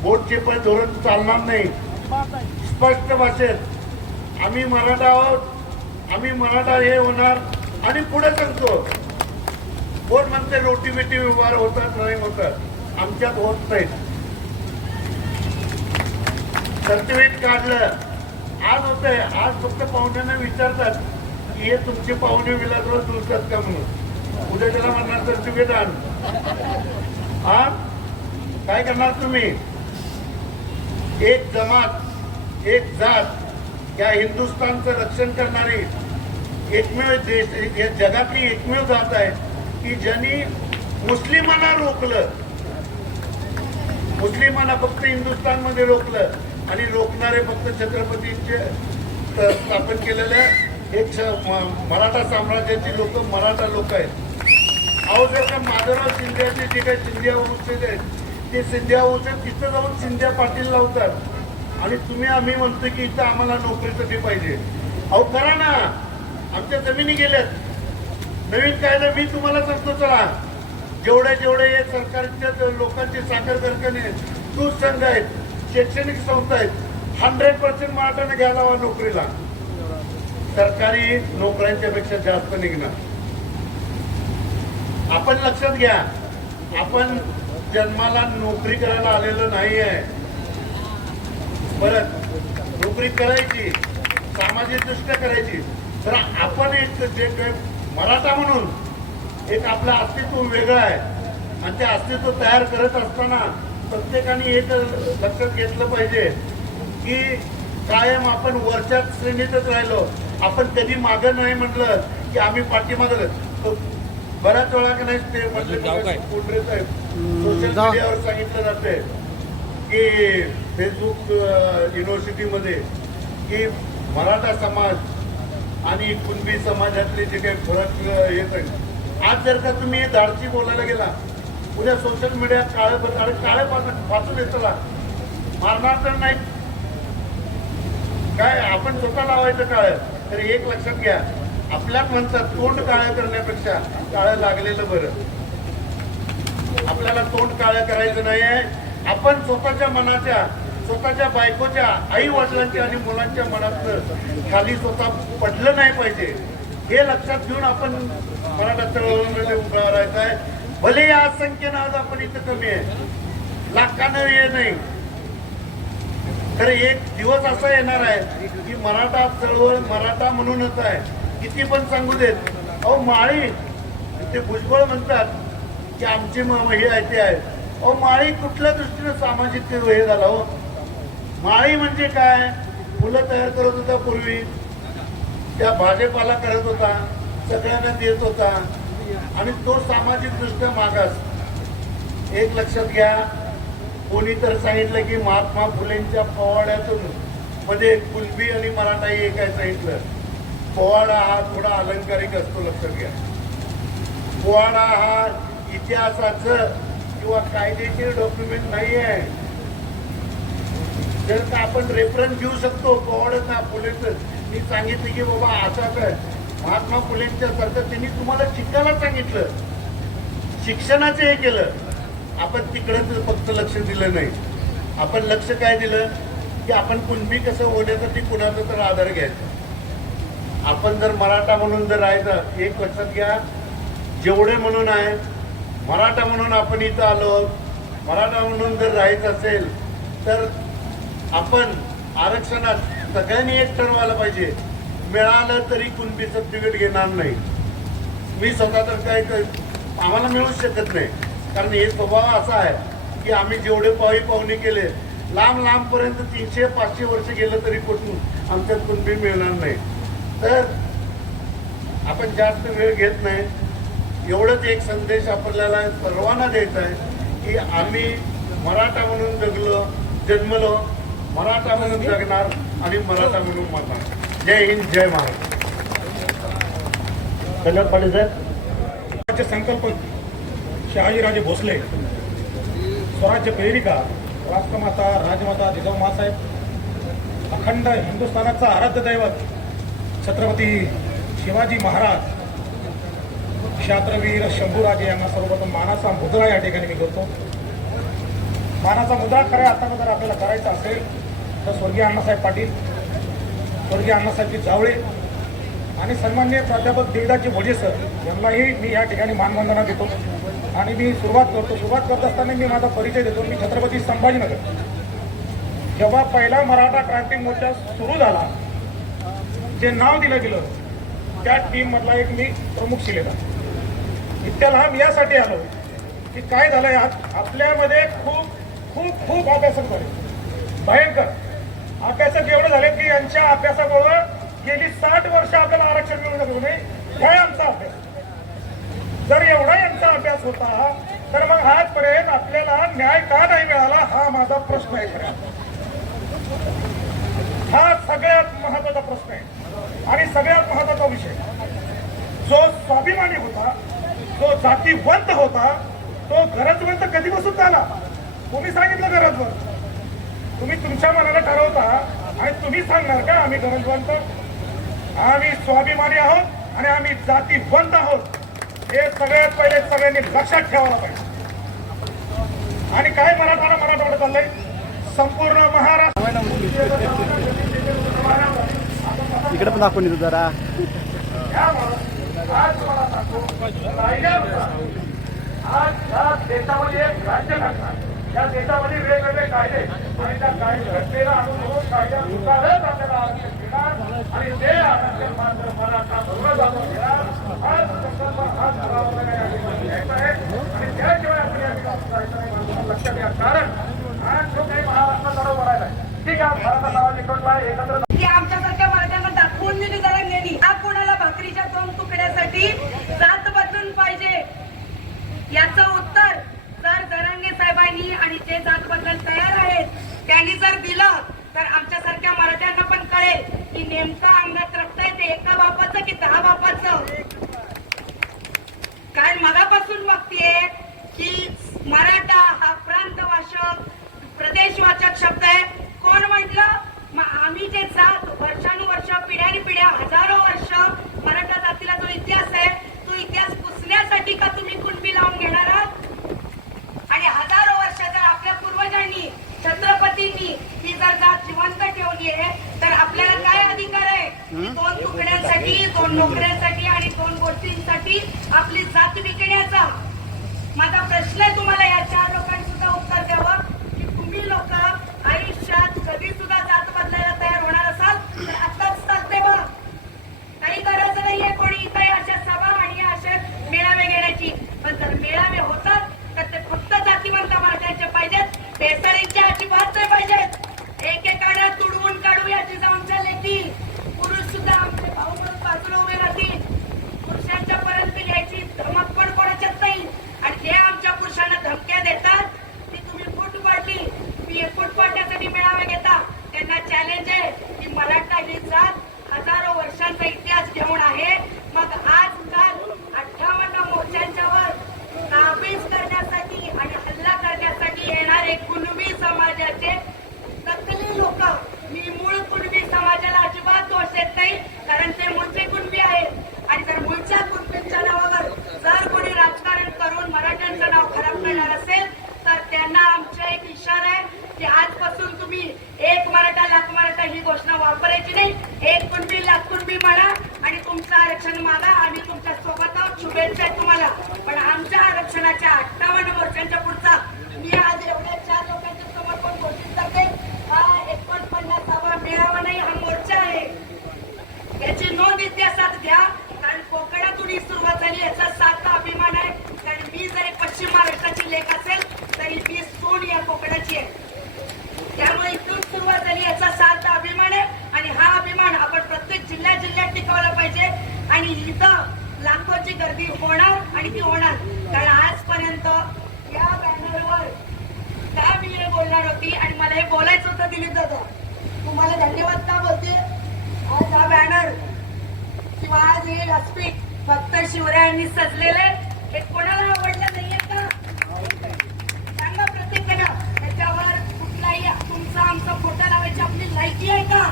बोट चेपे धोरण चालणार नाही. स्पष्ट भाषेत आम्ही मराठा आहोत, आम्ही मराठा हे होणार. आणि पुढे सांगतो, कोण म्हणते रोटी बेटी व्यवहार होतात नाही होतात, आमच्यात होत नाही. सर्टिफिकेट काढलं, आज होतंय, आज फक्त पाहुण्यांना विचारतात की हे तुमचे पाहुणे विलासवर दुसतात का म्हणून. उद्या त्याला म्हणणार सर्टिफिकेट आण. हा काय करणार तुम्ही? एक जमात, एक जात, या हिंदुस्थानचं रक्षण करणारी एकमेव देश, या जगातली एकमेव जात आहे की ज्यांनी मुस्लिमांना रोखलं. मुस्लिमांना फक्त हिंदुस्थानमध्ये रोखलं आणि रोखणारे फक्त छत्रपतींचे स्थापन केलेलं एक मराठा साम्राज्याची लोक मराठा लोक आहेत. अहो जर का माधवराव शिंदेचे जे काही सिंधिया वंशज आहेत ते सिंधिया वंशज तिथं जाऊन सिंधिया पाटील लावतात आणि तुम्ही आम्ही म्हणतो की इथं आम्हाला नोकरीसाठी पाहिजे. अहो करा ना, आमच्या जमिनी गेल्यात. नवीन कायदा मी तुम्हाला सांगतो, चला जेवढे हे सरकारच्या लोकांचे साखर कारखाने, दूध संघ आहेत, शैक्षणिक संस्था आहेत, 100% मराठ्याने घ्यायला हवा नोकरीला. सरकारी नोकऱ्यांच्या पेक्षा जास्त निघणार. आपण लक्षात घ्या, आपण जन्माला नोकरी करायला आलेलो नाही आहे. परत नोकरी करायची, सामाजिक दृष्ट्या करायची. तर आपण एक जे मराठा म्हणून एक आपलं अस्तित्व वेगळं आहे आणि ते अस्तित्व तयार करत असताना प्रत्येकाने एक लक्षात घेतलं पाहिजे की कायम आपण वरच्या श्रेणीतच राहिलो. आपण कधी मागं नाही म्हटलं की आम्ही पाठीमागं. बऱ्याच वेळा का नाही ते म्हटलं कोंडरे साहेब सोशल मीडियावर सांगितलं जाते की फेसबुक युनिव्हर्सिटीमध्ये की मराठा समाज आणि कुणबी समाजातले जे काही फरक येत आहे. आज जर का तुम्ही धाडसी बोलायला गेला, उद्या सोशल मीडिया काळे पासून येतला मारणार तर नाही काय, आपण स्वतः लावायचं काळं. तर एक लक्षात घ्या, आपल्यात म्हणतात तोंड काळं करण्यापेक्षा काळं लागलेलं बरं. आपल्याला तोंड काळं करायचं नाही आहे. आपण स्वतःच्या मनाच्या, स्वतःच्या बायकोच्या, आई वडिलांच्या आणि मुलांच्या मनात खाली स्वतः पडलं नाही पाहिजे. हे लक्षात घेऊन आपण मराठा चळवळीमध्ये उभा राहायचं आहे. भले आज संख्येनं आज आपण इथं कमी आहे, लाखानं हे नाही, तर एक दिवस असा येणार आहे की मराठा चळवळ मराठा म्हणूनच आहे. किती पण सांगू देत. अहो माळी ते भुजबळ म्हणतात की आमचे हे आहे ते आहे. अहो माळी कुठल्या दृष्टीने सामाजिक हे झाला हो. माळी म्हणजे काय, मुलं तयार करत होता पूर्वी, त्या भाजपाला करत होता, सगळ्यांना देत होता आणि तो सामाजिक दृष्ट्या मागास. एक लक्षात घ्या, कोणी तर सांगितलं की महात्मा फुलेंच्या पोवाड्यातून मध्ये कुणबी आणि मराठा हे काय सांगितलं. पोवाडा हा थोडा अलंकारिक असतो, लक्षात घ्या. पोवाडा हा इतिहासाचं किंवा कायदेशीर डॉक्युमेंट नाही आहे. जर का आपण रेफरन्स घेऊ शकतो पोवाडं ना फुलेचं. मी सांगितलं की बाबा असं काय महात्मा फुलेंच्या सारखं त्यांनी तुम्हाला शिकायला सांगितलं, शिक्षणाचं हे केलं. आपण तिकडं फक्त लक्ष दिलं नाही. आपण लक्ष काय दिलं की आपण कुणबी कसं होण्यासाठी कुणाचा तर आधार घ्यायचा. आपण जर मराठा म्हणून जर राहायचं, एक लक्षात घ्या, जेवढे म्हणून आहे मराठा म्हणून आपण इथं आलो, मराठा म्हणून जर राहायचं असेल तर आपण आरक्षणात सगळ्यांनी एक ठरवायला पाहिजे. मिळालं तरी कुणबी सर्टिफिकेट घेणार नाही. मी स्वतः तर काय आम्हाला मिळूच शकत नाही, कारण हे स्वभाव असा आहे की आम्ही जेवढे पाहुणे केले लांब लांबपर्यंत 300-500 वर्ष गेलं तरी कुठून आमच्यात कुणबी मिळणार नाही. तर आपण जास्त वेळ घेत नाही. एवढंच एक संदेश आपल्याला सर्वांना द्यायचा आहे की आम्ही मराठा म्हणून जन्मलो, मराठा म्हणून जगणार आणि मराठा म्हणून मरणार. जय हिंद, जय महाराष्ट्र. धन्यवाद पाटील साहेब. संकल्पक शहाजीराजे भोसले, स्वराज्य प्रेरिका राष्ट्रमाता राजमाता जिजाऊ मासाहेब, अखंड हिंदुस्थानाचा आराध्य दैवत छत्रपती शिवाजी महाराज, क्षात्रवीर शंभूराजे यांना सर्वप्रथम मानाचा मुद्रा या ठिकाणी मी करतो. मानाचा मुद्रा खऱ्या अर्थानं जर आपल्याला करायचा असेल तर स्वर्गीय अण्णासाहेब पाटील, स्वर्गीय अण्णासाहेबजी जावळे आणि सन्माननीय प्राध्यापक देवदासजी भोजे सर यांनाही मी या ठिकाणी मानवंदना देतो. आणि मी सुरुवात करत असताना मी माझा परिचय देतो. मी छत्रपती संभाजीनगर, जेव्हा पहिला मराठा क्रांती मोर्चा सुरू झाला, जे नाव दिलं गेलं त्या टीम मधला एक मी प्रमुख शिलेदार. इतक्या लांब यासाठी आलो की काय झालंय, आज आपल्यामध्ये खूप खूप खूप अभ्यासक झाले, भयंकर अभ्यासक एवढे झाले की यांच्या अभ्यासामुळं गेली 60 वर्ष आपल्याला आरक्षण मिळू शकू नये. हे आमचा अभ्यास. जर एवढा यांचा अभ्यास होता तर मग आजपर्यंत आपल्याला न्याय का नाही मिळाला, हा माझा प्रश्न आहे. खरा हा सगळ्यात महत्वाचा प्रश्न आहे आणि सगळ्यात महत्वाचा विषय. जो स्वाभिमानी होता, जो जातीवंत होता, तो गरजवंत कधीपासून झाला. तुम्ही सांगितलं गरजवंत, तुम्ही तुमच्या मनाला ठरवता आणि तुम्ही सांगणार का आम्ही गरजवंत. आम्ही स्वाभिमानी आहोत आणि आम्ही जातीवंत आहोत. हे सगळ्यात पहिले सगळ्यांनी लक्षात ठेवायला पाहिजे. आणि काय मराठवाडा चाललंय, संपूर्ण महाराष्ट्र. इकडे पण दाखवून येतो जरा. आज या देशामध्ये एक राज्य घटना, या देशामध्ये वेगवेगळे कायदे आणि त्या घटनेला अनुसरून कायद्यानुसारच आपल्याला आरक्षण मिळणार आणि ते आरक्षण मात्र मराठा पूर्ण घेणार. हाच संकल्प, हाच ठराव या ठिकाणी घ्यायचा आहे आणि त्याशिवाय आपण या ठिकाणी जायचं नाही. लक्षात घ्या, कारण आज जो काही महाराष्ट्र लढव करायला आहे, ठीक आहे, मराठा नावा निकटला एकत्र की आमच्यासारख्या मराठ्यांना दाखवून दिली जरा नेली. हा कोणाला भाकरीच्या 2 तुकड्यासाठी जात बदलून पाहिजे, याचं उत्तर जर जरांगे साहेबांनी आणि जे जात बदलायला तयार आहेत त्यांनी जर दिलं तर आमच्यासारख्या मराठ्यांना पण कळेल की नेमका अंगात रक्त येते एका बापाचं की 10 बापाचं. कारण मगापासून बघतीये की मराठा हा प्रांतवाचक, प्रदेशवाचक शब्द आहे. कोण म्हटलं, आम्ही जे जात वर्षानुवर्ष पिढ्या हजारो वर्ष मराठा जातीला जो इतिहास आहे तो इतिहास पुसण्यासाठी का तुम्ही कुणबी लावून घेणार आहात. आणि हजारो वर्ष जर आपल्या पूर्वजांनी, छत्रपतींनी ही जर जात जिवंत ठेवली आहे तर आपल्याला काय अधिकार आहे की 2 तुकड्यांसाठी, 2 नोकऱ्यांसाठी आणि 2 गोष्टींसाठी आपली जात विकण्याचा. माझा प्रश्न आहे तुम्हाला, या 4 लोकांनी सुद्धा उत्तर द्यावं की तुम्ही लोक आयुष्यात कधी सुद्धा जात बदलायला तयार होणार असाल तर आता शुभेच्छा आहेत तुम्हाला. पण आमच्या आरक्षणाच्या 58 मोर्चांच्या पुढचा मी आज एवढ्या 4 लोकांच्या समोर पण घोषित करते, हा 49वा मेळावा नाही, हा मोर्चा आहे. याची नोंद इतिहासात घ्या, कारण कोकणातून ही सुरुवात झाली याचा सार्थ अभिमान आहे. कारण मी जरी पश्चिम महाराष्ट्राची लेख असेल तरी मी सून या कोकणाची आहे. त्यामुळे इथून सुरुवात झाली याचा सार्थ अभिमान आहे. आणि हा अभिमान आपण प्रत्येक जिल्ह्यात टिकवला पाहिजे. आणि इथं लाखोची गर्दी होणार आणि ती होणार. कारण आजपर्यंत या बॅनरवर का मी हे बोलणार होती आणि मला हे बोलायचं होतं दिलीप दादा, तुम्हाला धन्यवाद का बोलते. आज हा बॅनर किंवा आज हे व्यासपीठ फक्त शिवरायांनी सजलेले, हे कोणाला आवडलं नाहीये का? सांगा प्रत्येकानं. त्याच्यावर कुठलाही तुमचा आमचा फोटो लावायची आपली लायकी आहे का?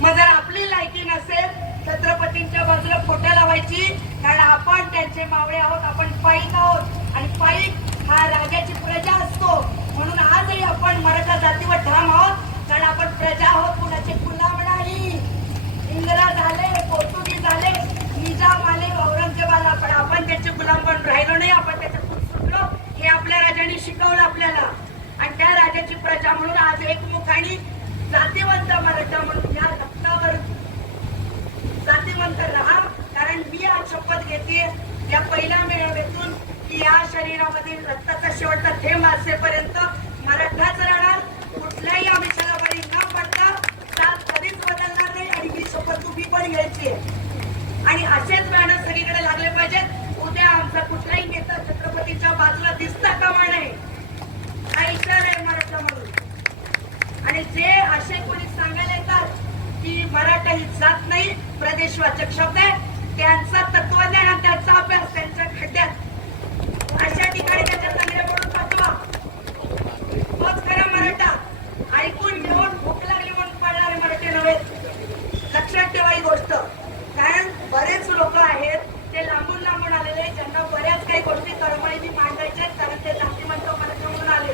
मग जर आपली लायकी नसेल छत्रपतींच्या बाजूला फोटो लावायची, कारण आपण त्यांचे मावळे आहोत, आपण पाईक आहोत. आणि पाईक हा राजाची प्रजा असतो. म्हणून आजही आपण मराठा जातीवर ठाम आहोत, कारण आपण प्रजा आहोत, कुणाचे गुलाम नाही. इंग्रज आले, पोर्तुगीज आले, निजाम आले, औरंगजेब आला, पण आपण त्याचे गुलाम पण राहिलो नाही, आपण त्याच्यातून सुटलो. हे आपल्या राजाने शिकवलं आपल्याला. आणि त्या राजाची प्रजा म्हणून आज एकमुखाने जातीवंत मराठा म्हणून या रक्तावर जातीवंत राहा. कारण मी आज शपथ घेते या पहिल्या मेळाव्यातून की या शरीरामधील रक्ताचा शेवटचा थेंब असेपर्यंत मराठाच राहणार. कुठल्याही आमिषाला बळी न पडता जात कधीच बदलणार नाही. आणि ही शपथ तुम्ही पण घ्यायची आहे. आणि असेच बॅनर सगळीकडे लागले पाहिजेत. उद्या आमचा कुठलाही नेता छत्रपतीच्या बाजूला दिसता कामा नये, हा इशारा आहे मराठा म्हणून. आणि जे असे कोणी सांगायला येतात की मराठा ही जात नाही, प्रदेशवाचक शब्द आहे, त्यांचा तत्वज्ञान आणि त्यांचा अभ्यास त्यांच्या खड्ड्यात अशा ठिकाणी त्याच्या चांगल्या म्हणून पाठवा. तोच खरा मराठा. ऐकून घेऊन भूक लागली म्हणून पडणारे मराठी नव्हे. लक्षात ठेवा ही गोष्ट. कारण बरेच लोक आहेत ते लांबून लांबून आलेले, ज्यांना बऱ्याच काही गोष्टी तळमळीने मांडायच्या आहेत, कारण ते जातीवंत मराठा म्हणून आले.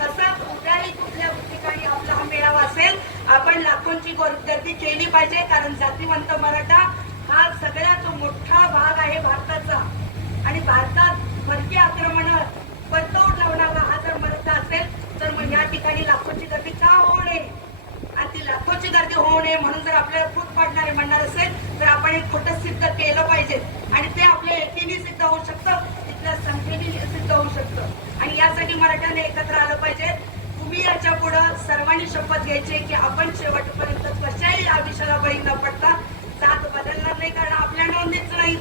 तसंच उद्याही कुठल्या ठिकाणी आपला हा मेळावा असेल, आपण लाखोंची गर्दी केली पाहिजे. कारण जातीवंत मराठा हा सगळ्यात मोठा भाग आहे भारताचा. आणि भारतात परकी आक्रमण परतवून लावणारा हा जर मराठा असेल तर मग या ठिकाणी लाखोंची गर्दी का होऊ नये. आणि ती लाखोंची गर्दी होऊ नये म्हणून जर आपल्याला फूट पाडणारे म्हणणार असेल तर आपण एक खोटं सिद्ध केलं पाहिजे. आणि ते आपल्या एकीने सिद्ध होऊ शकतं, तिथल्या संख्येने सिद्ध होऊ शकतं. आणि यासाठी मराठ्याने एकत्र आलं पाहिजे. तुम्ही याच्या पुढं सर्वांनी शपथ घ्यायची की आपण शेवटपर्यंत कशाही आमिषाला बळी न पडता जात बदलणार नाही. कारण आपल्या नोंदीच नाही.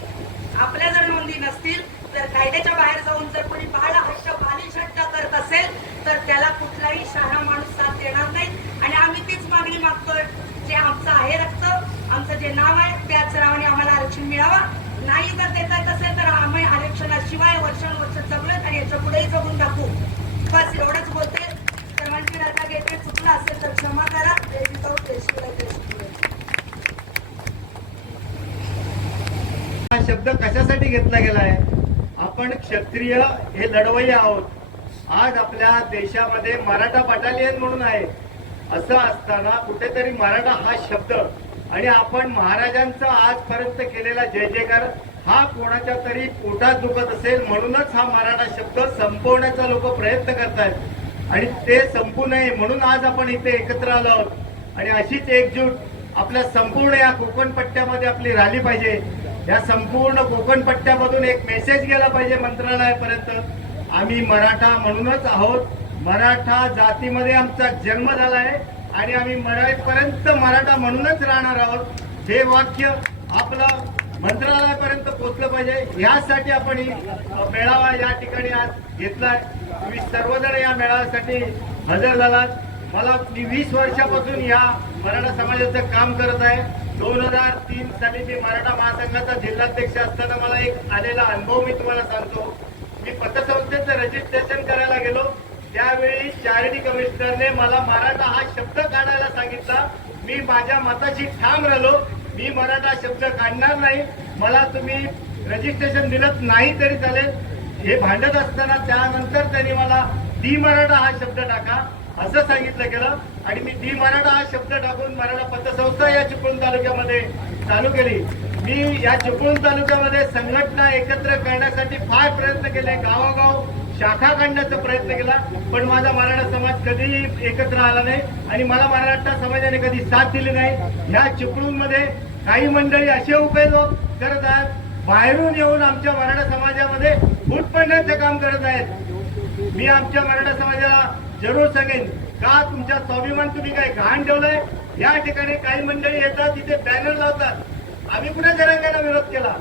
आपल्या जर नोंदी नसतील तर कायद्याच्या बाहेर जाऊन जर कोणी बालिश हट्ट करत असेल तर त्याला कुठलाही शहाणा माणूस साथ देणार नाही. आणि आम्ही तीच मागणी मागतोय, जे आमचं आहे रक्त, आमचं जे नाव आहे त्याच नावाने आम्हाला आरक्षण मिळावं. नाही जर देता येत असेल तर आम्ही आरक्षणाशिवाय वर्षानुवर्ष जगलोय आणि याच्या पुढेही जगून टाकू. बस एवढंच बोलते. सर्वांची रजा घेते. चुकलं असेल तर क्षमा करा. हा शब्द कशासाठी घेतला गेलाय? आपण क्षत्रिय हे लढवय्ये आहोत. आज आपल्या देशामध्ये मराठा बटालियन म्हणून आहे. असं असताना कुठेतरी मराठा हा शब्द आणि आपण महाराजांचा आजपर्यंत केलेला जय जयकार हा कोणाच्या तरी पोटात दुखत असेल, म्हणूनच हा मराठा शब्द संपवण्याचा लोक प्रयत्न करतायत. आणि ते संपू नये म्हणून आज आपण इथे एकत्र आलो आहोत. आणि अशीच एकजूट आपल्या संपूर्ण या कोकण पट्ट्यामध्ये आपली राहिली पाहिजे. या संपूर्ण कोकण पट्ट्यामधून एक मेसेज गेला पाहिजे मंत्रालयापर्यंत, आम्ही मराठा म्हणूनच आहोत. मराठा जातीमध्ये आमचा जन्म झाला आहे आणि आम्ही मराठीपर्यंत मराठा म्हणूनच राहणार आहोत. हे वाक्य आपलं मंत्रालयापर्यंत पोहोचलं पाहिजे. यासाठी आपण मेळावा या ठिकाणी आज घेतलाय. तुम्ही सर्वजण या मेळाव्यासाठी हजर झालात. मी 20 वर्षापासून या मराठा समाजाचं काम करत आहे. 2003 साली मी मराठा महासंघाचा जिल्हाध्यक्ष असताना मला एक आलेला अनुभव मी तुम्हाला सांगतो. मी पतसंस्थेचं रजिस्ट्रेशन करायला गेलो, त्यावेळी चॅरिटी कमिशनरने मला मराठा हा शब्द काढायला सांगितला. मी माझ्या मताशी ठाम राहिलो. मी मराठा शब्द काढणार नाही. मला तुम्ही रजिस्ट्रेशन दिलं नाही तरी चालेल. हे भांडत असताना त्यानंतर त्यांनी मला दी मराठा हा शब्द टाका असं सांगितलं गेलं. आणि मी दी मराठा हा शब्द टाकून मराठा पतसंस्था या चिपळूण तालुक्यामध्ये चालू केली. मी या चिपळूण तालुक्यामध्ये संघटना एकत्र करण्यासाठी फार प्रयत्न केले, गावागाव शाखा काढण्याचा प्रयत्न केला, पण माझा मराठा समाज कधीही एकत्र आला नाही आणि मला मराठा समाजाने कधी साथ दिली नाही. या चिपळूणमध्ये काही मंडळी असे उपयोग करत आहेत, बाहेरून येऊन आमच्या मराठा समाजामध्ये फूट पडण्याचं काम करत आहेत. मी आमच्या मराठा समाजाला जरूर सांगेन का तुमचा स्वाभिमान तुम्ही काय घाण ठेवलाय. या ठिकाणी काही मंडळी येतात, तिथे बॅनर लावतात. आम्ही कुठे जरांग्याला विरोध केला.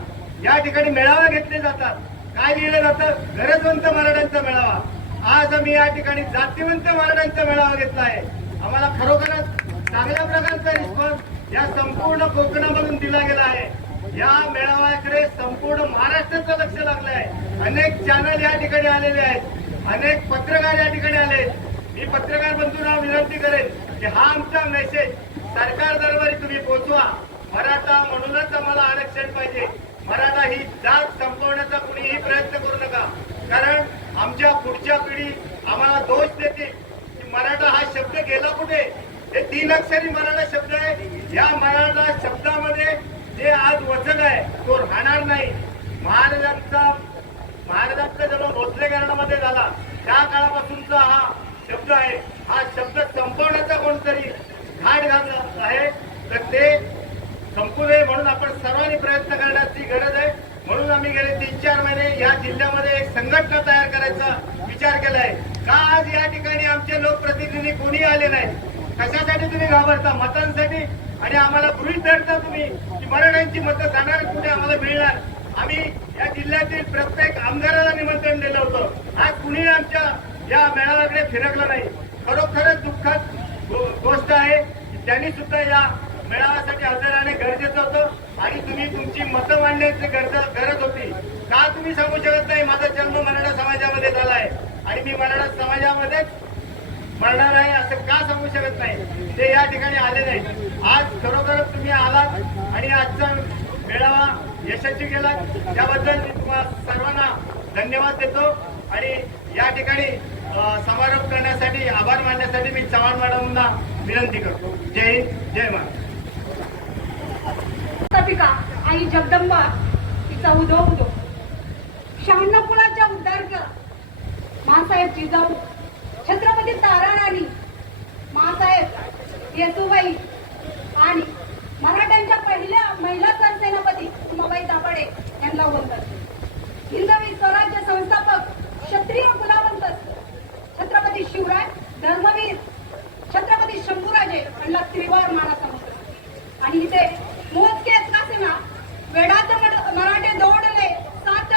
या ठिकाणी मेळावा घेतले जातात. काय लिहिलं जातं? गरजवंत मराठ्यांचा मेळावा. आज आम्ही या ठिकाणी जातीवंत मराठ्यांचा मेळावा घेतला आहे. आम्हाला खरोखरच चांगल्या प्रकारचा रिस्पॉन्स या संपूर्ण कोकणामधून दिला गेला आहे. या मेळाव्याकडे संपूर्ण महाराष्ट्राचं लक्ष लागलं आहे. अनेक चॅनल या ठिकाणी आलेले आहेत, अनेक पत्रकार या ठिकाणी आले. मी पत्रकार बंधूंना विनंती करेन की हा आमचा मेसेज सरकार दरबारी तुम्ही पोहोचवा. मराठा म्हणूनच आम्हाला आरक्षण पाहिजे. मराठा ही जात संपवण्याचा कुणीही प्रयत्न करू नका, कारण आमच्या पुढच्या पिढी आम्हाला दोष देते की मराठा हा शब्द गेला कुठे. हे 3 अक्षरी मराठा शब्द आहे. या मराठा शब्दामध्ये जे आज वचन आहे तो राहणार नाही. महाराजांचा जेव्हा भोसलेकरणामध्ये झाला त्या काळापासूनचा हा शब्द आहे. हा शब्द संपवण्याचा कोणतरी घाट घातला आहे, तर ते संपू नये म्हणून आपण सर्वांनी प्रयत्न करण्याची गरज आहे. म्हणून आम्ही गेले 3-4 महिने या जिल्ह्यामध्ये एक संघटना तयार करायचा विचार केलाय. का आज या ठिकाणी आमचे लोकप्रतिनिधी कोणी आले नाही? कशासाठी तुम्ही घाबरता? मतांसाठी. आणि आम्हाला गृहीत धरता तुम्ही की मराठ्यांची मतं जाणार कुठे आम्हाला मिळणार. आम्ही या जिल्ह्यातील प्रत्येक आमदाराला निमंत्रण दिलं होतं. आज कुणी आमच्या या मेळाव्याकडे फिरकलं नाही. खरोखरच दुःखद गोष्ट आहे की त्यांनी सुद्धा या मेळाव्यासाठी हजर राहणे गरजेचं होतं आणि तुम्ही तुमची मतं मांडण्याची गरज होती. का तुम्ही सांगू शकत नाही माझा जन्म मराठा समाजामध्ये झाला आहे आणि मी मराठा समाजामध्येच मरणार आहे असं का सांगू शकत नाही? ते या ठिकाणी आले नाही. आज खरोखरच तुम्ही आलात आणि आजचा मेळावा यशस्वी केला, त्याबद्दल मी तुम्हाला सर्वांना धन्यवाद देतो. आणि या ठिकाणी समारोप करण्यासाठी आभार मानण्यासाठी मी चव्हाण मॅडमना विनंती करतो. जय हिंद, जय महाराष्ट्र. आई जगदंबा तिचा उदो उदो. 96 कुळाच्या उद्धार केला मासाहेब जिजाऊ, छत्रपती ताराराणी, मासाहेब येसुबाई आणि मराठ्यांच्या पहिल्या महिला सरसेनापती उमाबाई दाभाडे यांना वंदन. हिंदवी स्वराज्य संस्थापक क्षत्रिय कुलावंत छत्रपती शिवराय, धर्मवीर छत्रपती शंभूराजे यांना त्रिवार मानाचा मुद्रा. आणि इथे मोजकेच कासेना वेडाचे मराठे दौडले 7,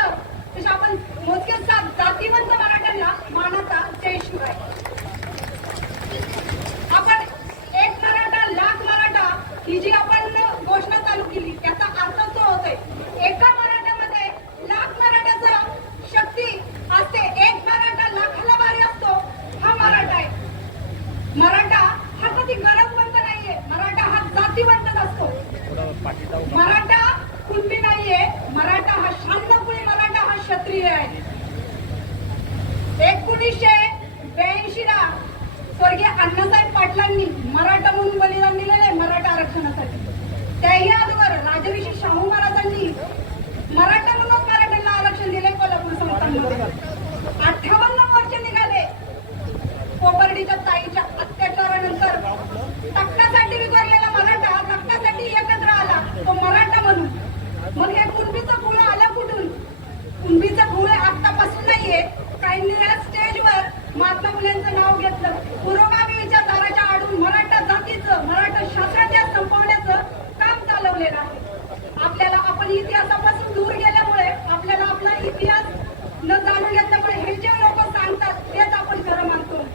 तसे आपण मोजकेच 7 जातीवंत मराठ्यांना मानाचा जय शिवराय. आपण एक मराठा लाख मराठा ही जी आपण घोषणा चालू केली त्याचा अर्थ तो होतोय एका मराठ्यामध्ये लाख मराठ्याचा शक्ती असते. एक मराठा लाखाला भारी असतो. हा मराठा आहे. मराठा हा कधी गरजवंत नाहीये. मराठा हा जातीवंत असतो. मराठा कुणबी नाहीये. मराठा हा शान्नकुळी, मराठा हा क्षत्रिय आहे. 1982 ला स्वर्गीय अण्णासाहेब पाटलांनी मराठा म्हणून बलिदान दिलेले मराठा आरक्षणासाठी. त्याही अगोदर राजर्षी शाहू महाराजांनी मराठा म्हणून मराठ्यांना आरक्षण दिले कोल्हापूर संस्थांमध्ये. 58 वर्ष निघाले. कोपर्डीच्या ताईच्या अत्याचारानंतर टक्क्यासाठी विचारलेला मराठा टक्क्यासाठी एकत्र आला, तो मराठा म्हणून. मग हे कुणबीचं कुळ आलं कुठून? कुणबीचं कुळ आतापासून नाहीये. काहींनी या स्टेजवर महात्मा फुलेंचं नाव घेतलं. पुरोगामी विचारधाराच्या आडून मराठा जातीचं, मराठा शास्त्राच्या संपवण्याचं काम चालवलेलं आहे. आपल्याला आपण इतिहासापासून दूर गेल्यामुळे, आपल्याला आपला इतिहास न जाणून घेतल्यामुळे हे जे लोक सांगतात तेच आपण खरं मानतो.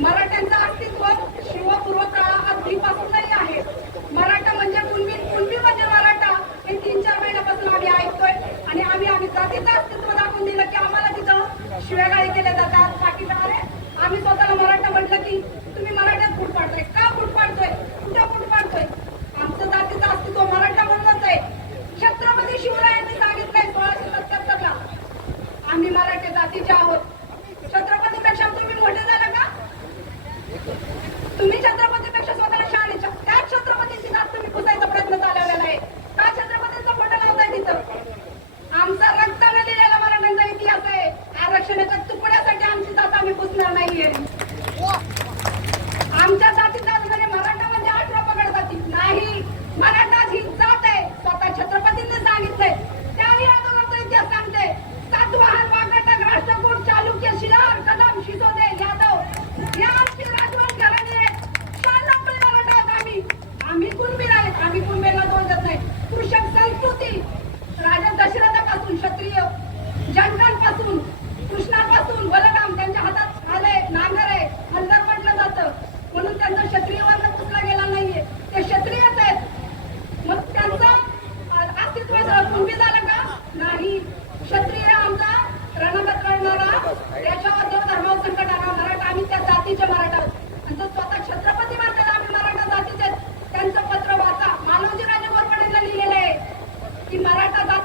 मराठ्यांचं अस्तित्व शिवपूर्व काळाआधीपासूनही आहे. मराठा म्हणजे कुणबी, कुणबी म्हणजे मराठा हे 3-4 महिन्यापासून आम्ही ऐकतोय. आणि आम्ही जातीचं अस्तित्व दाखवून दिलं की आम्हाला तिथं शिवेगाळी केल्या जातात. बाकीचं अरे आम्ही स्वतःला मराठा म्हटलं की तुम्ही मराठ्यात फूट पाडतोय. का फूट पाडतोय? कुठं फूट पाडतोय? आमचं जातीचं अस्तित्व मराठा म्हणूनच आहे. छत्रपती शिवरायांनी सांगितलंय 1677 ला आम्ही मराठी जातीचे आहोत. छत्रपतीपेक्षा तुम्ही मोठे झाला का? तुम्ही छत्रपतीपेक्षा स्वतःला शाळेच्या त्याच छत्रपतीची जात तुम्ही पुसायचा प्रयत्न चालवलेला आहे. का छत्रपती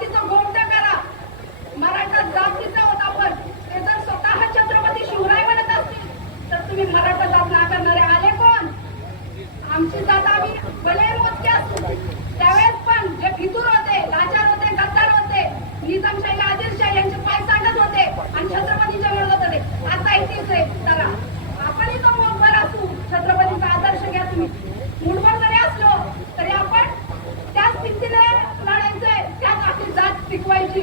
जातीचं गोमटं करा. मराठा जातीचा होता आपण. ते जर स्वतः छत्रपती शिवराय म्हणत असतील तर तुम्ही मराठा जात नाकारणारे आले कोण? आमची जात आम्ही भले मोजके असू त्यावेळेस पण जे फितूर होते, लाचार होते, गद्दार होते, निजामशाही आदिलशाही यांचे पाय सांडत होते आणि छत्रपतीच्या विरोधात होते. आता इथेच आहे जरा आपणही तो मूठभर असू, छत्रपतीचा आदर्श घ्या तुम्ही. मूठभर जरी असलो तरी आपण त्याच स्थितीने लढायचंय, त्याच आपली जात टिकवायची.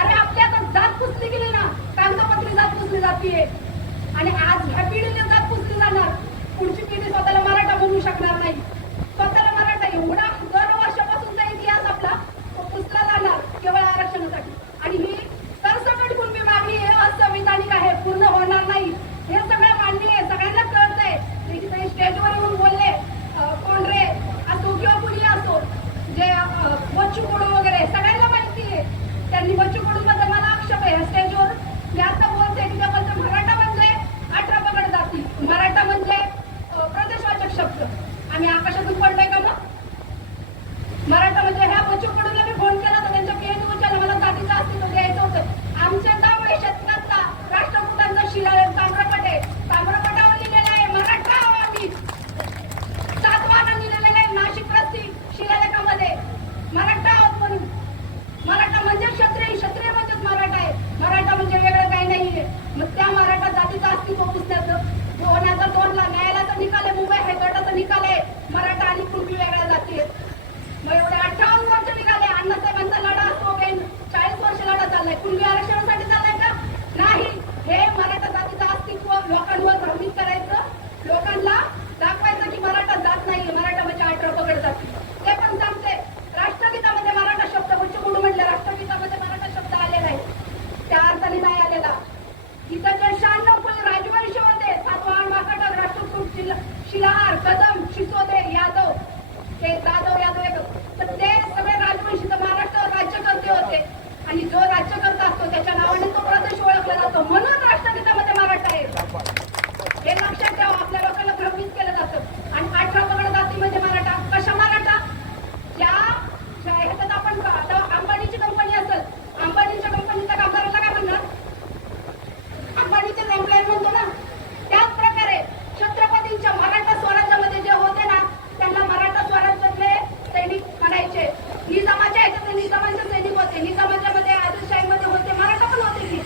अरे आपली आता जात पुसली गेली ना, कागदपत्री जात पुसली जातीये आणि आज ह्या पिढीने जात पुसली जाणार. पुढची पिढी स्वतःला मराठा बनवू शकणार नाही. स्वतःला मराठा एवढा 2 वर्षापासूनचा इतिहास आपला पुसला जाणार केवळ आरक्षणासाठी. आणि ही सरसकट कुणबी मागणी हे असंविधानिक आहे, पूर्ण होणार नाही. हे सगळं मान्य आहे, सगळ्यांना कळतंय. ते स्टेजवर येऊन बोलले कोण रे असो किंवा कुणी असो, जे बच्चू कडू वगैरे सगळ्यांना माहिती आहे. त्यांनी बच्चू कडू बद्दल मला आक्षेप आहे स्टेजवर. मी आता बोलते की त्याबद्दल मराठा म्हणजे 18 पगड जाती, मराठा म्हणजे प्रदेशवाचक शब्द. आम्ही आकाशातून पडलोय का मग? मराठा म्हणजे ह्या बच्चू कडूला मी फोन केला तर त्यांच्या पीएच उचलला, मला जातीचं अस्तित्व द्यायचं होतं. आमच्या 10व्या शतकातला राष्ट्रकुटांचा शिलालेख ताम्रपट आहे, ताम्रपटावर लिहिलेला आहे मराठा आम्ही. सातवानं लिहिलेलं आहे नाशिक प्रस्ती शिलालेखामध्ये मराठा आहोत म्हणून. मराठा म्हणजे क्षत्रिय, क्षत्रिय म्हणजेच मराठा आहे. मराठा म्हणजे वेगळं काही नाहीये. मग त्या मराठा जातीचं अस्तित्व पुसण्याचं 2002ला न्यायालयाचा निकाल आहे, मुंबई हायकोर्टाचा निकाल आहे, मराठा आणि कुणबी वेगळ्या जाती आहेत. मग एवढे 58 वर्ष निघाले. अण्णासाहेबांचा लढा असतो, 40 वर्ष लढा चाललाय. कुणबी आरक्षणासाठी चाललाय का? नाही. हे मराठा जातीचं अस्तित्व लोकांवर भ्रमित करायचं, लोकांना दाखवायचं की मराठा जात नाही, मराठा म्हणजे 18 पगड जाती. ते पण सांगते राष्ट्रगीतामध्ये मराठा शब्द बच्चू कडू म्हटले, राष्ट्रगीतामध्ये मराठा शब्द आलेला आहे, त्या अर्थाने नाही आलेला. इथं जे 96 कुल राजवंश होते, सातवाहन, वाकाटक, राष्ट्रकूट, शिलाहार, कदम, शिसोदे, यादव, ते जाधव यादव, तर ते सगळे राजवंशी महाराष्ट्रावर राज्यकर्ते होते. आणि जो राज्यकर्ता असतो त्याच्या नावाने तो प्रदेश ओळखला जातो, म्हणून राष्ट्रगीतामध्ये मराठा आहे. हे लक्षात ठेवा. आपल्या लोकांना भ्रमित केलं जातं. आणि 18 पगड जाती म्हणजे मराठा. कशा मराठा? ज्या ह्याच्यात आपण आता अंबानीची कंपनी असेल, अंबानीच्या कंपनीच्या कामगाराला काय म्हणणार? अंबानीचे एम्प्लॉयर म्हणतो ना. त्याच प्रकारे छत्रपतींच्या मराठा स्वराज्यामध्ये जे होते ना, त्यांना मराठा स्वराज्यातले सैनिक म्हणायचे. निजामाच्या ह्याच्यातले निजामाचे सैनिक होते, निजामाच्यामध्ये आदिलशाहीमध्ये होते, मराठा पण होते की.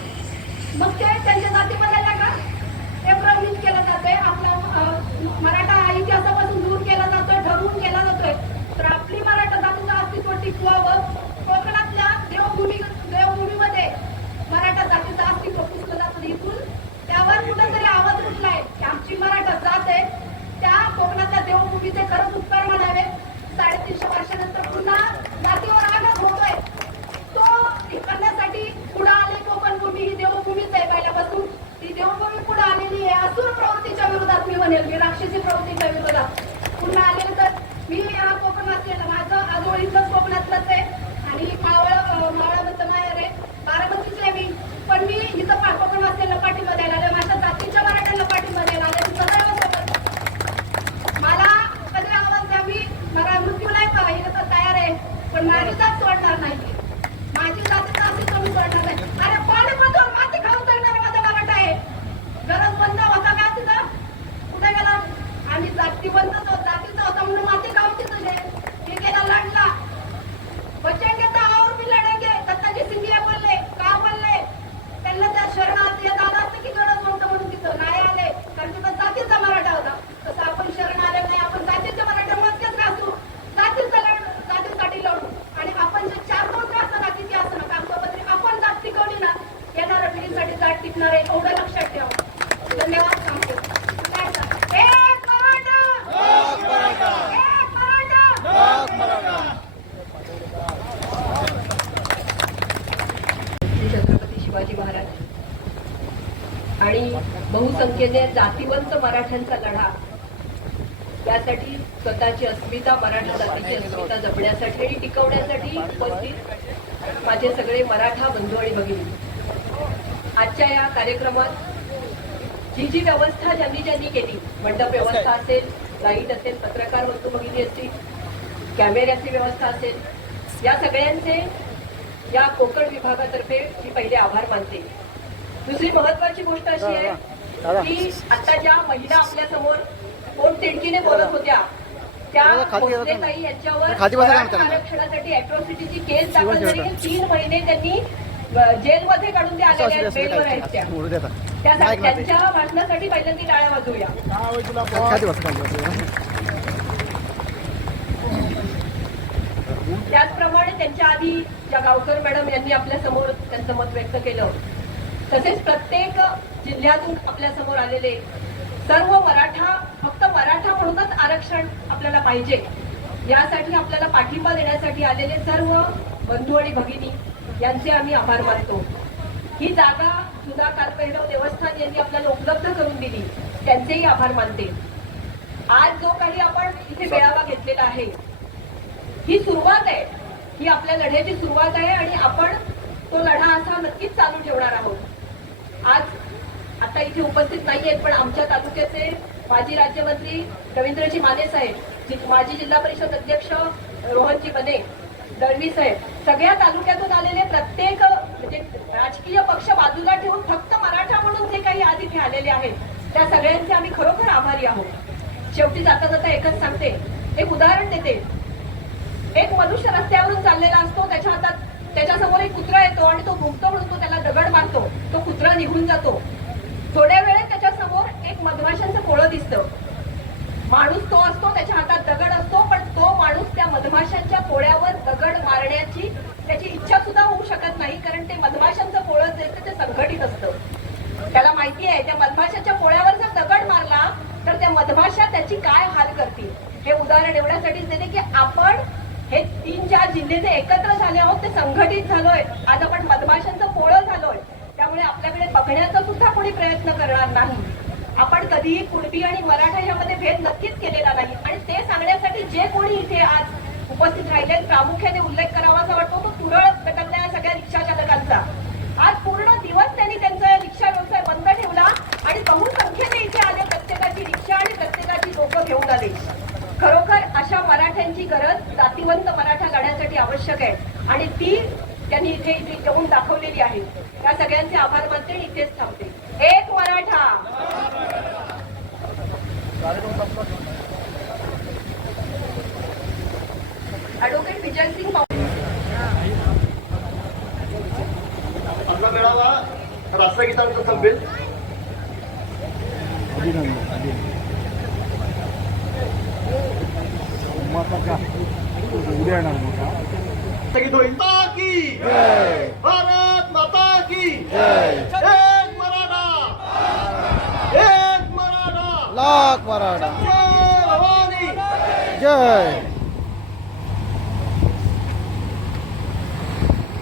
मग ते त्यांच्या जाती बदलल्या का? हे भ्रमित केलं जातंय. आपला मराठा इतिहासापासून दूर केला जातोय, ठरवून केला जातोय. तर आपली मराठा जातीचं अस्तित्व टिकवावं. कोकणातल्या देवभूमीमध्ये मराठा जातीचं अस्तित्व पुसलं जातं. इथून त्यावर कुठेतरी आवाज उठलाय की आमची मराठा जात आहे, त्या कोकणातल्या देवभूमीचे खरंच उपकार म्हणावे. 350 वर्षानंतर पुन्हा जातीवर आघात होतोय. तो करण्यासाठी पुढे आले. कोकण भूमी ही देवभूमीच आहे पहिल्यापासून. ती देवभूमी पुढे आलेली आहे. असुर प्रवृत्तीच्या विरोधात मी म्हणेल, मी राक्षसी प्रवृत्तीच्या विरोधात पुन्हा आले. तर मी हा कोकणातलेला, माझं आजोळ इथलंच कोकणातलंच आहे आणि मावळाबद्दल माहेर आहे, बारामतीच आहे मी. पण मी इथं कोकण वाचलेला पाठिंबा द्यायला आले, माझ्या जातीच्या मराठ्यांना पाठिंबा द्यायला आले. सदैव सोबत मला कधी आवाज द्या, मी मला मृत्यू नाही पाहिजे तर तयार आहे, पण माझी जात सोडणार नाही. माझी जातीचं अस्तित्व मी सोडणार नाही. अरे पाणीपतवर माती खाऊन जगणारा माझा मराठा आहे. गरज बंद होता का तिथं? कुठे गेला? आम्ही जातीवंतच होत, जातीचा होता म्हणून माती खाऊन तिथं मी गेला लढला. बचेंगे तर और भी लढेंगे, दत्ताजी सिंधिया बोलले. का बोलले? त्यांना त्या शरणार्थी येत आलं असतं की गरज होतं म्हणून तिथं नाही आले, कारण तिथं जातीचा मराठा होता. तसं आपण शरण आले नाही, आपण जातीच्या मराठ्यामध्येच राहतो, जातीसाठी लढू. आणि आपण जे 4-2 का असं किती असं ना कागदपत्री आपण जात टिकवली ना, येणाऱ्या पिढीसाठी जात टिकणार आहे, एवढं लक्षात ठेवा. धन्यवाद. सांगतो एक मराठा, एक मराठा. छत्रपती शिवाजी महाराज आणि बहुसंख्येने जातीवंत मराठ्यांचा लढा, त्यासाठी स्वतःची अस्मिता, मराठा जातीची अस्मिता जपण्यासाठी आणि टिकवण्यासाठी उपस्थित माझे सगळे मराठा बंधू आणि भगिनी. आजच्या या कार्यक्रमात जी व्यवस्था ज्यांनी केली, मंडप व्यवस्था असेल, लाईट असेल, पत्रकार बंधू भगिनी असतील, कॅमेऱ्याची व्यवस्था असेल, या सगळ्यांचे या कोकण विभागातर्फे मी पहिले आभार मानते. दुसरी महत्वाची गोष्ट अशी आहे की आता ज्या महिला आपल्या समोर पोट तिडकीने बोलत होत्या त्या भोसलेताई यांच्यावर मराठा आरक्षणासाठी अॅट्रॉसिटीची केस दाखल झाली. 3 महिने त्यांनी जेलमध्ये काढून ते आलेले आहेत, बेलवर आहेत त्यांच्या भाषणासाठी पहिल्यांदा टाळ्या वाजवूया. त्याचप्रमाणे त्यांच्या आधी ज्या गावकर मॅडम यांनी आपल्या समोर त्यांचं मत व्यक्त केलं, तसेच प्रत्येक जिल्ह्यातून आपल्या समोर आलेले सर्व मराठा, फक्त मराठा म्हणूनच आरक्षण आपल्याला पाहिजे यासाठी आपल्याला पाठिंबा देण्यासाठी आलेले सर्व बंधू आणि भगिनी यांचे आम्ही आभार मानतो. ही जागा सुधा कार्पेंटर देवस्थान यांनी आपल्याला उपलब्ध करून दिली, त्यांचेही आभार मानते. आज जो काही आपण इथे मेळावा घेतलेला आहे ही सुरुवात आहे, ही आपल्या लढ्याची सुरुवात आहे आणि आपण तो लढा असा नक्कीच चालू ठेवणार आहोत. आज आता इथे उपस्थित नाहीयेत पण आमच्या तालुक्याचे माजी राज्यमंत्री रवींद्रजी माने साहेब, माजी जिल्हा परिषद अध्यक्ष रोहनजी बने, दळवी साहेब, सगळ्या तालुक्यातून आलेले प्रत्येक म्हणजे राजकीय पक्ष बाजूला ठेवून फक्त मराठा म्हणून जे काही आज इथे आलेले आहेत त्या सगळ्यांचे आम्ही खरोखर आभारी आहोत. शेवटी जाता जाता एकच सांगते, एक उदाहरण देते. एक मनुष्य रस्त्यावरून चाललेला असतो, त्याच्या हातात त्याच्यासमोर एक कुत्रा येतो आणि तो भुंकतो म्हणून तो त्याला दगड मारतो, तो कुत्रा निघून जातो. थोड्या वेळेत त्याच्यासमोर एक मधमाशांचं पोळं दिसतं. माणूस तो असतो, त्याच्या हातात दगड असतो, पण तो माणूस त्या मधमाशांच्या पोळ्यावर दगड मारण्याची त्याची इच्छा सुद्धा होऊ शकत नाही, कारण ते मधमाशांचं पोळं जे असतं ते संघटित असतं. त्याला माहिती आहे त्या मधमाशाच्या पोळ्यावर जर दगड मारला तर त्या मधमाशा त्याची काय हाल करतील. हे उदाहरण एवढ्यासाठीच देते की आपण हे 3-4 जिल्हे जे एकत्र झाले आहोत ते संघटित झालोय. आज आपण मधमाशांचं पोळं झालोय, त्यामुळे आपल्याकडे बघण्याचा सुद्धा कोणी प्रयत्न करणार नाही. आपण कधीही कुणबी आणि मराठा यामध्ये भेद नक्कीच केलेला नाही आणि ते सांगण्यासाठी जे कोणी इथे आज उपस्थित राहिले प्रामुख्याने उल्लेख करावासा वाटतो तो तुरळ गटातल्या या सगळ्या रिक्षा चालकांचा. आज पूर्ण दिवस त्यांनी त्यांचा रिक्षा व्यवसाय बंद ठेवला आणि बहुसंख्येने इथे आले, प्रत्येकाची रिक्षा आणि प्रत्येकाची लोकं घेऊन आले. खरोखर अशा मराठ्यांची गरज जातीवंत मराठा लढ्यासाठी आवश्यक आहे आणि ती त्यांनी इथे येऊन दाखवलेली आहे. त्या सगळ्यांचे आभार मानते आणि इथेच थांबते. एक मराठा. ॲडव्होकेट विजयसिंग आपला मेळावा राष्ट्रगीतांचं संपेल. स्थगित होईल. भारत माता की एक मराठा, एक मराठा, लाख मराठा जय भवानी. जय.